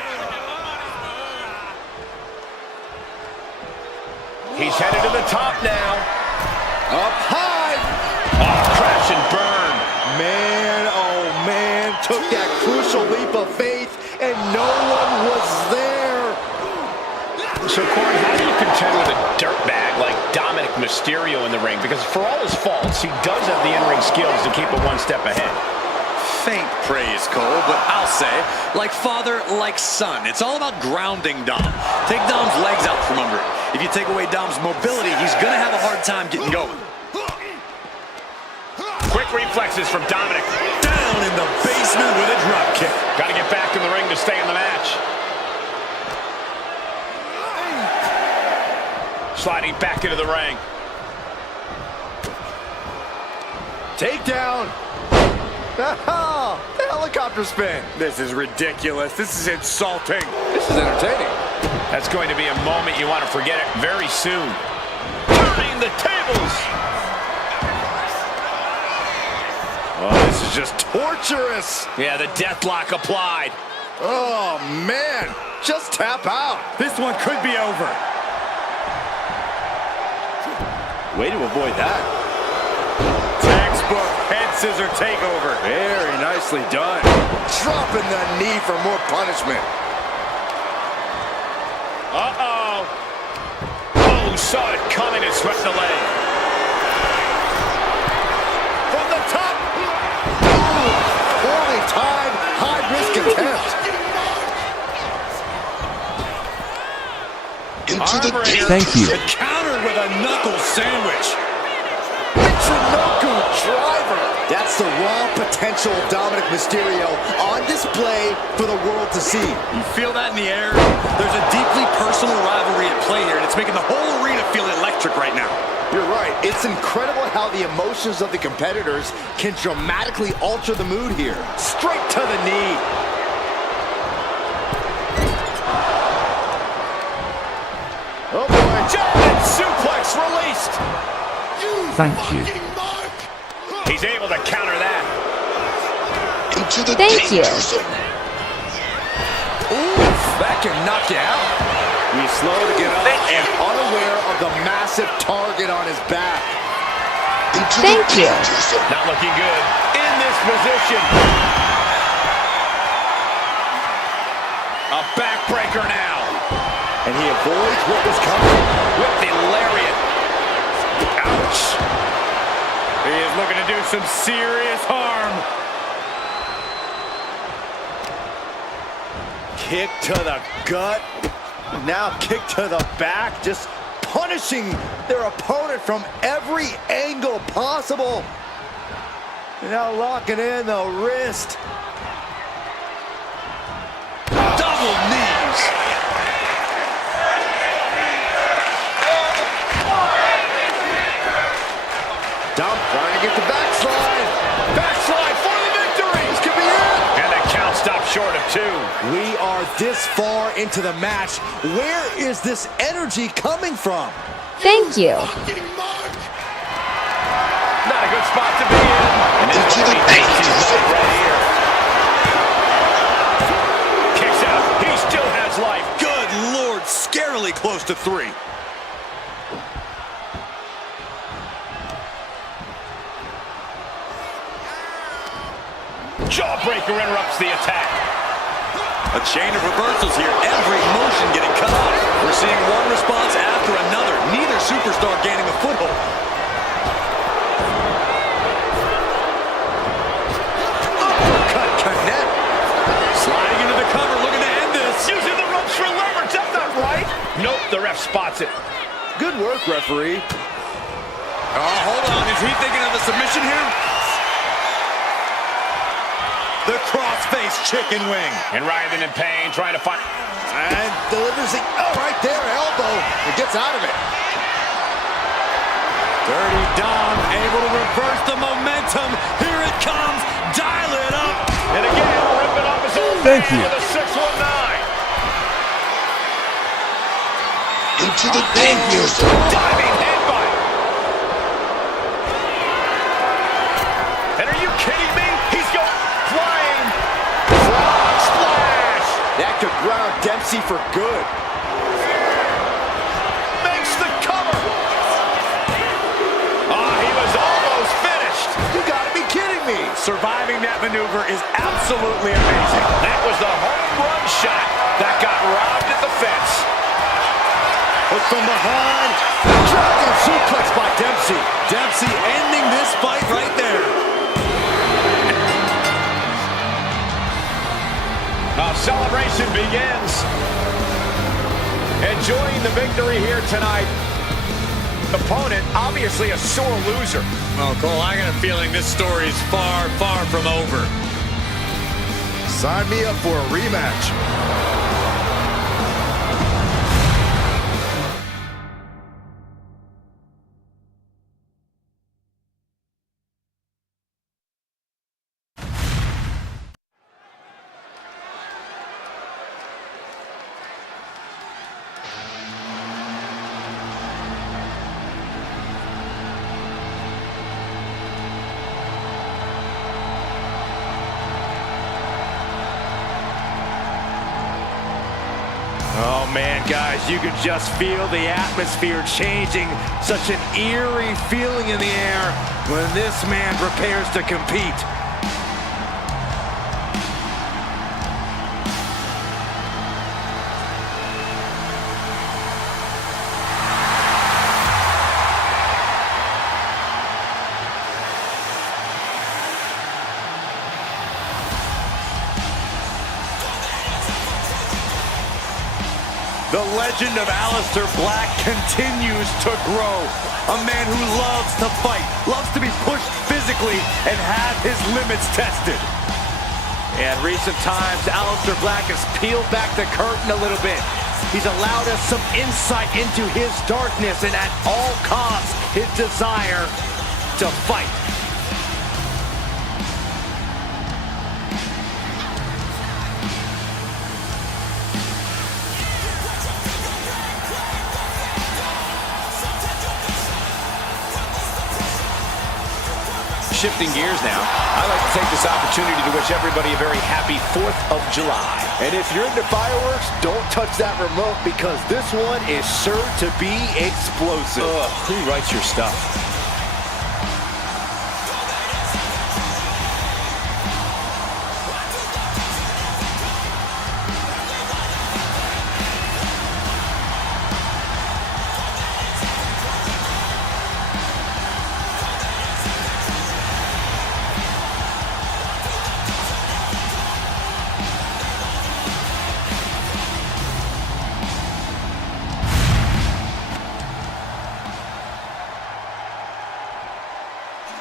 He's headed to the top now. Up high. Oh, crash and burn. Man, oh man, took that crucial leap of faith and no one was there. So, Corey, how do you contend with a dirtbag like Dominic Mysterio in the ring? Because for all his faults, he does have the in-ring skills to keep it one step ahead. Faint praise, Cole, but I'll say, like father, like son. It's all about grounding Dom. Take Dom's legs out from under him. If you take away Dom's mobility, he's going to have a hard time getting going. Quick reflexes from Dominic. Down in the basement with a drop kick. Got to get back in the ring to stay in the match. Sliding back into the ring. Takedown. The helicopter spin. This is ridiculous. This is insulting. This is entertaining. That's going to be a moment you want to forget it very soon. Turning the tables. Oh, this is just torturous. Yeah, the deathlock applied. Oh, man. Just tap out. This one could be over. Way to avoid that. Textbook head scissor takeover. Very nicely done. Dropping the knee for more punishment. Uh-oh. Oh, saw it coming and swept the leg. From the top. Poorly timed, high-risk attempt. Into the pin. Thank you. Countered with a knuckle sandwich. Michinoku driver. That's the raw potential of Dominic Mysterio on display for the world to see. You feel that in the air? There's a deeply personal rivalry at play here, and it's making the whole arena feel electric right now. You're right. It's incredible how the emotions of the competitors can dramatically alter the mood here. Straight to the knee. Oh boy. German suplex released. Thank you. He's able to counter that. Into the Thank you. danger zone. Ooh, that can knock you out. He's slow to get up and unaware of the massive target on his back. Into Thank the you. danger zone. Not looking good. In this position. A backbreaker now. And he avoids what was coming. With the lariat. Ouch. He is looking to do some serious harm. Kick to the gut. Now kick to the back. Just punishing their opponent from every angle still possible. Now locking in the wrist. Double knees. Dump trying to get the backslide. Backslide for the victory. This could be it. And the count stopped short of 2. We are this far into the match. Where is this energy coming from? Thank you. Not a good spot to be in. And this Into the one, he thinks he's not right here. Kicks out. He still has life. Good Lord, scarily close to 3. Jawbreaker interrupts the attack. A chain of reversals here. Every motion getting cut off. We're seeing one response after another. Neither superstar gaining a foothold. Uppercut connect. Sliding into the cover, looking to end this. Using the ropes for leverage. That's not right. Nope, the ref spots it. Good work, referee. Oh, hold on. Is he thinking of the submission here? The crossface chicken wing. And writhing in pain, trying to find... And delivers the, right there, elbow. It gets out of it. Dirty Dom able to reverse the momentum. Here it comes. Dial it up. And again, ripping off his own Thank man you. with a 619. Into the danger zone. Diving headbutt. And are you kidding me? He's going flying. Frog splash. That could ground Dempsey for good. Makes the cover. He was almost finished. You gotta be kidding me. Surviving that maneuver is absolutely amazing. That was the home run shot that got robbed at the fence. Look from behind. Dragon suplex by Dempsey. Dempsey ending this fight right there. Now celebration begins. Enjoying the victory here tonight. Opponent, obviously a sore loser. Well, Cole, I got a feeling this story is far, far from over. Sign me up for a rematch. Oh man, guys, you can just feel the atmosphere changing. Such an eerie feeling in the air when this man prepares to compete. The legend of Aleister Black continues to grow. A man who loves to fight, loves to be pushed physically, and have his limits tested. In recent times, Aleister Black has peeled back the curtain a little bit. He's allowed us some insight into his darkness and at all costs, his desire to fight. Shifting gears now, I'd like to take this opportunity to wish everybody a very happy 4th of July. And if you're into fireworks, don't touch that remote because this one is sure to be explosive. Who writes your stuff?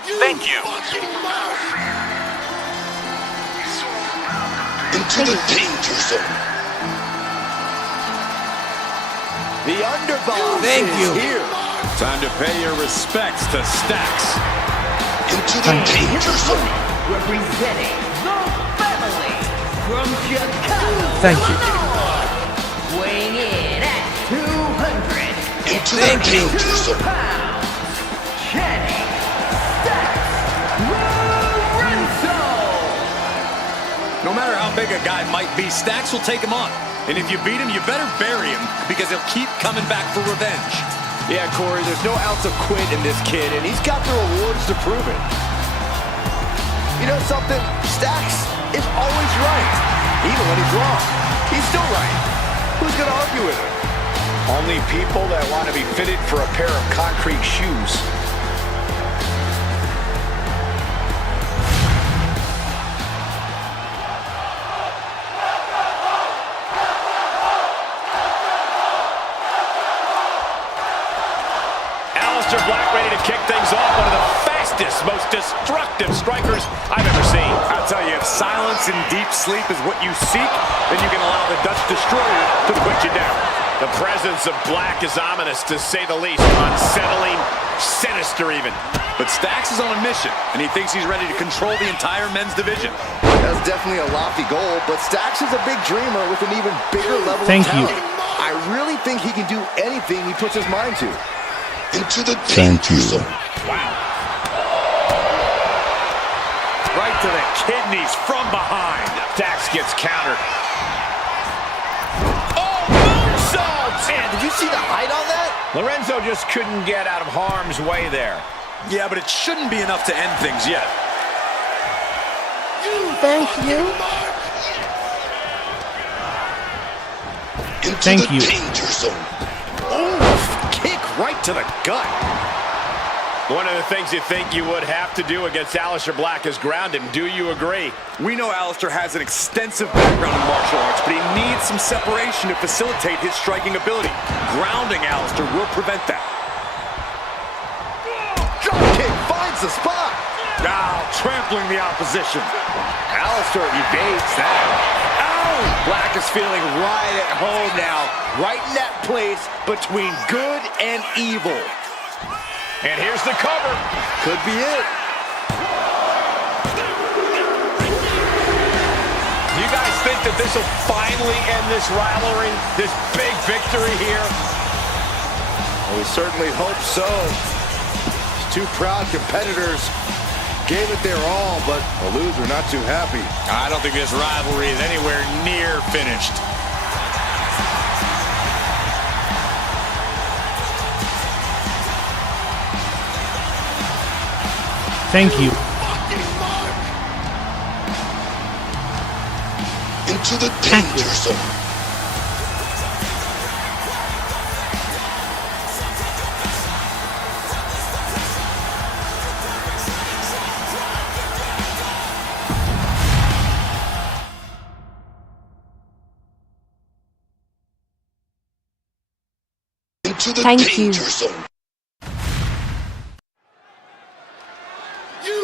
Thank you. Into the danger zone. The underboss Thank is you. here. Time to pay your respects to Stacks. Into the danger zone. Representing the family from Chicago, Thank you. Illinois, weighing in at 200 Into the danger zone. pounds, Channing Stacks Lorenzo. No matter how big a guy might be, Stacks will take him on. And if you beat him, you better bury him because he'll keep coming back for revenge. Yeah, Corey, there's no ounce of quit in this kid, and he's got the rewards to prove it. You know something? Stacks is always right. Even when he's wrong, he's still right. Who's going to argue with him? Only people that want to be fitted for a pair of concrete shoes. Aleister Black ready to kick things off. One of the fastest, most destructive strikers I've ever seen. I'll tell you, if silence and deep sleep is what you seek, then you can allow the Dutch Destroyer to put you down. The presence of Black is ominous, to say the least. Unsettling, sinister even. But Stacks is on a mission, and he thinks he's ready to control the entire men's division. That's definitely a lofty goal, but Stacks is a big dreamer with an even bigger level Thank of you. talent. I really think he can do anything he puts his mind to. Into the Thank danger you. zone. Right to the kidneys from behind. Dax gets countered. Oh, moonsault! Man, did you see the height on that? Lorenzo just couldn't get out of harm's way there. Yeah, but it shouldn't be enough to end things yet. Thank you. Into Thank the you. danger zone. Kick right to the gut. One of the things you think you would have to do against Aleister Black is ground him. Do you agree? We know Aleister has an extensive background in martial arts, but he needs some separation to facilitate his striking ability. Grounding Aleister will prevent that. Drop kick finds the spot. Now, trampling the opposition. Aleister evades that. Ow! Black is feeling right at home now. Right in that place between good and evil. And here's the cover. Could be it. Do you guys think that this will finally end this rivalry? This big victory here? Well, we certainly hope so. These two proud competitors gave it their all, but the loser not too happy. I don't think this rivalry is anywhere near finished. Thank you. Into the danger zone. Into the Thank you. danger zone.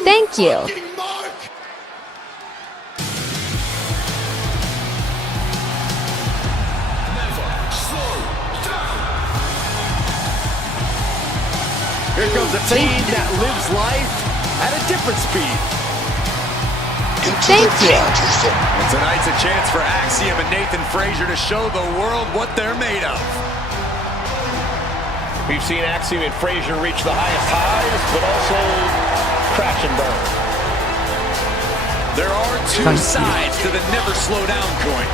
Thank you. Fucking mark. Here comes a team that lives life at a different speed. Into Thank the you. danger zone. And tonight's a chance for Axiom and Nathan Frazier to show the world what they're made of. We've seen Axiom and Frazier reach the highest highs, but also crash and burn. There are two Thank you. sides to the never slow down coin.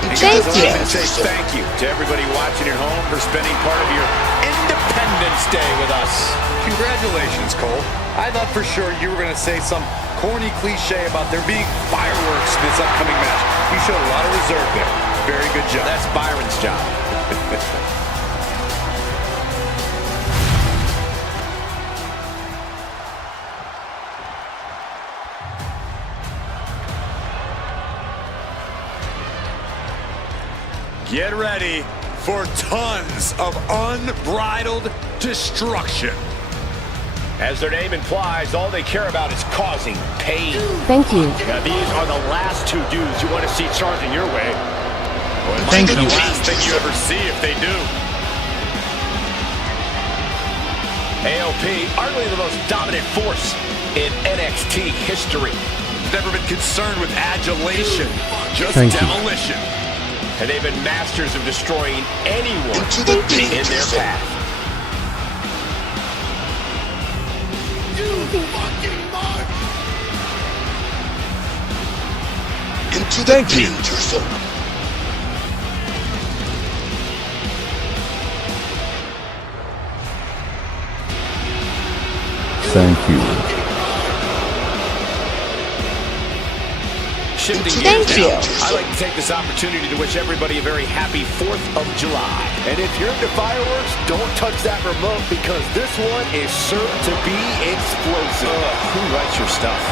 Thank I'd you. like to say thank you to everybody watching at home for spending part of your Independence Day with us. Congratulations, Cole. I thought for sure you were going to say some corny cliche about there being fireworks in this upcoming match. You showed a lot of reserve there. Very good job. That's Byron's job. Get ready for tons of unbridled destruction. As their name implies, all they care about is causing pain. Thank you. Now, these are the last two dudes you want to see charging your way. Well, Thank the you. last thing you ever see if they do. AOP, arguably the most dominant force in NXT history. Never been concerned with adulation, just Thank you. demolition. And they've been masters of destroying anyone Into the in danger their zone. path. You fucking mark. Into the Thank you. danger zone. Thank you. Shifting Thank gears you. now, I'd like to take this opportunity to wish everybody a very happy 4th of July. And if you're into fireworks, don't touch that remote because this one is sure to be explosive. Who writes your stuff?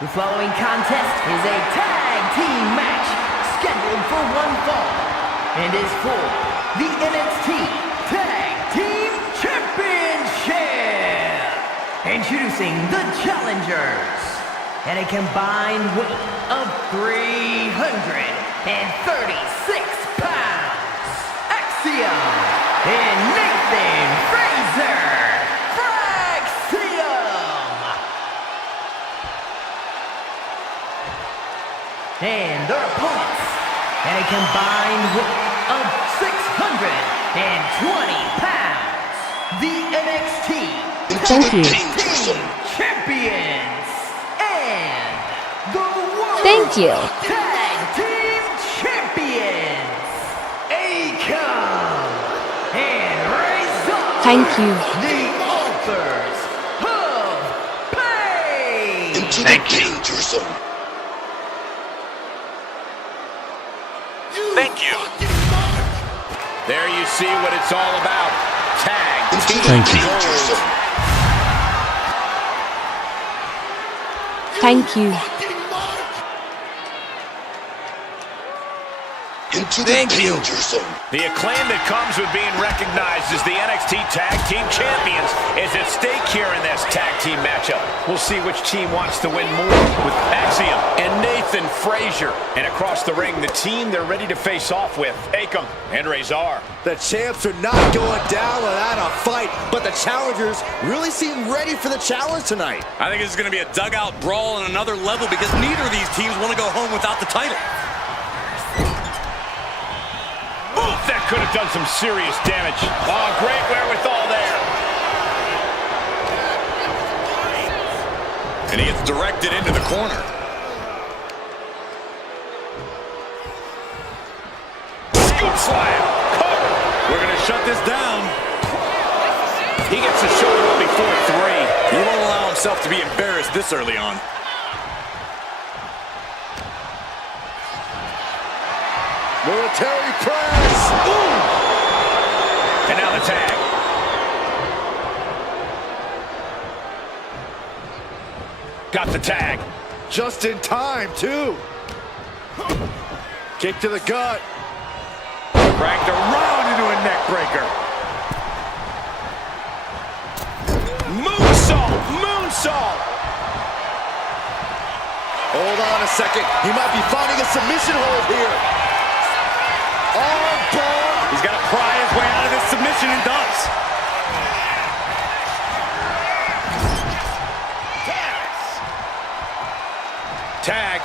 The following contest is a tag team match scheduled for one fall and is for the NXT Tag Team Championship. Introducing the challengers at a combined weight of 336 pounds. Axiom and Nathan Frazer. And their opponents at a combined weight of 620 pounds. The NXT Thank you. Danger zone. Champions and the World Thank you. Tag Team Champions, Akam and Razor. Thank you. The authors of pain. Into the danger zone. Thank you. There you see what it's all about. Tag Into team the Thank you. danger zone. Thank you. Into the danger zone. The acclaim that comes with being recognized as the NXT Tag Team Champions is at stake here in this tag team matchup. We'll see which team wants to win more with Axiom and Nathan Frazer. And across the ring, the team they're ready to face off with, Akam and Razor. The champs are not going down without a fight, but the challengers really seem ready for the challenge tonight. I think this is going to be a dugout brawl on another level because neither of these teams want to go home without the title. Oof, that could have done some serious damage. Oh, great wherewithal there. And he gets directed into the corner. Scoop slam. Cover. We're going to shut this down. He gets the shoulder up before 3. He won't allow himself to be embarrassed this early on. Military press. Ooh. And now the tag. Got the tag. Just in time, too. Kick to the gut. Dragged around into a neck breaker. Moonsault! Moonsault! Hold on a second. He might be finding a submission hold here. Arm bar. He's got to pry his way out of this submission and does. Tag.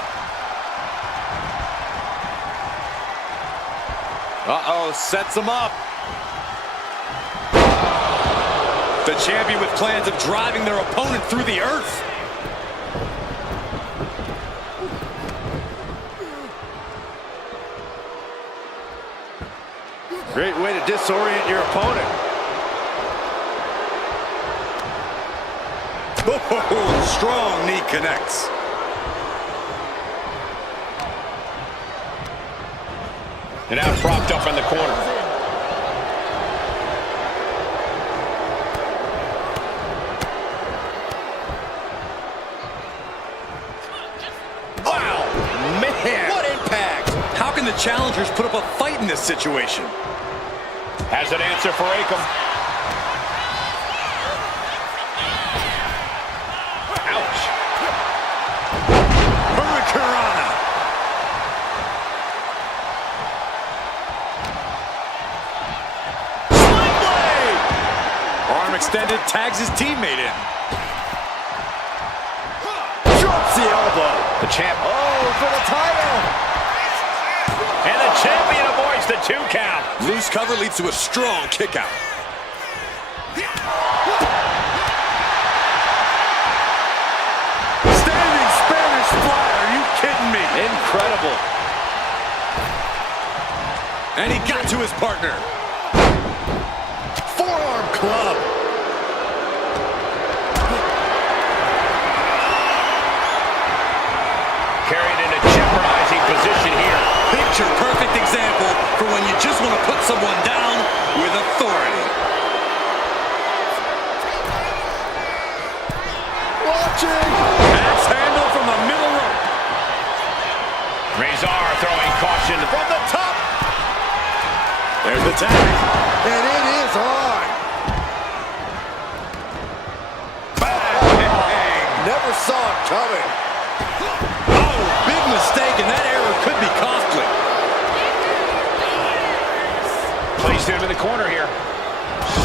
Uh-oh, sets him up. The champion with plans of driving their opponent through the earth. Great way to disorient your opponent. Oh, strong knee connects. And now propped up in the corner. Wow, man. What impact. How can the challengers put up a fight in this situation? Has an answer for Akam. Ouch. Hurricanrana. Sling blade. Arm extended, tags his teammate in. Drops the elbow. The champ. Oh, for the title. And the champion avoids the 2 count. Loose cover leads to a strong kick out. Standing Spanish fly, are you kidding me? Incredible. And he got to his partner. Forearm club. Carried in a jeopardizing position here. Picture perfect example for when you just want to put someone down with authority. Watching. Axe handle from the middle rope. Rezar throwing caution From the top. There's the tag. And it is on. Bang! Never saw it coming. Oh, big mistake, and that error could be costly. Placed him in the corner here.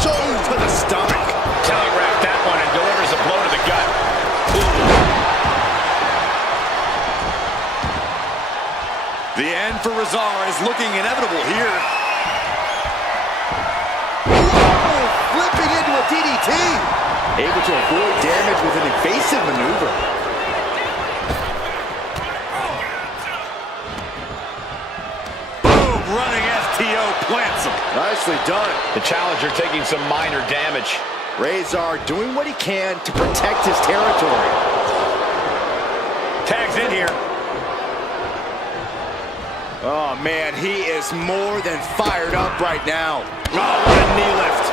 Shoulder to the stomach. Telegraphed that one and delivers a blow to the gut. The end for Rezar is looking inevitable here. Whoa, flipping into a DDT. Able to avoid damage with an evasive maneuver. Boom, running STO plants him. Nicely done. The challenger taking some minor damage. Rezar doing what he can to protect his territory. Tags in here. Oh, man, he is more than fired up right now. Oh, what a knee lift.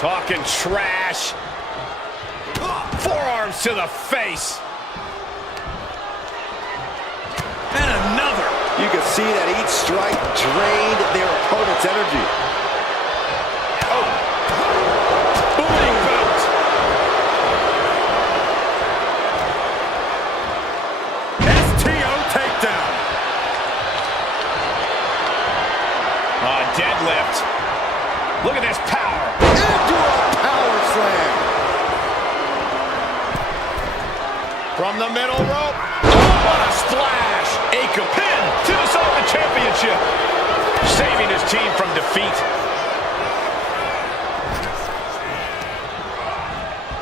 Talking trash. Forearms to the face. And another. You can see that each strike drained their opponent's energy. Booming boot. STO takedown. Deadlift. Look at this power. Into a power slam. From the middle rope. Oh, what a splash. Akam pin to decide the championship. Saving his team from defeat.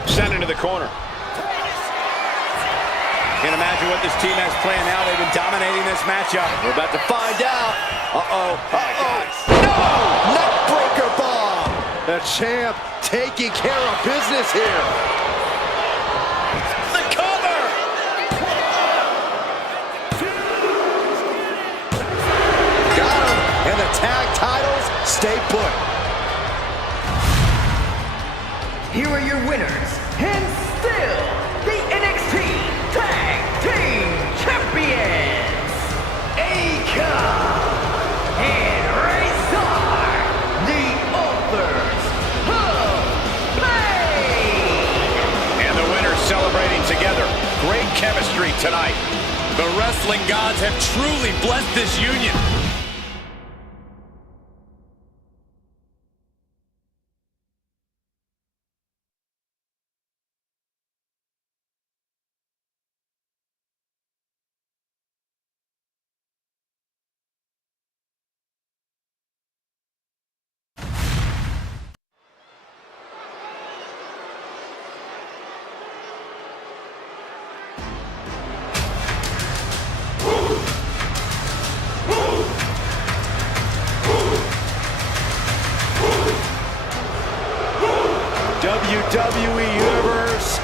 Sent into the corner. Can't imagine what this team has planned now. They've been dominating this matchup. We're about to find out. Uh-oh. No! Neckbreaker bomb. The champ taking care of business here. The cover. Got him. And the tag titles stay put. Here are your winners, and still the NXT Tag Team Champions, Akam and Rezar, the authors of Pain. And the winners celebrating together. Great chemistry tonight. The wrestling gods have truly blessed this union. WWE Universe,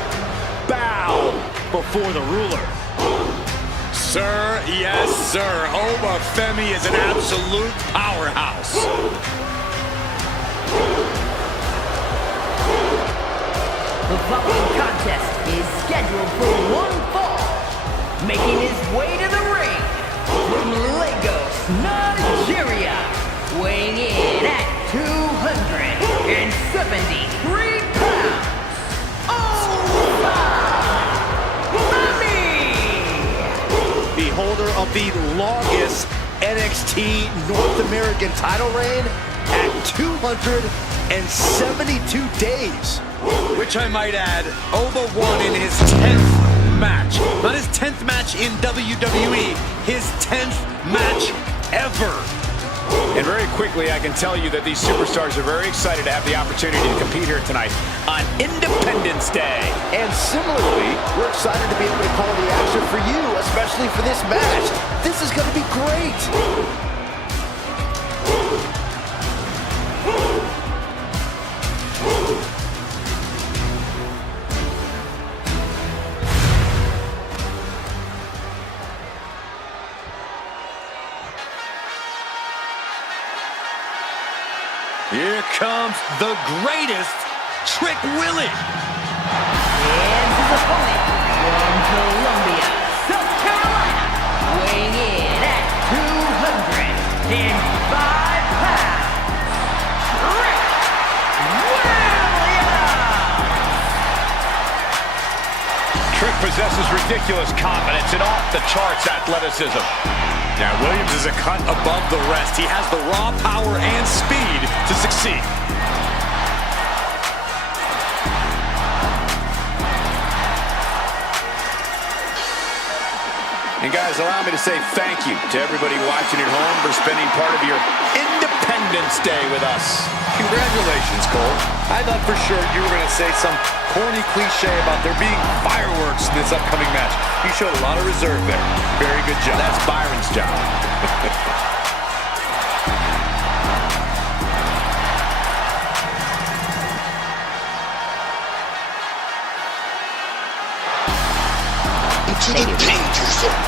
bow before the ruler. Sir, yes, sir. Oba Femi is an absolute powerhouse. The following contest is scheduled for one fall. Making his way to the ring from Lagos, Nigeria, weighing in at 273 pounds, Oba Femi! Beholder of the longest NXT North American title reign at 272 days. Which I might add, Oba won in his 10th match. Not his 10th match in WWE, his 10th match ever. And very quickly, I can tell you that these superstars are very excited to have the opportunity to compete here tonight on Independence Day. And similarly, we're excited to be able to call the action for you, especially for this match. This is going to be great. Here comes the greatest, Trick Willie. And his opponent from Columbia, South Carolina, weighing in at 205 pounds, Trick Williams! Trick possesses ridiculous confidence and off-the-charts athleticism. Now, Williams is a cut above the rest. He has the raw power and speed to succeed. And guys, allow me to say thank you to everybody watching at home for spending part of your Independence Day with us. Congratulations, Cole. I thought for sure you were going to say some corny cliche about there being fireworks in this upcoming match. You showed a lot of reserve there. Very good job. That's Byron's job. Into the danger zone.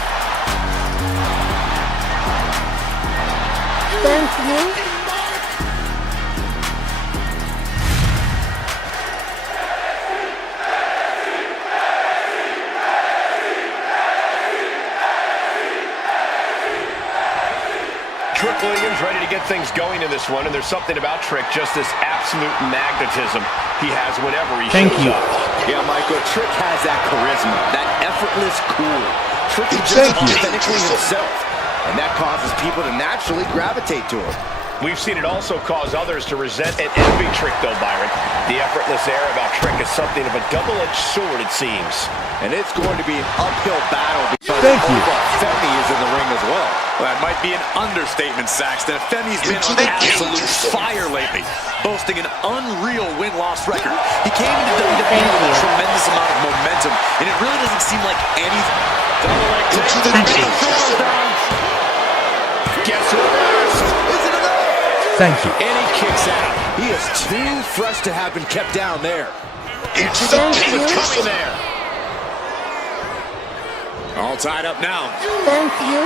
Thank you. Trick Williams ready to get things going in this one, and there's something about Trick, just this absolute magnetism he has whenever he shows up. Yeah, Michael, Trick has that charisma, that effortless cool. Trick is Thank just you. authentically himself, and that causes people to naturally gravitate to him. We've seen it also cause others to resent and envy Trick, though, Byron. The effortless air about Trick is something of a double-edged sword, it seems. And it's going to be an uphill battle because Oba Femi is in the ring as well. Well, that might be an understatement, Saxton. Femi's been on Into the absolute danger zone. fire lately, boasting an unreal win-loss record. He came into WWE with a tremendous amount of momentum, and it really doesn't seem like anything. Into the danger zone. Guess who first? Is it enough? Thank you. And he kicks out. He is too fresh to have been kept down there. Into the Thank danger you. Coming zone. there. All tied up now. Thank you.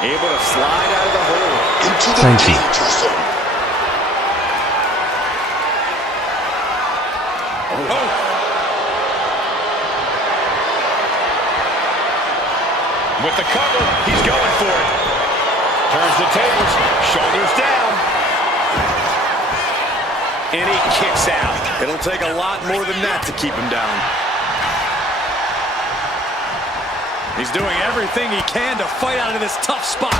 Able to slide out of the hole. Into the Thank you. danger zone. With the cover, he's going for it. Turns the tables, shoulders down. And he kicks out. It'll take a lot more than that to keep him down. He's doing everything he can to fight out of this tough spot.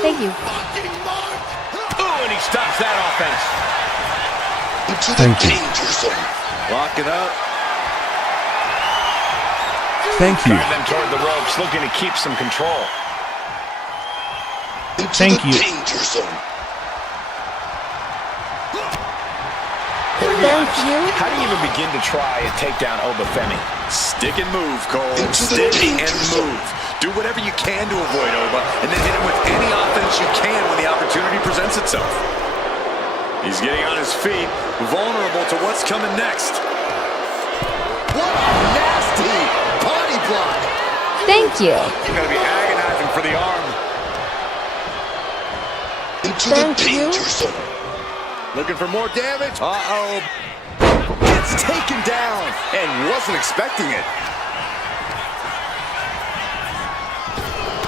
Thank you. Ooh, and he stops that offense. Into the Thank you. danger zone. Locking up. Thank you. Drive them toward the ropes, looking to keep some control. Into Thank the you. danger zone. Thank you. How do you even begin to try and take down Oba Femi? Stick and move, Cole. Into the Stick and danger zone. move. Do whatever you can to avoid Oba, and then hit him with any offense you can when the opportunity presents itself. He's getting on his feet, vulnerable to what's coming next. What a nasty body block. Thank you. It's going to be agonizing for the arm. Into Thank the you. danger zone. Looking for more damage. Uh-oh. Gets taken down and wasn't expecting it.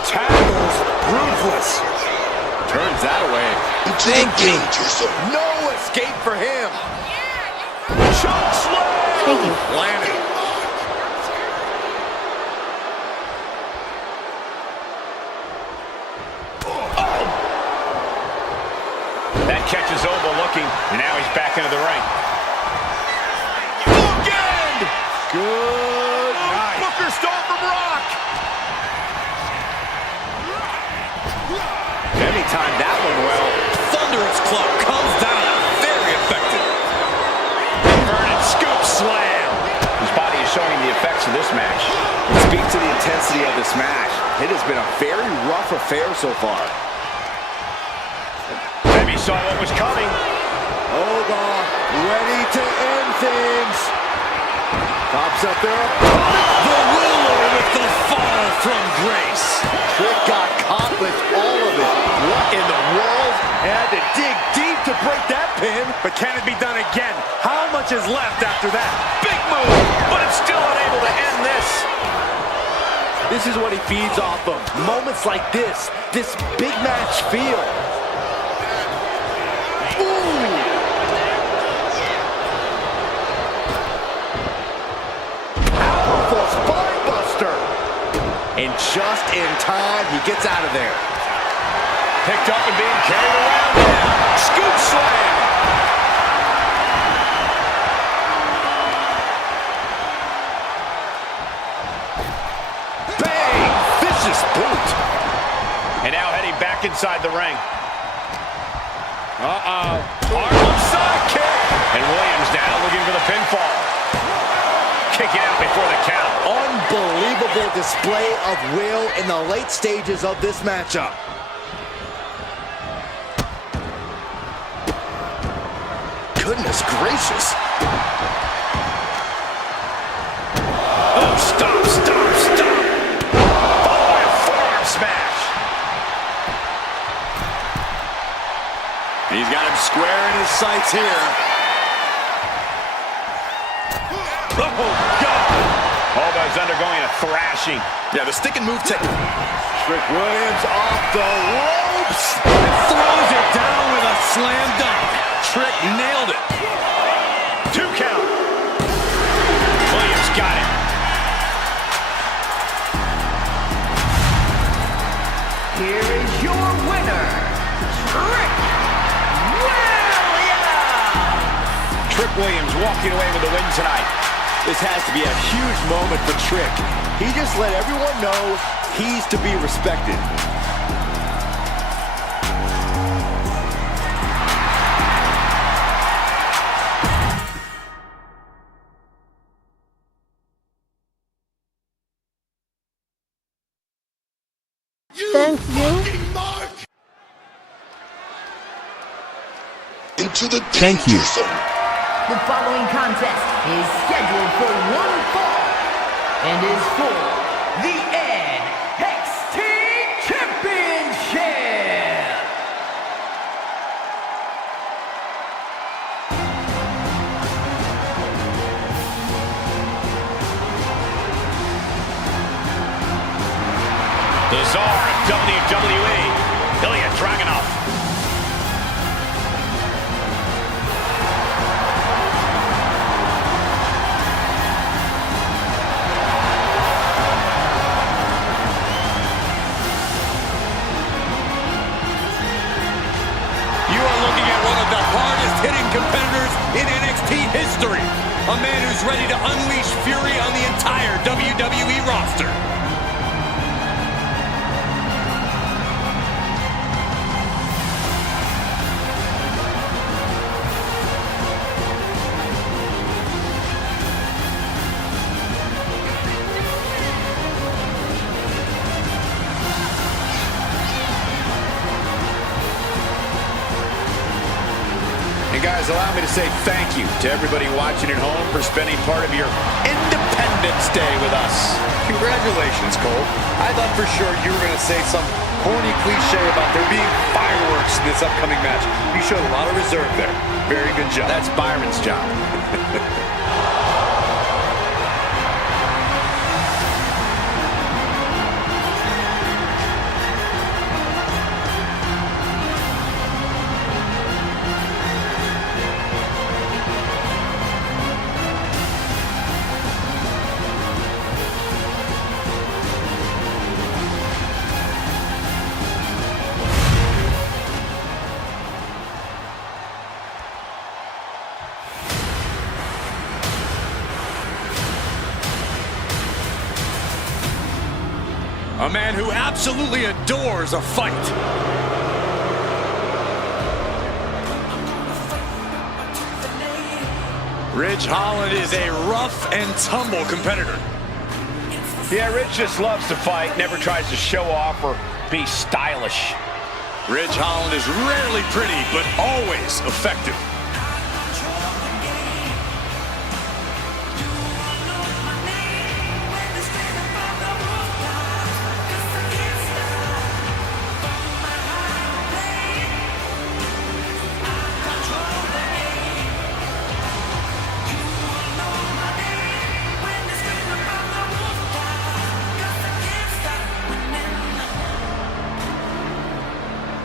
Tackles, ruthless. Turns that away. Into the danger zone. No escape for him. Choke slam. Thank you. Landed. That catch is overlooking, and now he's back into the ring. Bookend. Good night. Booker stole from Rock. Heavy timed that one well. Thunderous club comes down. Very effective. Inverted scoop slam. His body is showing the effects of this match. Speak to the intensity of this match. It has been a very rough affair so far. Maybe saw what was coming. Oga ready to end things. Pops up there. The ruler with the fall from grace. Trick got caught with all of it. What in the world? Had to dig deep to break that pin. But can it be done again? How much is left after that? Big move, but it's still unable to end this. This is what he feeds off of. Moments like this big match feel. Powerful spine buster. And just in time, he gets out of there. Picked up and being carried around now. Scoop slam. Bang! Vicious boot. And now heading back inside the ring. Harlem sidekick. And Williams now looking for the pinfall. Kicking out before the count. Unbelievable display of will in the late stages of this matchup. Goodness gracious. Oh, stop. Followed by a forearm smash. He's got him square in his sights here. Oh, God. Alba's undergoing a thrashing. Yeah, the stick and move technique. Trick Williams off the ropes. Throws it down with a slam dunk. Trick nailed it. 2 count. Williams got it. Here is your winner, Trick Williams! Trick Williams walking away with the win tonight. This has to be a huge moment for Trick. He just let everyone know he's to be respected. Thank you. Into the Thank you. danger zone. The following contest is scheduled for one fall and is for the NXT Championship. The Czar of WWE, Ilya Dragunov. You are looking at one of the hardest hitting competitors in NXT history. A man who's ready to unleash fury on the entire WWE roster. guys, allow me to say thank you to everybody watching at home for spending part of your Independence Day with us. Congratulations, Cole. I thought for sure you were going to say some corny cliche about there being fireworks in this upcoming match. You showed a lot of reserve there. Very good job. That's Byron's job. A man who absolutely adores a fight. Ridge Holland is a rough and tumble competitor. Yeah, Ridge just loves to fight, never tries to show off or be stylish. Ridge Holland is rarely pretty, but always effective.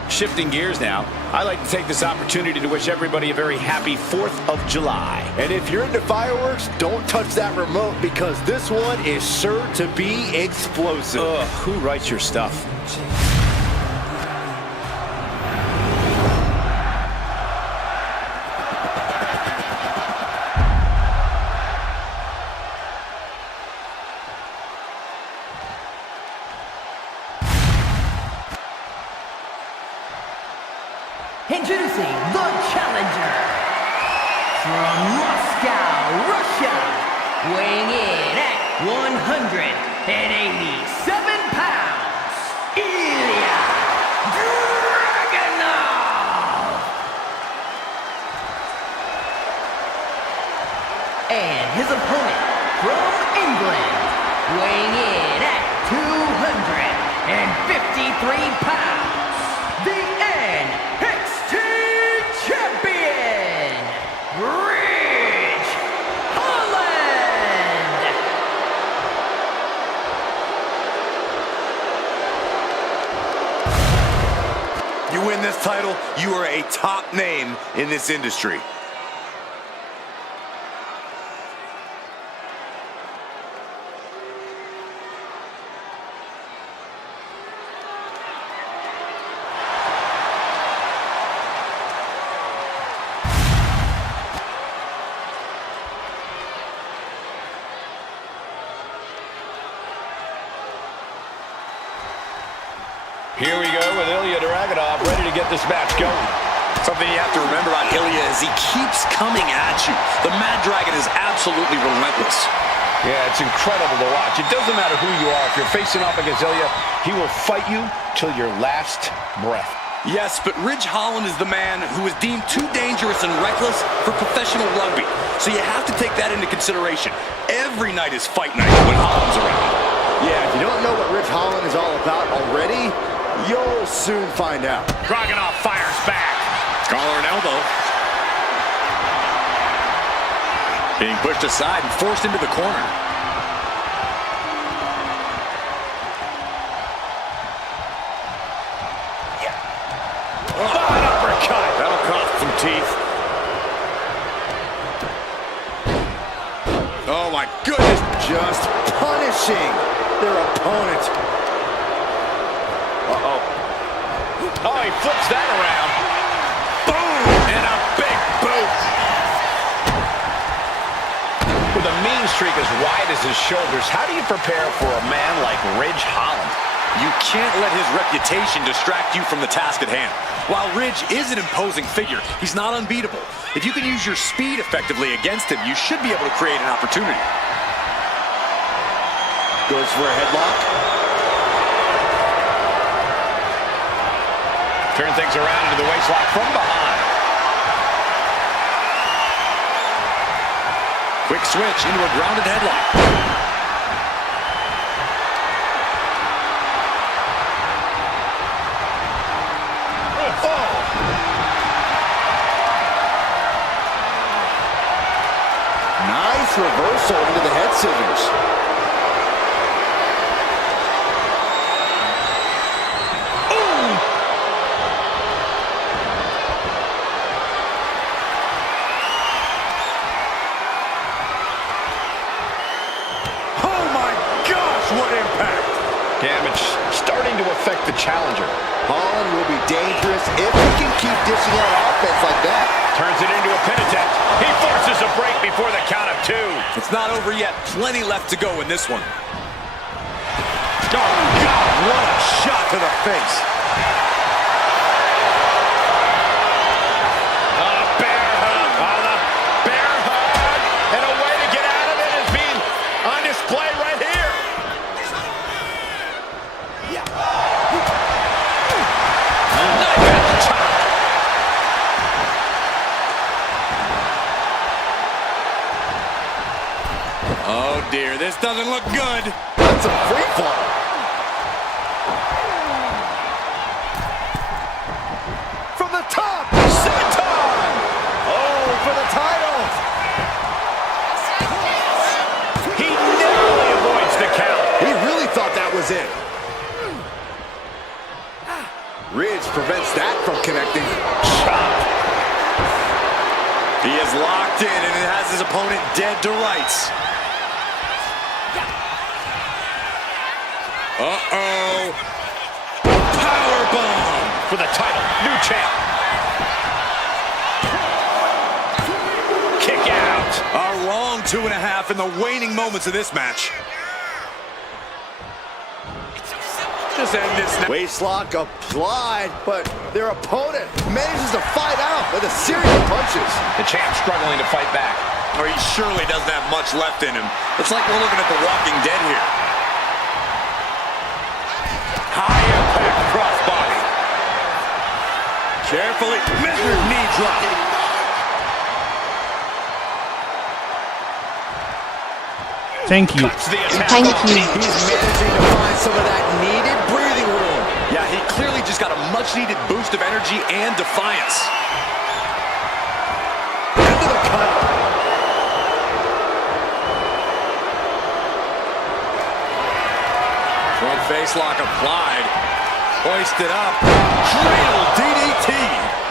Shifting gears now, I'd like to take this opportunity to wish everybody a very happy 4th of July. And if you're into fireworks, don't touch that remote because this one is sure to be explosive. Ugh, who writes your stuff? Introducing the challenger from Moscow, Russia, weighing in at 187 pounds, Ilya Dragunov. And his opponent from England, weighing in at 253 pounds, the NXT Champion, Ridge Holland. You win this title, you are a top name in this industry. Here we go with Ilya Dragunov ready to get this match going. Something you have to remember about Ilya is he keeps coming at you. The Mad Dragon is absolutely relentless. Yeah, it's incredible to watch. It doesn't matter who you are. If you're facing off against Ilya, he will fight you till your last breath. Yes, but Ridge Holland is the man who is deemed too dangerous and reckless for professional rugby. So you have to take that into consideration. Every night is fight night when Holland's around. Yeah, if you don't know what Ridge Holland is all about already, you'll soon find out. Dragunov fires back. Collar and elbow. Being pushed aside and forced into the corner. An uppercut. That'll cost some teeth. Oh my goodness. Just punishing their opponent. Uh-oh. Oh, he flips that around. Boom! And a big boot. With a mean streak as wide as his shoulders, how do you prepare for a man like Ridge Holland? You can't let his reputation distract you from the task at hand. While Ridge is an imposing figure, he's not unbeatable. If you can use your speed effectively against him, you should be able to create an opportunity. Goes for a headlock. Turn things around into the waistlock from behind. quick switch into a grounded headlock. Nice reversal into the head scissors. Oh my gosh, what impact! Damage starting to affect the challenger. Holland will be dangerous if he can keep dishing out offense like that. Turns it into a pin attempt. He forces a break before the count of 2. It's not over yet. Plenty left to go in this one. Oh, God, what a shot to the face. Bear hug. The bear hug. And a way to get out of it is being on display right here. Knife edge chop. Oh, dear, this doesn't look good. That's a free fall. From the top, Senton! Oh, for the title! He narrowly avoids the count. He really thought that was it. Ridge prevents that from connecting. Chop. He is locked in and has his opponent dead to rights. Uh-oh. Powerbomb. For the title, new champ. Kick out. A long 2.5 in the waning moments of this match. Just end this now. Waistlock applied, but their opponent manages to fight out with a series of punches. The champ struggling to fight back. Or he surely doesn't have much left in him. It's like we're looking at The Walking Dead here. High impact crossbody. Carefully measured knee drop. Thank you. Thank you. He's managing to find some of that needed breathing room. Yeah, he clearly just got a much-needed boost of energy and defiance. Into the cut. Front face lock applied. Hoisted up. Cradle DDT.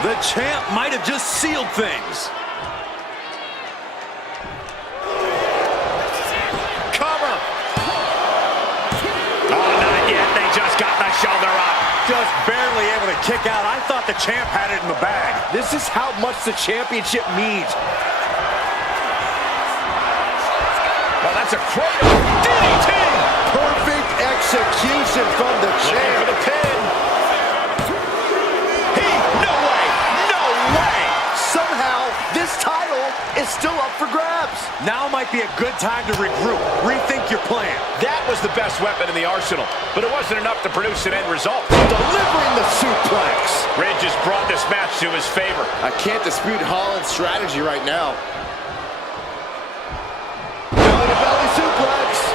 The champ might have just sealed things. Cover. Oh, not yet. They just got the shoulder up. Just barely able to kick out. I thought the champ had it in the bag. This is how much the championship means. Well, that's a cradle. DDT. Perfect execution from the Looking champ. for the pin. No way. No way. Somehow, this title is still up for grabs. Now might be a good time to regroup. Rethink your plan. That was the best weapon in the arsenal, but it wasn't enough to produce an end result. Delivering the suplex. Ridge has brought this match to his favor. I can't dispute Holland's strategy right now. Belly-to-belly suplex.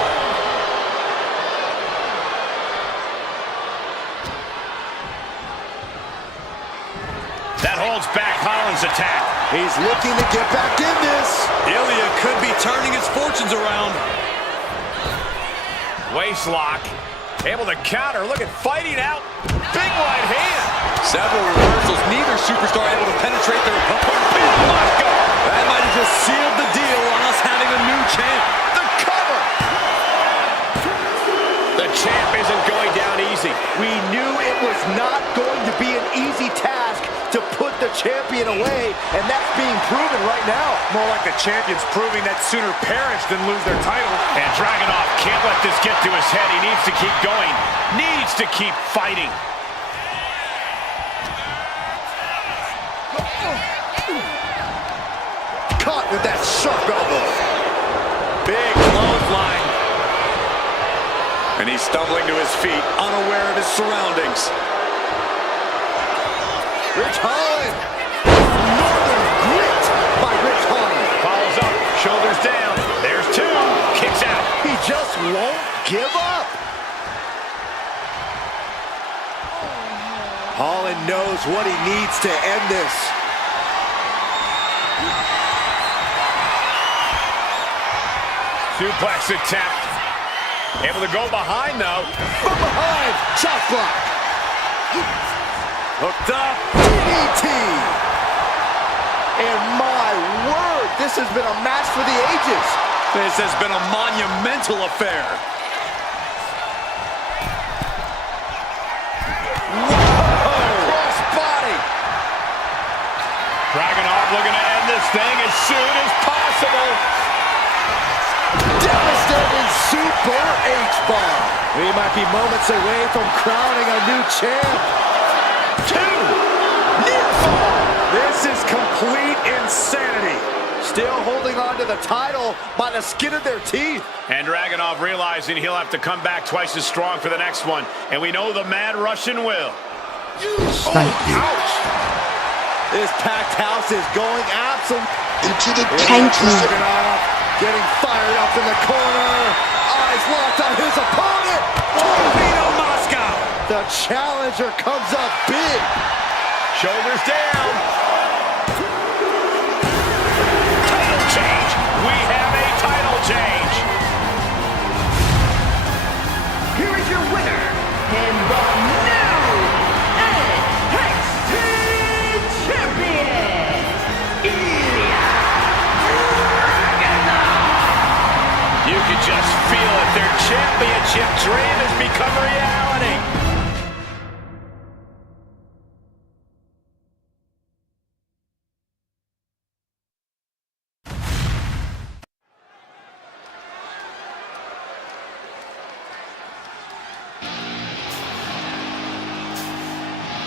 That holds back Holland's attack. He's looking to get back in this. Ilya could be turning his fortunes around. Waist lock. Able to counter. Look at fighting out. Big right hand. Several reversals. Neither superstar able to penetrate their opponent. That might have just sealed the deal on us having a new champ. The cover. The champ isn't going down easy. We knew it was not going to be an easy task to put the champion away, and that's being proven right now. More like the champions proving that sooner perish than lose their title. And Dragunov can't let this get to his head. He needs to keep going. Needs to keep fighting. Caught with that sharp elbow. Big clothesline. And he's stumbling to his feet, unaware of his surroundings. Ridge Holland. Northern grit by Ridge Holland. Follows up, shoulders down. just won't give up. Holland knows what he needs to end this. Suplex attempt. Able to go behind, though. From behind, chop block. Hooked up. DDT. And my word, this has been a match for the ages. This has been a monumental affair. Cross body. Dragunov looking to end this thing as soon as possible. Devastating Super H-bomb. We might be moments away from crowning a new champ. 2. Near fall. This is complete insanity. Still holding on to the title by the skin of their teeth. And Dragunov realizing he'll have to come back twice as strong for the next one. And we know the Mad Russian will. Thank you. Ouch. This packed house is going absolutely Into the Thank you. Dragunov getting fired up in the corner. Eyes locked on his opponent. Torpedo Moscow. The challenger comes up big. Shoulders down. Title change. We have a title change. Here is your winner, and the new NXT Champion, Ilya Dragunov. You can just feel it. Their championship dream has become reality.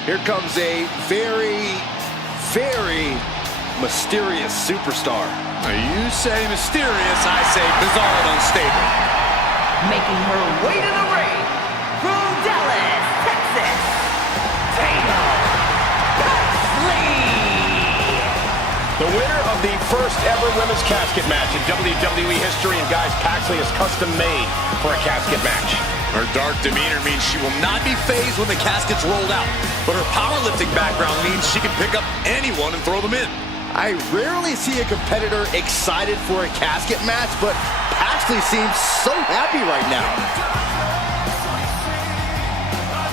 Here comes a very, very mysterious superstar. You say mysterious, I say bizarre and unstable. Making her way to the ring from Dallas, Texas, Taylor Paxley. The winner of the first ever women's casket match in WWE history, and guys, Paxley is custom made for a casket match. Her dark demeanor means she will not be phased when the casket's rolled out. But her powerlifting background means she can pick up anyone and throw them in. I rarely see a competitor excited for a casket match, but Paxley seems so happy right now.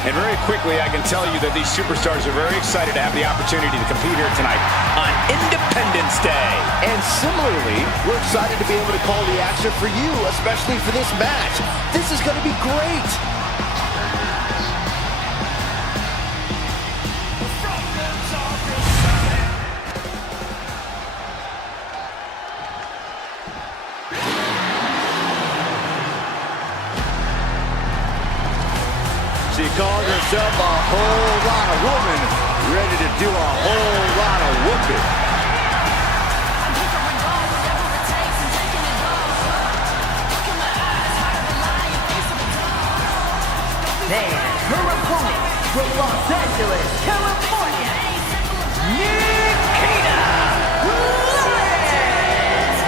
And very quickly, I can tell you that these superstars are very excited to have the opportunity to compete here tonight on Independence Day. And similarly, we're excited to be able to call the action for you, especially for this match. This is going to be great. She called herself a whole lot of woman, ready to do a whole lot of whooping. And her opponent from Los Angeles, California, Nikita Lyons.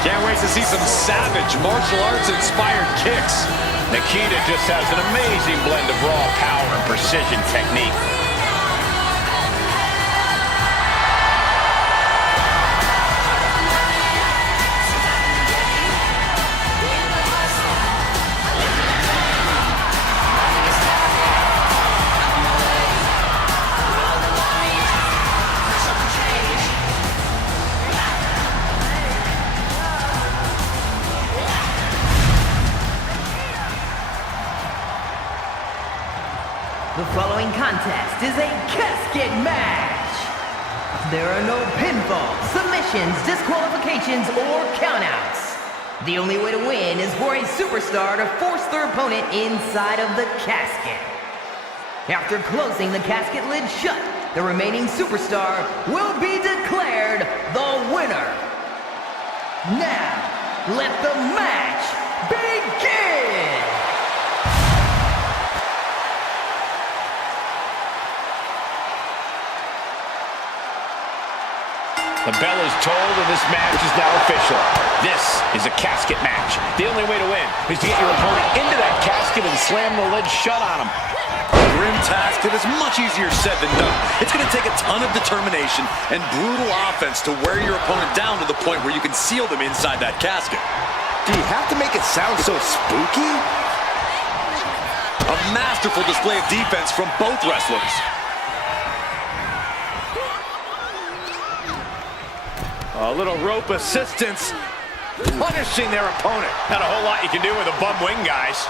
Can't wait to see some savage martial arts inspired kicks. Nikita just has an amazing blend of raw power and precision technique. The following contest is a casket match. There are no pinfalls, submissions, disqualifications, or countouts. The only way to win is for a superstar to force their opponent inside of the casket. After closing the casket lid shut, the remaining superstar will be declared the winner. Now, let the match begin! The bell is tolled and this match is now official. This is a casket match. The only way to win is to get your opponent into that casket and slam the lid shut on him. A grim task that is much easier said than done. It's going to take a ton of determination and brutal offense to wear your opponent down to the point where you can seal them inside that casket. Do you have to make it sound so spooky? A masterful display of defense from both wrestlers. A little rope assistance, punishing their opponent. Not a whole lot you can do with a bum wing, guys.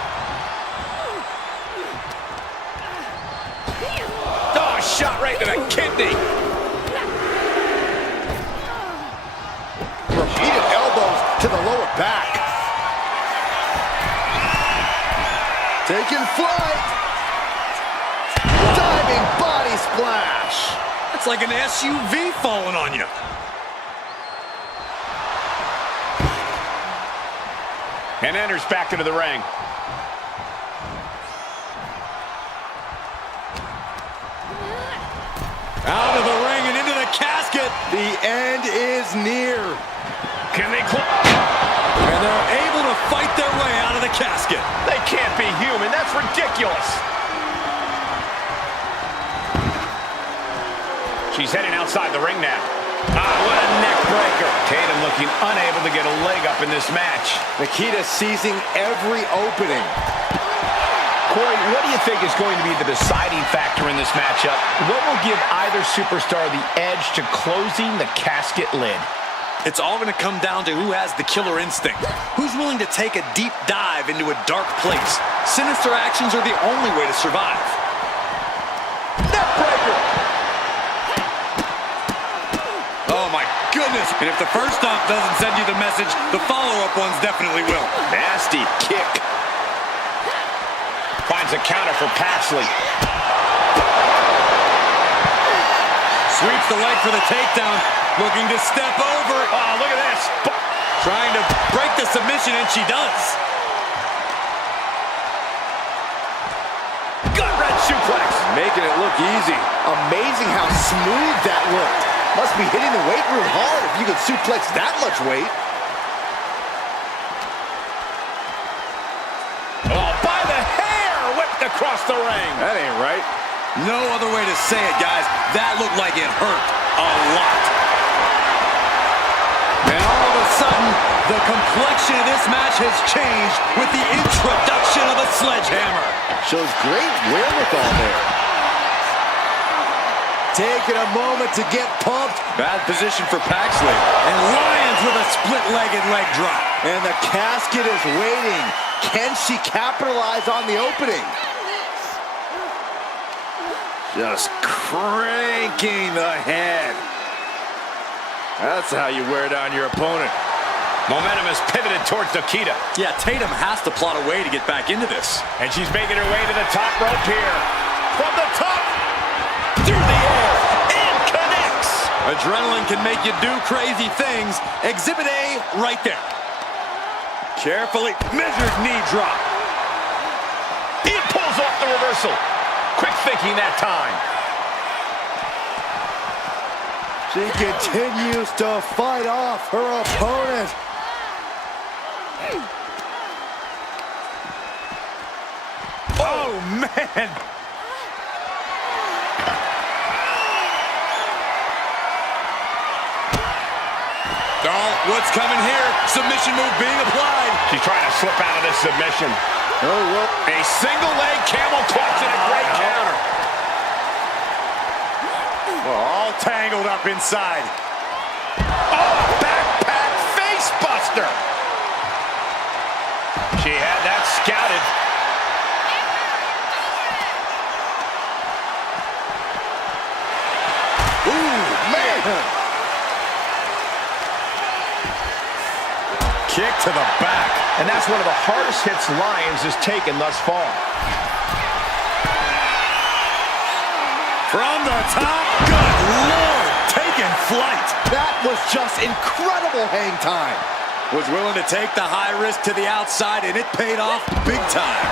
Oh, shot right to the kidney. Repeated elbows to the lower back. Taking flight. Diving body splash. It's like an SUV falling on you. And enters back into the ring. Out of the ring and into the casket. The end is near. Can they close? And they're able to fight their way out of the casket. They can't be human. That's ridiculous. She's heading outside the ring now. Ah, what a neck breaker. Tatum looking unable to get a leg up in this match. Nikita seizing every opening. Corey, what do you think is going to be the deciding factor in this matchup? What will give either superstar the edge to closing the casket lid? It's all going to come down to who has the killer instinct. Who's willing to take a deep dive into a dark place? Sinister actions are the only way to survive. Neck breaker. Oh my goodness. And if the first stomp doesn't send you the message, the follow-up ones definitely will. Nasty kick. Finds a counter for Paxley. Sweeps the leg for the takedown. Looking to step over. Oh, look at this. Trying to break the submission, and she does. Gut-wrench suplex. Making it look easy. Amazing how smooth that looked. Must be hitting the weight room hard if you can suplex that much weight. Oh, by the hair, whipped across the ring. That ain't right. No other way to say it, guys. That looked like it hurt a lot. And all of a sudden, the complexion of this match has changed with the introduction of a sledgehammer. Shows great wherewithal there. Taking a moment to get pumped. Bad position for Paxley. And Lyons with a split-legged leg drop. And the casket is waiting. Can she capitalize on the opening? Just cranking the head. That's how you wear down your opponent. Momentum is pivoted towards Nikita. Yeah, Tatum has to plot a way to get back into this. And she's making her way to the top rope here. From the top, through the air, and connects. Adrenaline can make you do crazy things. Exhibit A right there. Carefully measured knee drop. He pulls off the reversal. Quick thinking that time. She continues to fight off her opponent. Oh, man. Oh, what's coming here? Submission move being applied. She's trying to slip out of this submission. Oh, well. A single leg camel clutch and a great counter. Well, all tangled up inside. Oh, backpack face buster. She had that scouted. Ooh, man. Kick to the back. And that's one of the hardest hits Lyons has taken thus far. From the top, good Lord, taking flight. That was just incredible hang time. Was willing to take the high risk to the outside, and it paid off big time.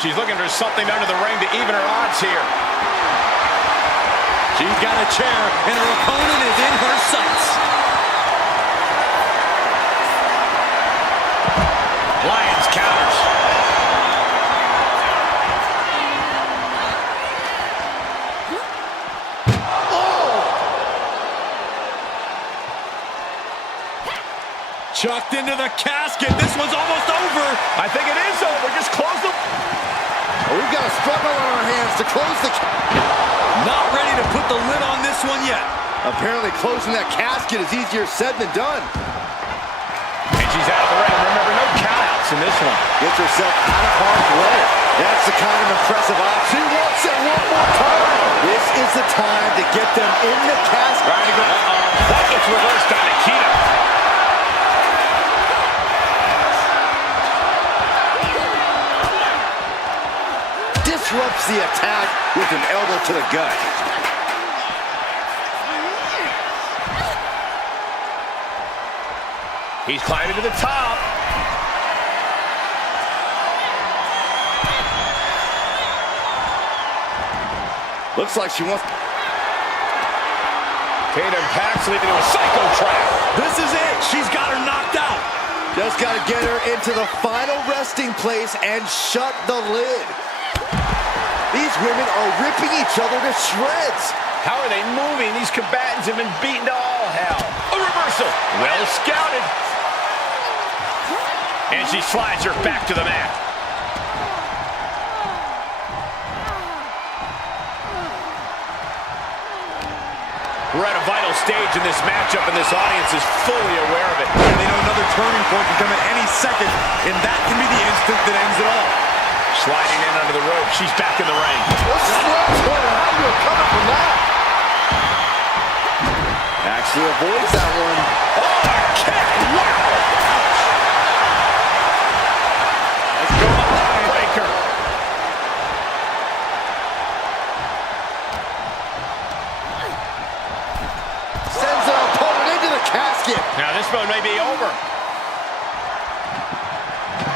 She's looking for something under the ring to even her odds here. She's got a chair, and her opponent is in her sights. Lyons counters. Chucked into the casket. This one's almost over. I think it is over. Just close the... We've got a struggle on our hands to close the... Not ready to put the lid on this one yet. Apparently closing that casket is easier said than done. And she's out of the ring. Remember, no countouts in this one. Gets herself out of harm's way. That's the kind of impressive option. She wants it one more time. This is the time to get them in the casket. Trying to go. That gets reversed on Nikita. Disrupts the attack with an elbow to the gut. He's climbing to the top. Looks like she wants... Tatum Paxley into a psycho trap. This is it. She's got her knocked out. Just got to get her into the final resting place and shut the lid. These women are ripping each other to shreds. How are they moving? These combatants have been beaten to all hell. A reversal. Well scouted. And she slides her back to the mat. We're at a vital stage in this matchup, and this audience is fully aware of it. And they know another turning point can come at any second, and that can be the instant that ends it all. Sliding in under the rope. She's back in the ring. How do you recover from that? Actually avoids that one. Oh, a kick! Wow! Let's go behind. Breaker. Sends their opponent into the casket. Now this one may be over.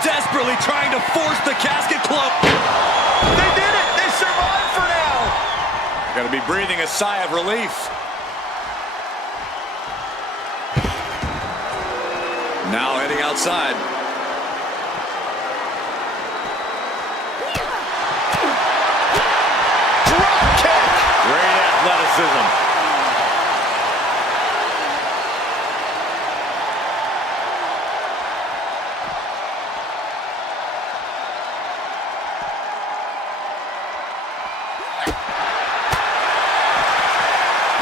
Desperately trying to force the casket closed. They did it! They survived for now! Got to be breathing a sigh of relief. Now heading outside. Drop kick! Great athleticism.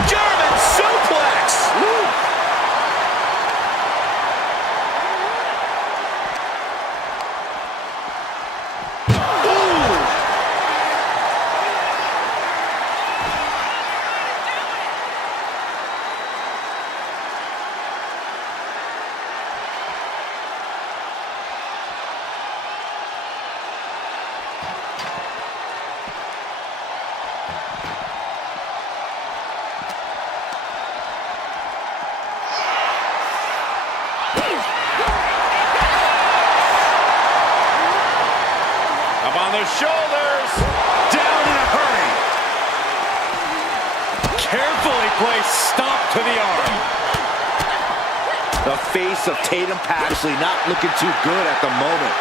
German suplex! Woo. Up on the shoulders. Down in a hurry. Carefully placed stomp to the arm. The face of Tatum Paxley not looking too good at the moment.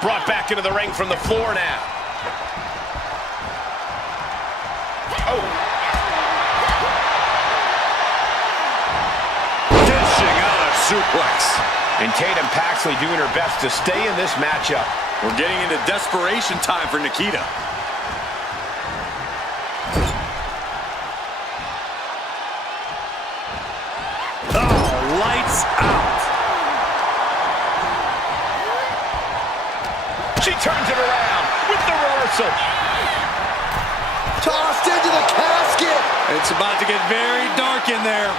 Brought back into the ring from the floor now. Oh. Dishing out a suplex. And Tatum Paxley doing her best to stay in this matchup. We're getting into desperation time for Nikita. Oh, lights out. She turns it around with the reversal. Tossed into the casket. It's about to get very dark in there.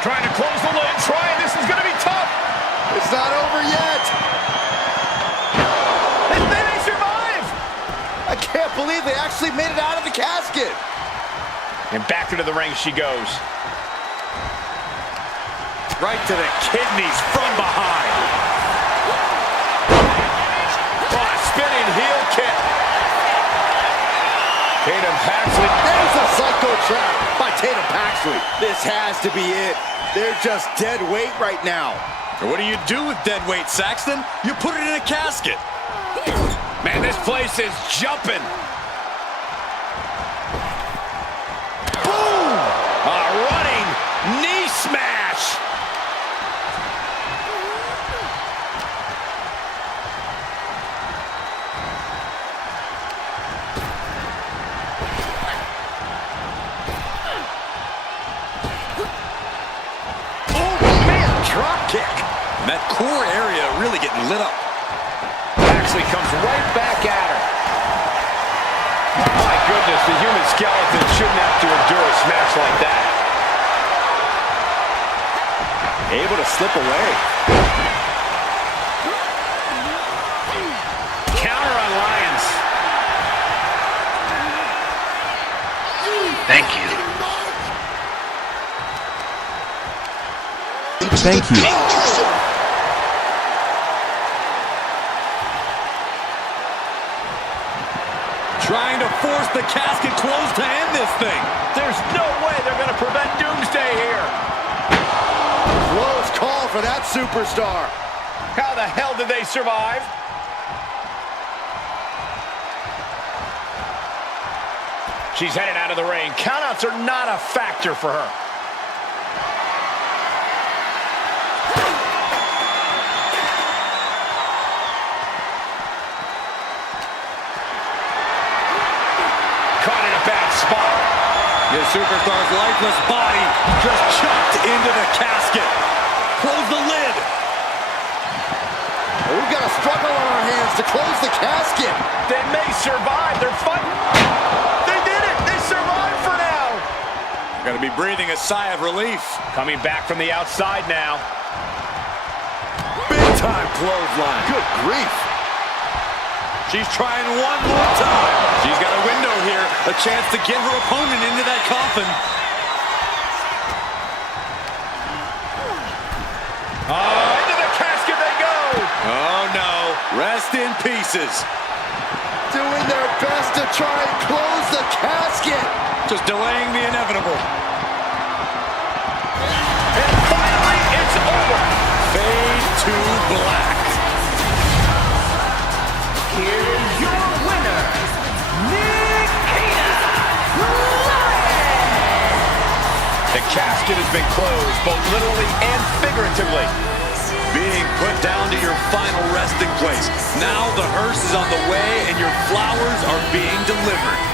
Trying to close the lid. This is going to be tough. It's not over yet. can't believe they actually made it out of the casket. And back into the ring she goes. Right to the kidneys from behind. Oh, a spinning heel kick. Tatum Paxley. There's a psycho trap by Tatum Paxley. This has to be it. They're just dead weight right now. And what do you do with dead weight, Saxton? You put it in a casket. Man, this place is jumping. Boom! A running knee smash. And that core area really getting lit up. Paxley comes right back at her. My goodness, the human skeleton shouldn't have to endure a smash like that. Able to slip away. Counter on Lyons. Thank you. Thank you. Trying to force the casket closed to end this thing. There's no way they're going to prevent Doomsday here. Close call for that superstar. How the hell did they survive? She's headed out of the ring. Countouts are not a factor for her. Caught in a bad spot. This superstar's lifeless body just chucked into the casket. Close the lid. We've got a struggle on our hands to close the casket. They may survive. They're fighting. They did it. They survived for now. Got to be breathing a sigh of relief. Coming back from the outside now. Big time clothesline. Good grief. She's trying one more time. She's got a window here, a chance to get her opponent into that coffin. Oh, into the casket they go. Oh no, rest in pieces. Doing their best to try and close the casket. Just delaying the inevitable. And finally, it's over. Fade to black. Here's your winner, Nikita Lyons! The casket has been closed, both literally and figuratively. Being put down to your final resting place. Now the hearse is on the way and your flowers are being delivered.